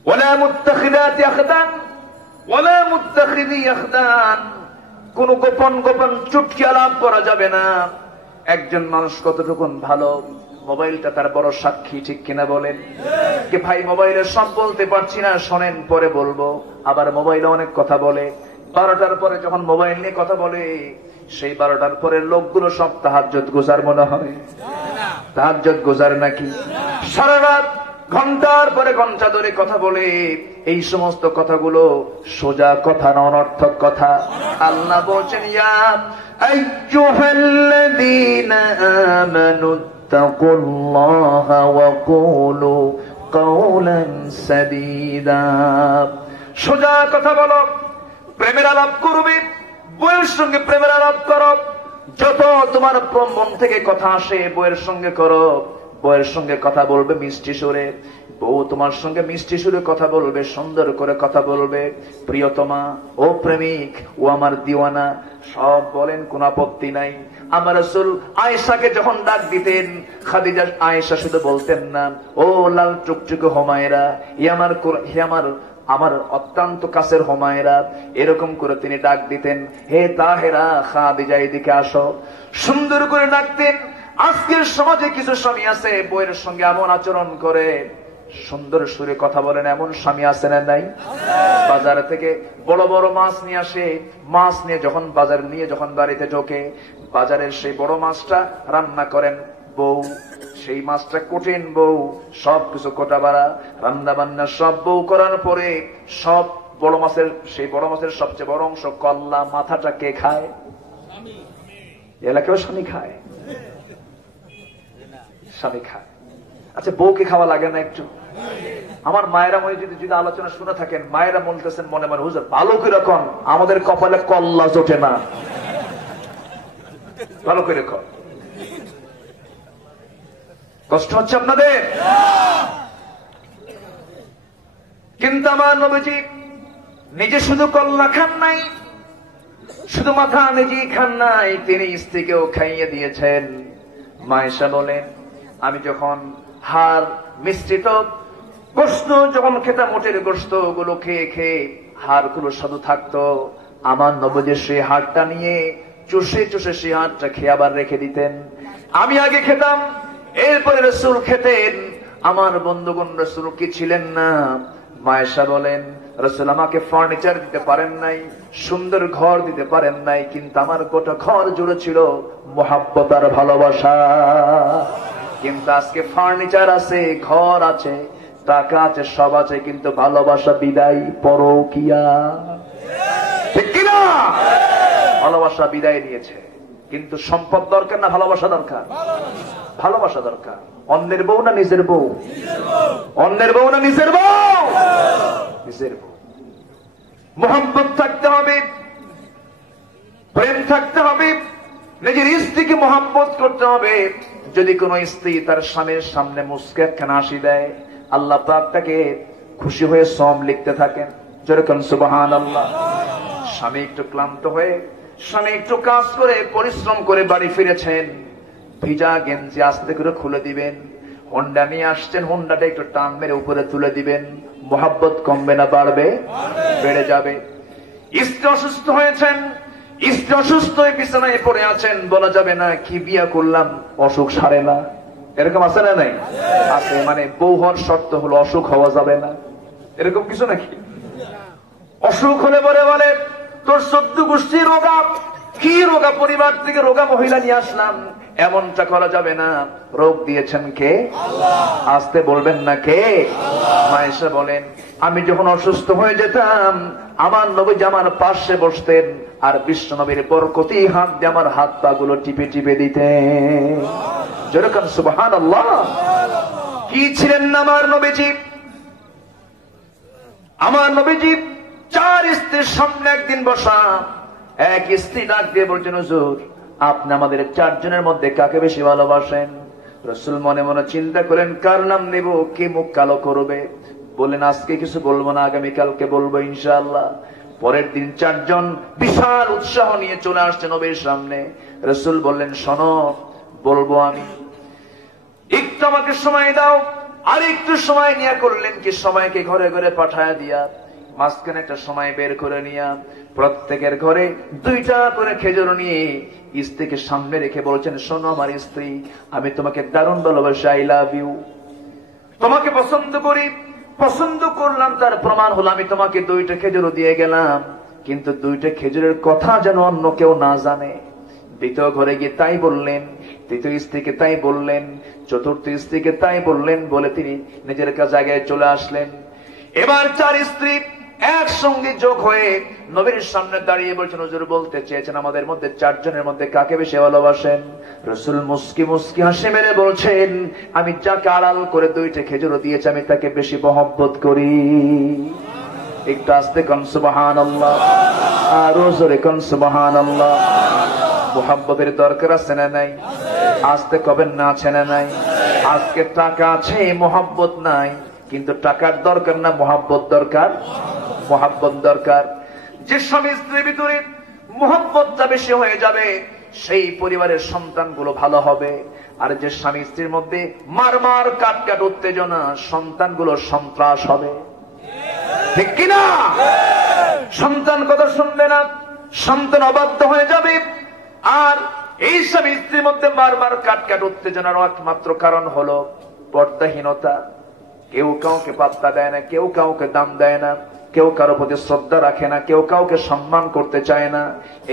ওয়ালা মুত্তাখিদাতি আখদান ওয়ালা মুত্তাখিদি আখদান, কোন গোপন গোপন চুটকি আলাপ করা যাবে না। একজন মানুষ কতটুকু ভালো, মোবাইলটা তার বড় সাক্ষী, ঠিক কিনা বলেন? কি ভাই মোবাইলে সব বলতে পারছি না, শোনেন পরে বলবো। আবার মোবাইলে অনেক কথা বলে, 12টার পরে যখন মোবাইল নিয়ে কথা বলে, সেই 12টার পরে লোকগুলো সব তাহাজ্জুদ গুজার মনে হয়। তাহাজ্জুদ গুজার নাকি? সারা রাত ঘন্টার পরে ঘন্টা ধরে কথা বলে। এই সমস্ত কথাগুলো সোজা কথা না, অনর্থক কথা। আল্লাহ বলছেন, ইয়া আইয়ুহাল্লাযীনা আমানু তাকুল্লাহা ওয়া কুলু কাওলান সাদীদা। সোজা কথা বলো, প্রেমের আলাপ করবে, বউয়ের সঙ্গে প্রেমের আলাপ করো। যত তোমার মন থেকে কথা আসে বউয়ের সঙ্গে করো। বউয়ের সঙ্গে কথা বলবে মিষ্টি সুরে, বউ তোমার সঙ্গে মিষ্টি সুরে কথা বলবে, সুন্দর করে কথা বলবে। প্রিয়তমা, ও প্রেমিক, ও আমার দিওয়ানা, সব বলেন, কোন আপত্তি নাই। আমার রাসূল আয়েশাকে যখন ডাক দিতেন, খাদিজা আয়েশা শুধু বলতেন না, ও লাল টুকটুকে হুমায়রা, আমার অত্যন্ত কাছের হুমায়রা, এরকম করে তিনি ডাক দিতেন। হে তাহেরা, খাদিজা এদিকে আসো, সুন্দর করে ডাকতেন। আজকের সমাজে কিছু স্বামী আছে বউয়ের সঙ্গে এমন আচরণ করে, সুন্দর সুরে কথা বলেন, এমন স্বামী আছে না নাই? বাজার থেকে বড় বড় মাছ নিয়ে আসে, মাছ নিয়ে যখন বাজার নিয়ে যখন বাড়িতে ঢোকে, বাজারের সেই বড় মাছটা রান্না করেন বউ, সেই মাছটা কঠিন বউ, সবকিছু কোটা বাড়া, রান্না বান্না সব বউ করার পরে সব বড় মাছের, সেই বড় মাছের সবচেয়ে বড় অংশ কল্লা, মাথাটা কে খায়? এলাকাও স্বামী খায়, স্বামী খায়। আচ্ছা, বউকে খাওয়া লাগে না একটু? আমার মায়েরা মনে যদি আলোচনা শুনে থাকেন, মায়েরা বলতেছেন মনে মনে, হুজুর ভালো করে কন, আমাদের কপালে কল্লা জোটে না, ভালো করে কন। কষ্ট হচ্ছে আপনাদের? কিন্তু আমার নবীজি নিজে শুধু কল্লা খান নাই, শুধু মাথা নিজেই খান নাই, তিনি স্ত্রীকেও খাইয়ে দিয়েছেন। মায়েশা বলেন, আমি যখন হাড় মিশ্রিত গোস্ত যখন খেতাম, মোটের গোস্ত গুলো খেয়ে খেয়ে হাড়গুলো শুধু থাকতো, আমার নবীজি সেই হাড়টা নিয়ে চুষে চুষে সেই হাড়টা খেয়ে আবার রেখে দিতেন। আমি আগে খেতাম, এরপরে রাসূল খেতেন। আমার বন্ধুগণ, রাসূল কি ছিলেন না? মায়েশা বলেন, রাসূল আমাকে ফার্নিচার দিতে পারেন নাই, সুন্দর ঘর দিতে পারেন নাই, কিন্তু আমার গোটা ঘর জুড়ে ছিল মুহাব্বত আর ভালোবাসা। কিন্তু আজকে ফার্নিচার আছে, ঘর আছে, টাকা আছে, সব আছে, কিন্তু ভালোবাসা বিদায়, পরকিয়া, ঠিক কিনা? ভালোবাসা বিদায় নিয়েছে। কিন্তু সম্পদ দরকার না ভালোবাসা দরকার? ভালোবাসা দরকার। অন্যের বউ না নিজের বউ? অন্যের বউ না নিজের বউ? নিজের বউ। মুহাব্বত থাকতে হবে, প্রেম থাকতে হবে, নিজের স্ত্রীকে মুহাব্বত করতে হবে। যদি কোন স্ত্রী তার স্বামীর সামনে মুস্কে একখানা হাসি দেয়, আল্লাহ পাক তাকে খুশি হয়ে সওয়াব লিখতে থাকেন। যেরকম সুবহানাল্লাহ। স্বামী একটু ক্লান্ত হয়ে, স্বামী একটু কাজ করে পরিশ্রম করে বাড়ি ফিরেছেন, ভিজা গেঞ্জি আস্তে করে খুলে দিবেন। হোন্ডা নিয়ে আসছেন, হোন্ডাটা একটু টান মেরে উপরে তুলে দিবেন। মুহাব্বত কমবে না বাড়বে? বেড়ে যাবে। স্ত্রী অসুস্থ হয়েছেন, স্ত্রী অসুস্থ হয়ে বিছানায় পড়ে আছেন, বলা যাবে না কি বিয়া করলাম অসুখ সারে না, এরকম আছে না নাই? আছে। মানে বউ হওয়ার শর্ত হলো অসুখ হওয়া যাবে না, এরকম কিছু নাকি? অসুখ হলে বলে বলে তোর 14 গোষ্ঠীর রোগা, কি রোগা, পরিবার থেকে রোগা মহিলা নিয়ে আসলাম, এমনটা করা যাবে না। রোগ দিয়েছেন কে? আল্লাহ। আসতে বলবেন না কে? মায়েশা বলেন, আমি যখন অসুস্থ হয়ে যেতাম, আমার নবী আমার পাশে বসতেন, আর বিশ্ব নবীর বরকতি হাত দিয়ে আমার হাত পা গুলো টিপে টিপে দিতেন। যেরকম সুবহানাল্লাহ। কি ছিলেন না আমার নবীজি? আমার নবীজি 4 স্ত্রীর সামনে একদিন বসা, এক স্ত্রী ডাক দিয়ে বলছেন, হুজুর আপনি আমাদের 4 জনের মধ্যে কাকে বেশি ভালোবাসেন? রাসূল মনে মনে চিন্তা করেন, কার নাম নেব, কে মুখ কালো করবে। বললেন, আজকে কিছু বলবো না, আগামীকালকে বলবো ইনশাআল্লাহ। পরের দিন 4 জন বিশাল উৎসাহ নিয়ে চলে আসছে নবীর সামনে। রাসূল বললেন, শোনো, বলবো আমি, একটু আমাকে সময় দাও। আর একটু সময় নিয়ে করলেন কি, সময়কে ঘরে ঘরে পাঠায় দিয়া মাঝখানে একটা সময় বের করে নিয়া প্রত্যেকের ঘরে 2টা করে খেজুর নিয়ে স্ত্রীকে সামনে রেখে বলছেন, শোনো আমার স্ত্রী, আমি তোমাকে দারুণ ভালোবাসি, আই লাভ ইউ, তোমাকে পছন্দ করি, পছন্দ করলাম, তার প্রমাণ হলো আমি তোমাকে 2টা খেজুরও দিয়ে গেলাম, কিন্তু 2টা খেজুরের কথা যেন অন্য কেউ না জানে। দ্বিতীয় ঘরে গিয়ে তাই বললেন, তৃতীয় স্ত্রীকে তাই বললেন, চতুর্থ স্ত্রীকে তাই বললেন, বলে তিনি নিজের জায়গায় চলে আসলেন। এবার 4 স্ত্রী একসঙ্গে যোগ হয়ে নবীর সামনে দাঁড়িয়ে বলছেন, হুজুর বলতে চেয়েছেন আমাদের মধ্যে 4 জনের মধ্যে কাকে বেশি ভালোবাসেন? রাসূল মুস্কি মুস্কি হাসি মেরে বলছেন, আমি যাকে আড়াল করে 2টা খেজুর দিয়েছি আমি তাকে বেশি মহব্বত করি। একটু আস্তে কোন সুবহানাল্লাহ, আরো জোরে কোন সুবহানাল্লাহ। মহব্বতের দরকার আছে না নাই? আস্তে কবেন না, আছে না নাই? আজকে টাকা আছে, মহব্বত নাই, কিন্তু টাকার দরকার না, মহব্বত দরকার। মহব্বত দরকার। যে স্বামী স্ত্রীর ভিতরে মহব্বতটা বেশি হয়ে যাবে সেই পরিবারের সন্তানগুলো ভালো হবে। আর যে স্বামী স্ত্রীর মধ্যে মারমার কাট কাট উত্তেজনা, সন্তানগুলো সন্ত্রাস হবে, ঠিক কিনা? সন্তান কথা শুনবে না, সন্তান অবাধ্য হয়ে যাবে। আর এই স্বামী স্ত্রীর মধ্যে মারমার কাট কাট উত্তেজনার একমাত্র কারণ হলো পর্দাহীনতা। কেউ কাউকে পাত্তা দেয় না, কেউ কাউকে দাম দেয় না, কেউ কারো প্রতি শ্রদ্ধা রাখে না, কেউ কাউকে সম্মান করতে চায় না।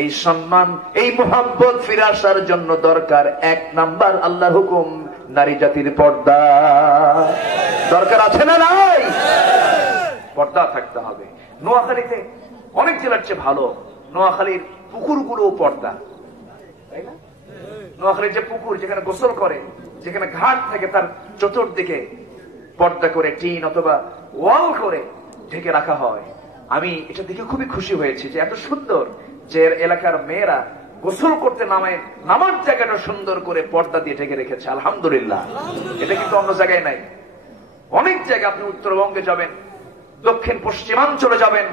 এই সম্মান, এই মোহাব্বত ফিরে আসার জন্য দরকার 1 নাম্বার আল্লাহর হুকুম, নারী জাতির পর্দা। দরকার আছে না নাই? পর্দা থাকতে হবে। নোয়াখালীতে অনেক জেলার চেয়ে ভালো, নোয়াখালীর পুকুরগুলো পর্দা, তাই না? নোয়াখালীর যে পুকুর, যেখানে গোসল করে, যেখানে ঘাট থেকে তার চতুর্দিকে পর্দা করে টিন অথবা ওয়াল করে ঢেকে রাখা হয়। আমি এটা দেখে খুবই খুশি হয়েছি যে এত সুন্দর, যে এলাকার মেয়েরা গোসল করতে নামার জায়গাটা সুন্দর করে পর্দা দিয়ে ঢেকে রেখেছে। আলহামদুলিল্লাহ। এটা কিন্তু অন্য জায়গায় নাই। অনেক জায়গায় আপনি উত্তরবঙ্গে যাবেন, দক্ষিণ পশ্চিমাঞ্চলে যাবেন,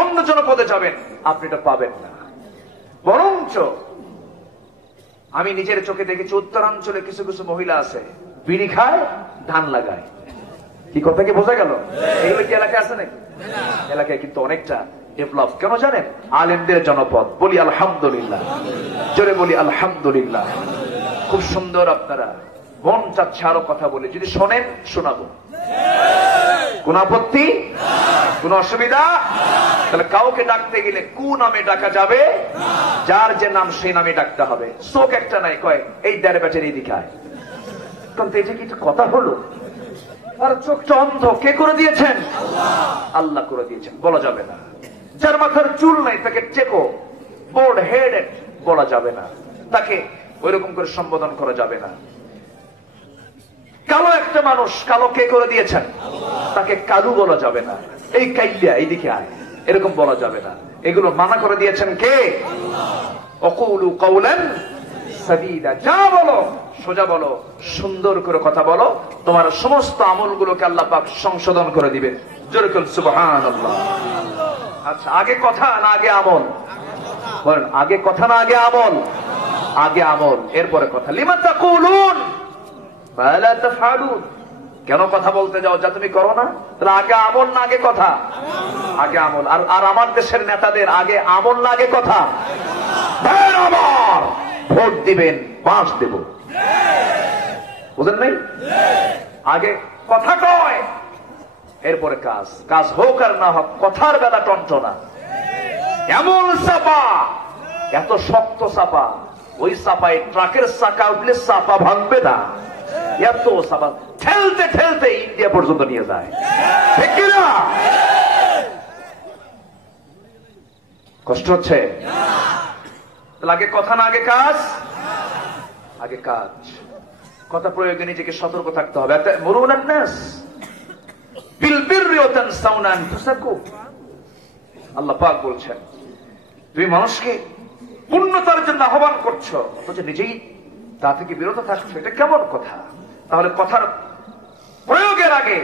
অন্য জনপদে যাবেন, আপনি এটা পাবেন না। বরঞ্চ আমি নিজের চোখে দেখেছি উত্তরাঞ্চলে কিছু কিছু মহিলা আছে, বিড়ি খায়, ধান লাগায়। কি কথা কি বোঝা গেল? এগুলো কি এলাকায় আছে নাকি? এলাকায় কিন্তু অনেকটা ডেভেলপ। কেন জানেন? আলেমদের জনপদ। বলি আলহামদুলিল্লাহ, জোরে বলি আলহামদুলিল্লাহ। খুব সুন্দর। আপনারা মন চাচ্ছে আরো কথা বলে, যদি শোনেন শোনাবো, কোন আপত্তি, কোন অসুবিধা? তাহলে কাউকে ডাকতে গেলে কু নামে ডাকা যাবে, যার যে নাম সেই নামে ডাকতে হবে। চোখ একটা নাই, কয় এই দেড় ব্যাটের এই দিকায়, কিন্তু এটা কি কথা হলো? আর চোখটা অন্ধ কে করে দিয়েছেন? আল্লাহ করে দিয়েছেন, বলা যাবে না। যার মাথার চুল নাই তাকে টেকো, বোল্ড হেডেড বলা যাবে না, তাকে ওইরকম করে সম্বোধন করা যাবে না। কালো একটা মানুষ, কালো কে করে দিয়েছেন? তাকে কালু বলা যাবে না। এই কাইয়া এইদিকে আয়, এরকম বলা যাবে না। এগুলো মানা করে দিয়েছেন কে? অকুলু কওলান সাদীদা। যা বলো সোজা বলো, সুন্দর করে কথা বলো, তোমার সমস্ত আমলগুলোকে আল্লাহ পাক সংশোধন করে দিবেন। জোরে বলুন সুবহানাল্লাহ। আচ্ছা, আগে কথা না আগে আমল? বলেন, আগে কথা না আগে আমল? আগে আমল, এরপরে কথা। লিমা তাকুলুন মা লা তাফআলুন। কেন কথা বলতে যাও যা তুমি করো না? তাহলে আগে আমল না আগে কথা? আগে আমল। আর আমার দেশের নেতাদের আগে আমল না আগে কথা? আমার ভোট দিবেন, বাঁশ দেব, বুঝেন নাই? আগে কথা কয়, এরপরে কাজ। কাজ হোক আর না হোক, কথার বেলা টনটনা। এমন চাপা, এত শক্ত চাপা, ওই চাপায় ট্রাকের চাকা উঠলে চাপা ভাঙবে না। এত চাপা ঠেলতে ঠেলতে ইন্ডিয়া পর্যন্ত নিয়ে যায়, ঠিক কিনা? কষ্ট হচ্ছে? আগে কথা না আগে কাজ? আগে কাজ। কথা প্রয়োগে নিজেকে সতর্ক থাকতে হবে। আল্লাহ পাক বলছেন, তুমি মানুষকে পূর্ণতার জন্য আহ্বান করছো, অথচ নিজেই তা থেকে বিরত থাকছো। এটা কেমন কথা? তাহলে কথার প্রয়োগের আগে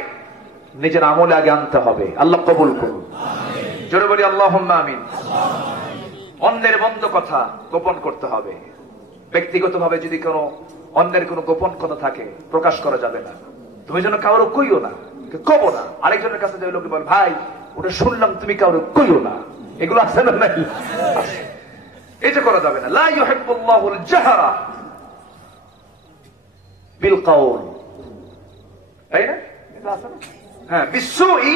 নিজের আমলে আগে আনতে হবে। আল্লাহ কবুল করুন। জোরে বলি আল্লাহুম্মা আমিন। অন্যের বন্ধ কথা গোপন করতে হবে। ব্যক্তিগতভাবে যদি কোনো অন্যের কোনো গোপন কথা থাকে, প্রকাশ করা যাবে না। তুমি যেন কারো কইও না, কব না। আরেকজনের কাছে যাই লোকে বল, ভাই ওটা শুনলাম তুমি কারো কইও না। এগুলো আছে না নাই? এটা করা যাবে না। লা ইউহিব্বুল্লাহুল জাহরা বিল কাউল, তাই না? এটা আছে না? হ্যাঁ, বিসসুই,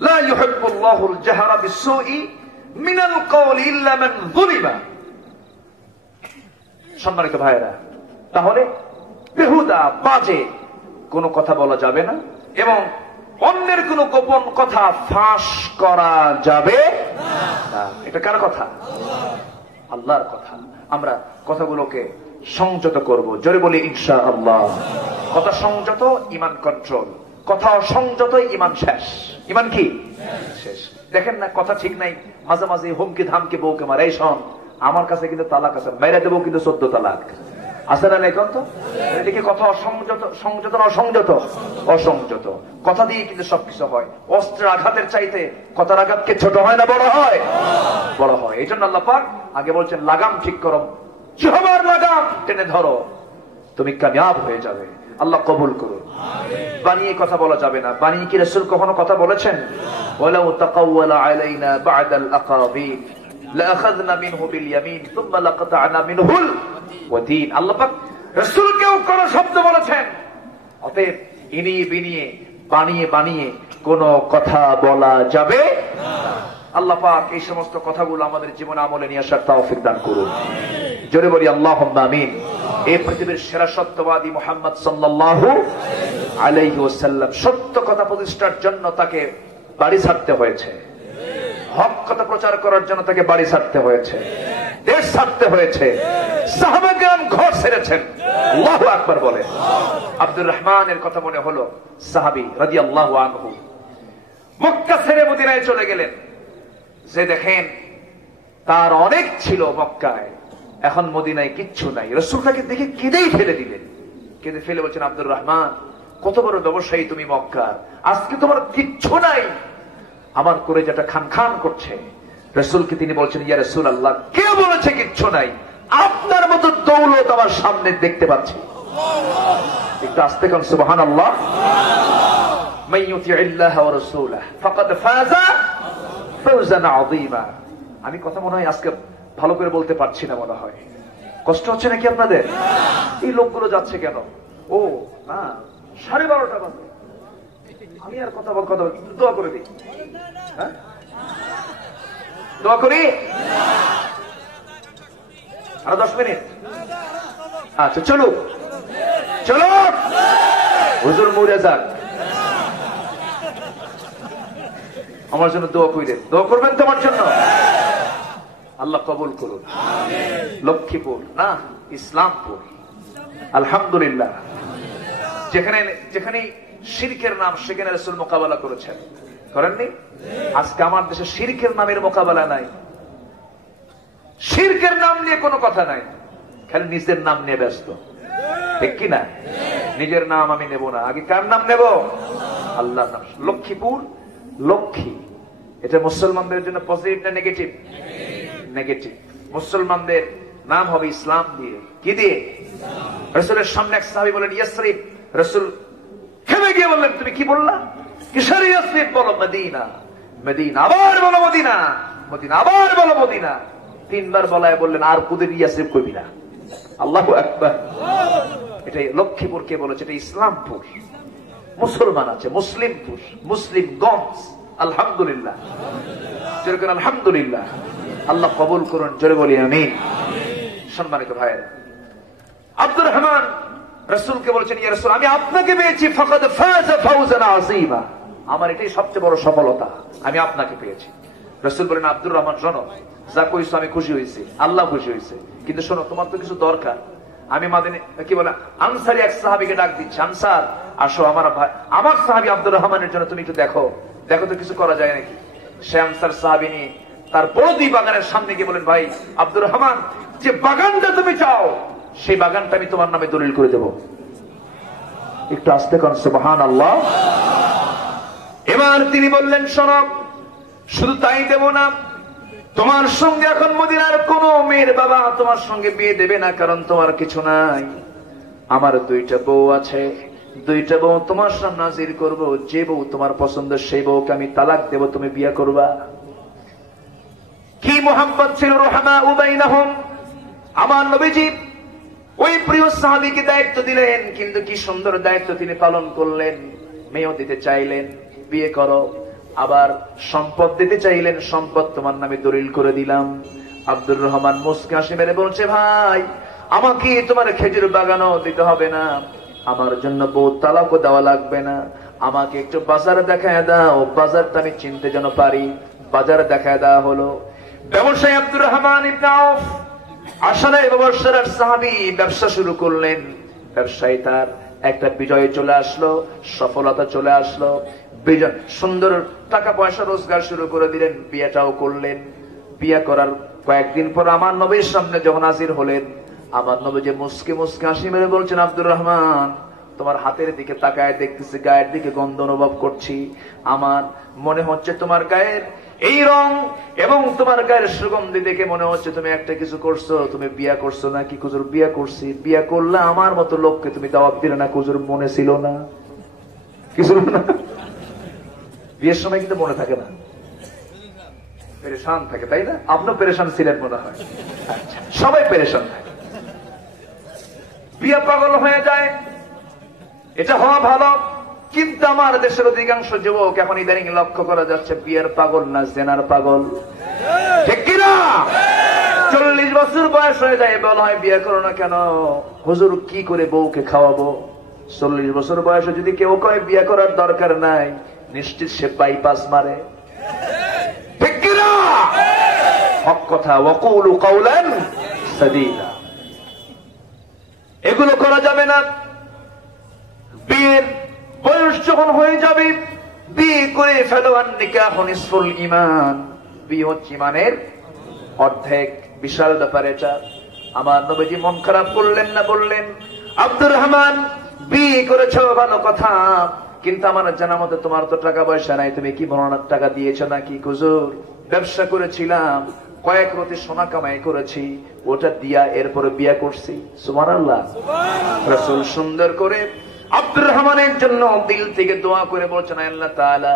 লা ইউহিব্বুল্লাহুল জাহরা বিসসুই মিনাল কাউলি ইল্লা মান যুলিমা। সম্মানিত ভাইরা, তাহলে বেহুদা বাজে কোনো কথা বলা যাবে না এবং অন্যের কোনো গোপন কথা ফাঁস করা যাবে না। এটা কার কথা? আল্লাহর কথা। আমরা কথাগুলোকে সংযত করব, জোরে বলি ইনশাআল্লাহ। কথা সংযত, ইমান কন্ট্রোল। কথা সংযত, ইমান শেষ। ইমান কি শেষ? দেখেন না, কথা ঠিক নাই, মাঝে মাঝে হুমকি ধামকি বউকে মারে, এই শোন আমার কাছে কিন্তু তালাক আছে, মেরে দেবো কিন্তু 14 তালাক আছে না? এখন তো এদিকে কথা অসংযত, সংযত না অসংযত? অসংযত। কথা দিয়ে কিন্তু সবকিছু হয়। অস্ত্রের আঘাতের চাইতে কথার আঘাতকে ছোট হয় না বড় হয়? বড় হয়। এই জন্য আল্লাহ পাক আগে বলছেন লাগাম ঠিক করো, জিহ্বার লাগাম টেনে ধরো, তুমি কামিয়াব হয়ে যাবে। আল্লাহ কবুল করুন। বানিয়ে কথা বলা যাবে না। বানিয়ে কি রাসূল কখনো কথা বলেছেন? ওয়ালাউ তাকাওয়ালা আলাইনা বা'দাল আকাবির লাআখাযনা মিনহু বিল ইয়ামিন সুম্মা লাকাতা'না মিনহুল ওয়াতিন। আল্লাহ পাক রাসূলকেও কোন শব্দ বলেছেন। অতএব ইনিয়ে বিনিয়ে বানিয়ে বানিয়ে কোন কথা বলা যাবে না। আল্লাহ পাক এই সমস্ত কথাগুলো আমাদের জীবনে আমলে নিয়ে আসার তৌফিক দান করুন। জোরে বলি আল্লাহুম্মা আমিন। এই পৃথিবীর সেরা সত্যবাদী মুহাম্মদ সাল্লাল্লাহু আলাইহি ওয়াসাল্লাম, সত্য কথা প্রতিষ্ঠার জন্য তাকে বাড়ি ছাড়তে হয়েছে, হক কথা প্রচার করার জন্য তাকে বাড়ি ছাড়তে হয়েছে, দেশ ছাড়তে হয়েছে, সাহাবায়ে কেরাম ঘর ছেড়েছেন। আল্লাহু আকবার বলে। আব্দুর রহমানের কথা মনে হলো, সাহাবী রাদিয়াল্লাহু আনহু মক্কা ছেড়ে মদিনায় চলে গেলেন। যে দেখেন তার অনেক ছিল মক্কায়, এখন মদিনায় কিচ্ছু নাই। রাসূলকে দেখে কেঁদেই ফেলে দিলেন। কেঁদে ফেলে বলছেন, আব্দুর রহমান কত বড় ব্যবসায়ী তুমি মক্কার, আজকে তোমার কিচ্ছু নাই, আমার কলেজাটা খান খান করছে। রাসূলকে তিনি বলছেন, ইয়া রাসূলুল্লাহ, কে বলেছে কিচ্ছু নাই? আপনার মতো দৌলত আমার সামনে দেখতে পাচ্ছি। একটু আস্তে কোন সুবহানাল্লাহ। মান ইউতিইল্লাহ ওয়া রাসূলাহু ফাকাদ ফাযা ফাওজান আযীমা। আমি কথা মনে হয় আজকে ভালো করে বলতে পারছি না, মনে হয় কষ্ট হচ্ছে নাকি আপনাদের? এই লোকগুলো যাচ্ছে কেন? ও না, 12:30 বাজে। আমি আর কথা দোয়া করে দিই। হ্যাঁ, দোয়া করি। আর 10 মিনিট। আচ্ছা চলো চলো, হুজুর মরে যাক, আমার জন্য দোয়া কইলেন। দোয়া করবেন তো আমার জন্য? আল্লাহ কবুল করুন। লক্ষ্মীপুর না, ইসলামপুর, আলহামদুলিল্লাহ। যেখানে যেখানে শিরকের নাম, সেখানে রাসূল মোকাবেলা করেছেন, করেননি? আজকে আমার দেশে শিরকের নামের মোকাবেলা নাই। শিরকের নাম নিয়ে কোনো কথা নাই, খালি নিজের নাম নিয়ে ব্যস্ত, ঠিক কিনা? নিজের নাম আমি নেব না, আগে কার নাম নেব? আল্লাহর নাম। লক্ষ্মীপুর, লক্ষ্মী, এটা মুসলমানদের জন্য পজিটিভ না নেগেটিভ? নেগেটিভ। মুসলমানদের নাম হবে ইসলাম দিয়ে। কি দিয়ে? রাসূলের সামনে এক সাহাবী বলেন ইয়াসরিব। রাসূল খেমে গিয়ে বললেন, তুমি কি বললা? কিসের ইয়াসরিব? বলো মদিনা। মদিনা। আবার বলো মদিনা। মদিনা। আবার বলো মদিনা। 3 বার বলায় বললেন, আর কুদের ইয়াসরিব কইবি না। আল্লাহু আকবার। এটাই লক্ষ্মীপুর কে বলেছে? এটা ইসলামপুর। মুসলমান আছে, মুসলিমপুর, মুসলিমগঞ্জ। আলহামদুলিল্লাহ, যেরকম আলহামদুলিল্লাহ। আল্লাহ কবুল করুন, জোরে বলি আমিন। সম্মানিত ভাইয়েরা, আব্দুর রহমান রাসূলকে বলেছেন, ইয়া রাসূল, আমি আপনাকে পেয়েছি, ফাকাদ ফাযা ফাওজান আযীমা, আমার এটাই সবচেয়ে বড় সফলতা, আমি আপনাকে পেয়েছি। রাসূল বলেন, আব্দুর রহমান শোনো, যা কইছো আমি খুশি হয়েছি, আল্লাহ খুশি হয়েছে, কিন্তু শোনো তোমার তো কিছু দরকার। আমি মাদিনা কি বলে আনসারী এক সাহাবীকে ডাক দিচ্ছি, আনসার আসো, আমার সাহাবী আব্দুর রহমানের জন্য তুমি একটু দেখো দেখো তো কিছু করা যায় নাকি। সে আনসার সাহাবী নিয়ে তার বড়দি বাগানের সামনে গিয়ে বলেন, ভাই আব্দুর রহমান, যে বাগানটা তুমি চাও সেই বাগানটা আমি তোমার নামে দলিল করে দেব। একটু আস্তে কর সুবহানাল্লাহ। এবার তিনি বললেন, শোনো, শুধু তাই দেব না, তোমার সঙ্গে এখন মদিনার কোন মেয়ের বাবা তোমার সঙ্গে বিয়ে দেবে না, কারণ তোমার কিছু নাই। আমার 2টা বউ আছে, 2টা বউ তোমার সামনে হাজির করব, যে বউ তোমার পছন্দ সেই বউকে আমি তালাক দেব, তুমি বিয়ে করবা। কি মোহাম্মত ছিল, রুহামা বাইনাহুম। আমার নবীজি ওই প্রিয় সাহাবীকে দায়িত্ব দিলেন, কিন্তু কি সুন্দর দায়িত্ব তিনি পালন করলেন। মেয়েও দিতে চাইলেন, বিয়ে করো। আবার সম্পদ দিতে চাইলেন, সম্পদ তোমার নামে দলিল করে দিলাম। আব্দুর রহমান মুস্কি হাসি মেরে বলছে, ভাই আমাকে তোমার খেজুর বাগানও দিতে হবে না, আমার জন্য বউ তালাকও দেওয়া লাগবে না, আমাকে একটু বাজার দেখায় দাও, বাজারটা আমি চিনতে যেন পারি। বাজার দেখায় দেওয়া হলো। ব্যবসায়ী আব্দুর রহমান ইবনে আউফ আসলে ব্যবসার সাহাবী ব্যবসা শুরু করলেন। ব্যবসায়ী তার একটা বিজয় চলে আসলো, সফলতা চলে আসলো, সুন্দর টাকা পয়সা রোজগার শুরু করে দিলেন। বিয়েটাও করলেন। বিয়ে করার কয়েকদিন পর আমার নবীর সামনে যখন হাজির হলেন, আমার নবী যে মুস্কি মুস্কি হাসি মেরে বলছেন, আব্দুর রহমান তোমার হাতের দিকে তাকায় দেখতেছি, গায়ের দিকে গন্ধ অনুভব করছি, আমার মনে হচ্ছে তোমার গায়ের এই রং এবং তোমার গায়ের সুগন্ধি দেখে মনে হচ্ছে তুমি একটা কিছু করছো, তুমি বিয়া করছো নাকি? হুজুর বিয়া করছি। বিয়া করলে আমার মতো লোককে তুমি দাওয়াত দিলে না? হুজুর মনে ছিল না। কিছু না, বিয়ের সময় কিন্তু মনে থাকে না, পেরেশান থাকে, তাই না? আপনিও পেরেশান ছিলেন মনে হয়। আচ্ছা, সবাই পেরেশান থাকে, বিয়ে পাগল হয়ে যায়, এটা হওয়া ভালো। কিন্তু আমার দেশের অধিকাংশ যুবক এখন ইদানিং লক্ষ্য করা যাচ্ছে বিয়ের পাগল না জেনার পাগল, ঠিক কিনা? 40 বছর বয়স হয়ে যায়, বলা হয় বিয়ে করো না কেন? হুজুর কি করে বউকে খাওয়াবো? 40 বছর বয়সে যদি কেউ কয় বিয়ে করার দরকার নাই, নিশ্চিত সে বাইপাস মারে, ঠিক কিনা? হক কথা, ওয়াকুলু কাওলান সাদীদা। এগুলো করা যাবে না। বিয়ের বয়স যখন হয়ে যাবে, বিয়ে করে ফেলো। নিকাহু নিসফুল ঈমান, বিয়ে হচ্ছে ঈমানের অর্ধেক। বিশাল ব্যাপার এটা। আমার নবীজি মন খারাপ করলেন না, বললেন, আব্দুর রহমান বিয়ে করেছো ভালো কথা, কিন্তু আমার জানা মতে তোমার তো টাকা পয়সা নাই, তুমি কি বর্ণনার টাকা দিয়েছো নাকি? হুজুর ব্যবসা করেছিলাম, কয়েক রতি সোনা কামাই করেছি, ওটা দিয়া এরপরে বিয়া করছি। সুবহানাল্লাহ। রাসূল সুন্দর করে আব্দুর রহমানের জন্য দিল থেকে দোয়া করে বলছেন, আল্লাহ তাআলা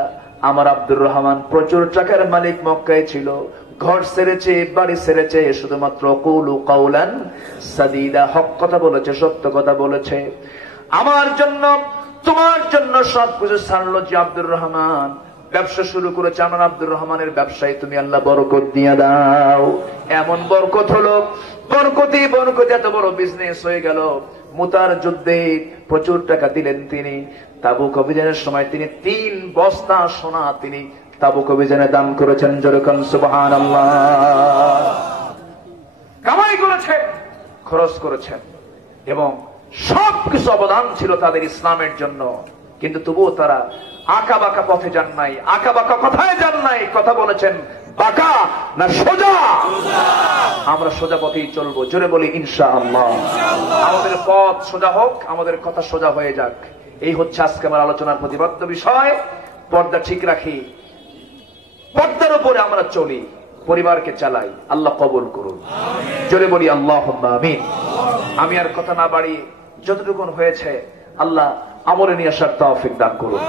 আমার আব্দুর রহমান প্রচুর টাকার মালিক, মক্কায় ছিল, ঘর ছেড়েছে, বাড়ি ছেড়েছে, শুধুমাত্র কুলু কাওলান সাদীদা, হক কথা বলেছে, সত্য কথা বলেছে। আমার জন্য তোমার জন্য সবকিছু ছাড়লো যে আব্দুর রহমান ব্যবসা শুরু করেছে। আমার আব্দুর রহমানের ব্যবসায় তুমি আল্লাহ বরকত দিয়ে দাও। এমন বরকত হলো, বরকতে এত বড় বিজনেস হয়ে গেল। মুতার যুদ্ধে প্রচুর টাকা দিলেন তিনি। তাবুক অভিযানের সময় তিনি 3 বস্তা সোনা তিনি তাবুক অভিযানে দান করেছেন। যেরকম সুবহানাল্লাহ। কামাই করেছেন, খরচ করেছেন, এবং সবকিছু অবদান ছিল তাদের ইসলামের জন্য। কিন্তু তবুও তারা আঁকা বাঁকা পথে যান নাই, আঁকা বাঁকা কথায় যান নাই। কথা বলেছেন বাঁকা না সোজা? আমরা সোজা পথেই চলবো। জোরে বলি ইনশাআল্লাহ। আমাদের পথ সোজা হোক, আমাদের কথা সোজা হয়ে যাক। এই হচ্ছে আজকে আমার আলোচনার প্রতিপাদ্য বিষয়। পর্দা ঠিক রাখি, পর্দার উপরে আমরা চলি, পরিবারকে চালাই। আল্লাহ কবুল করুন। জোরে বলি আল্লাহুম্মা আমিন। আমি আর কথা না বাড়ি, যতটুকু হয়েছে আল্লাহ আমলে নিয়ে আসার তৌফিক দান করুন।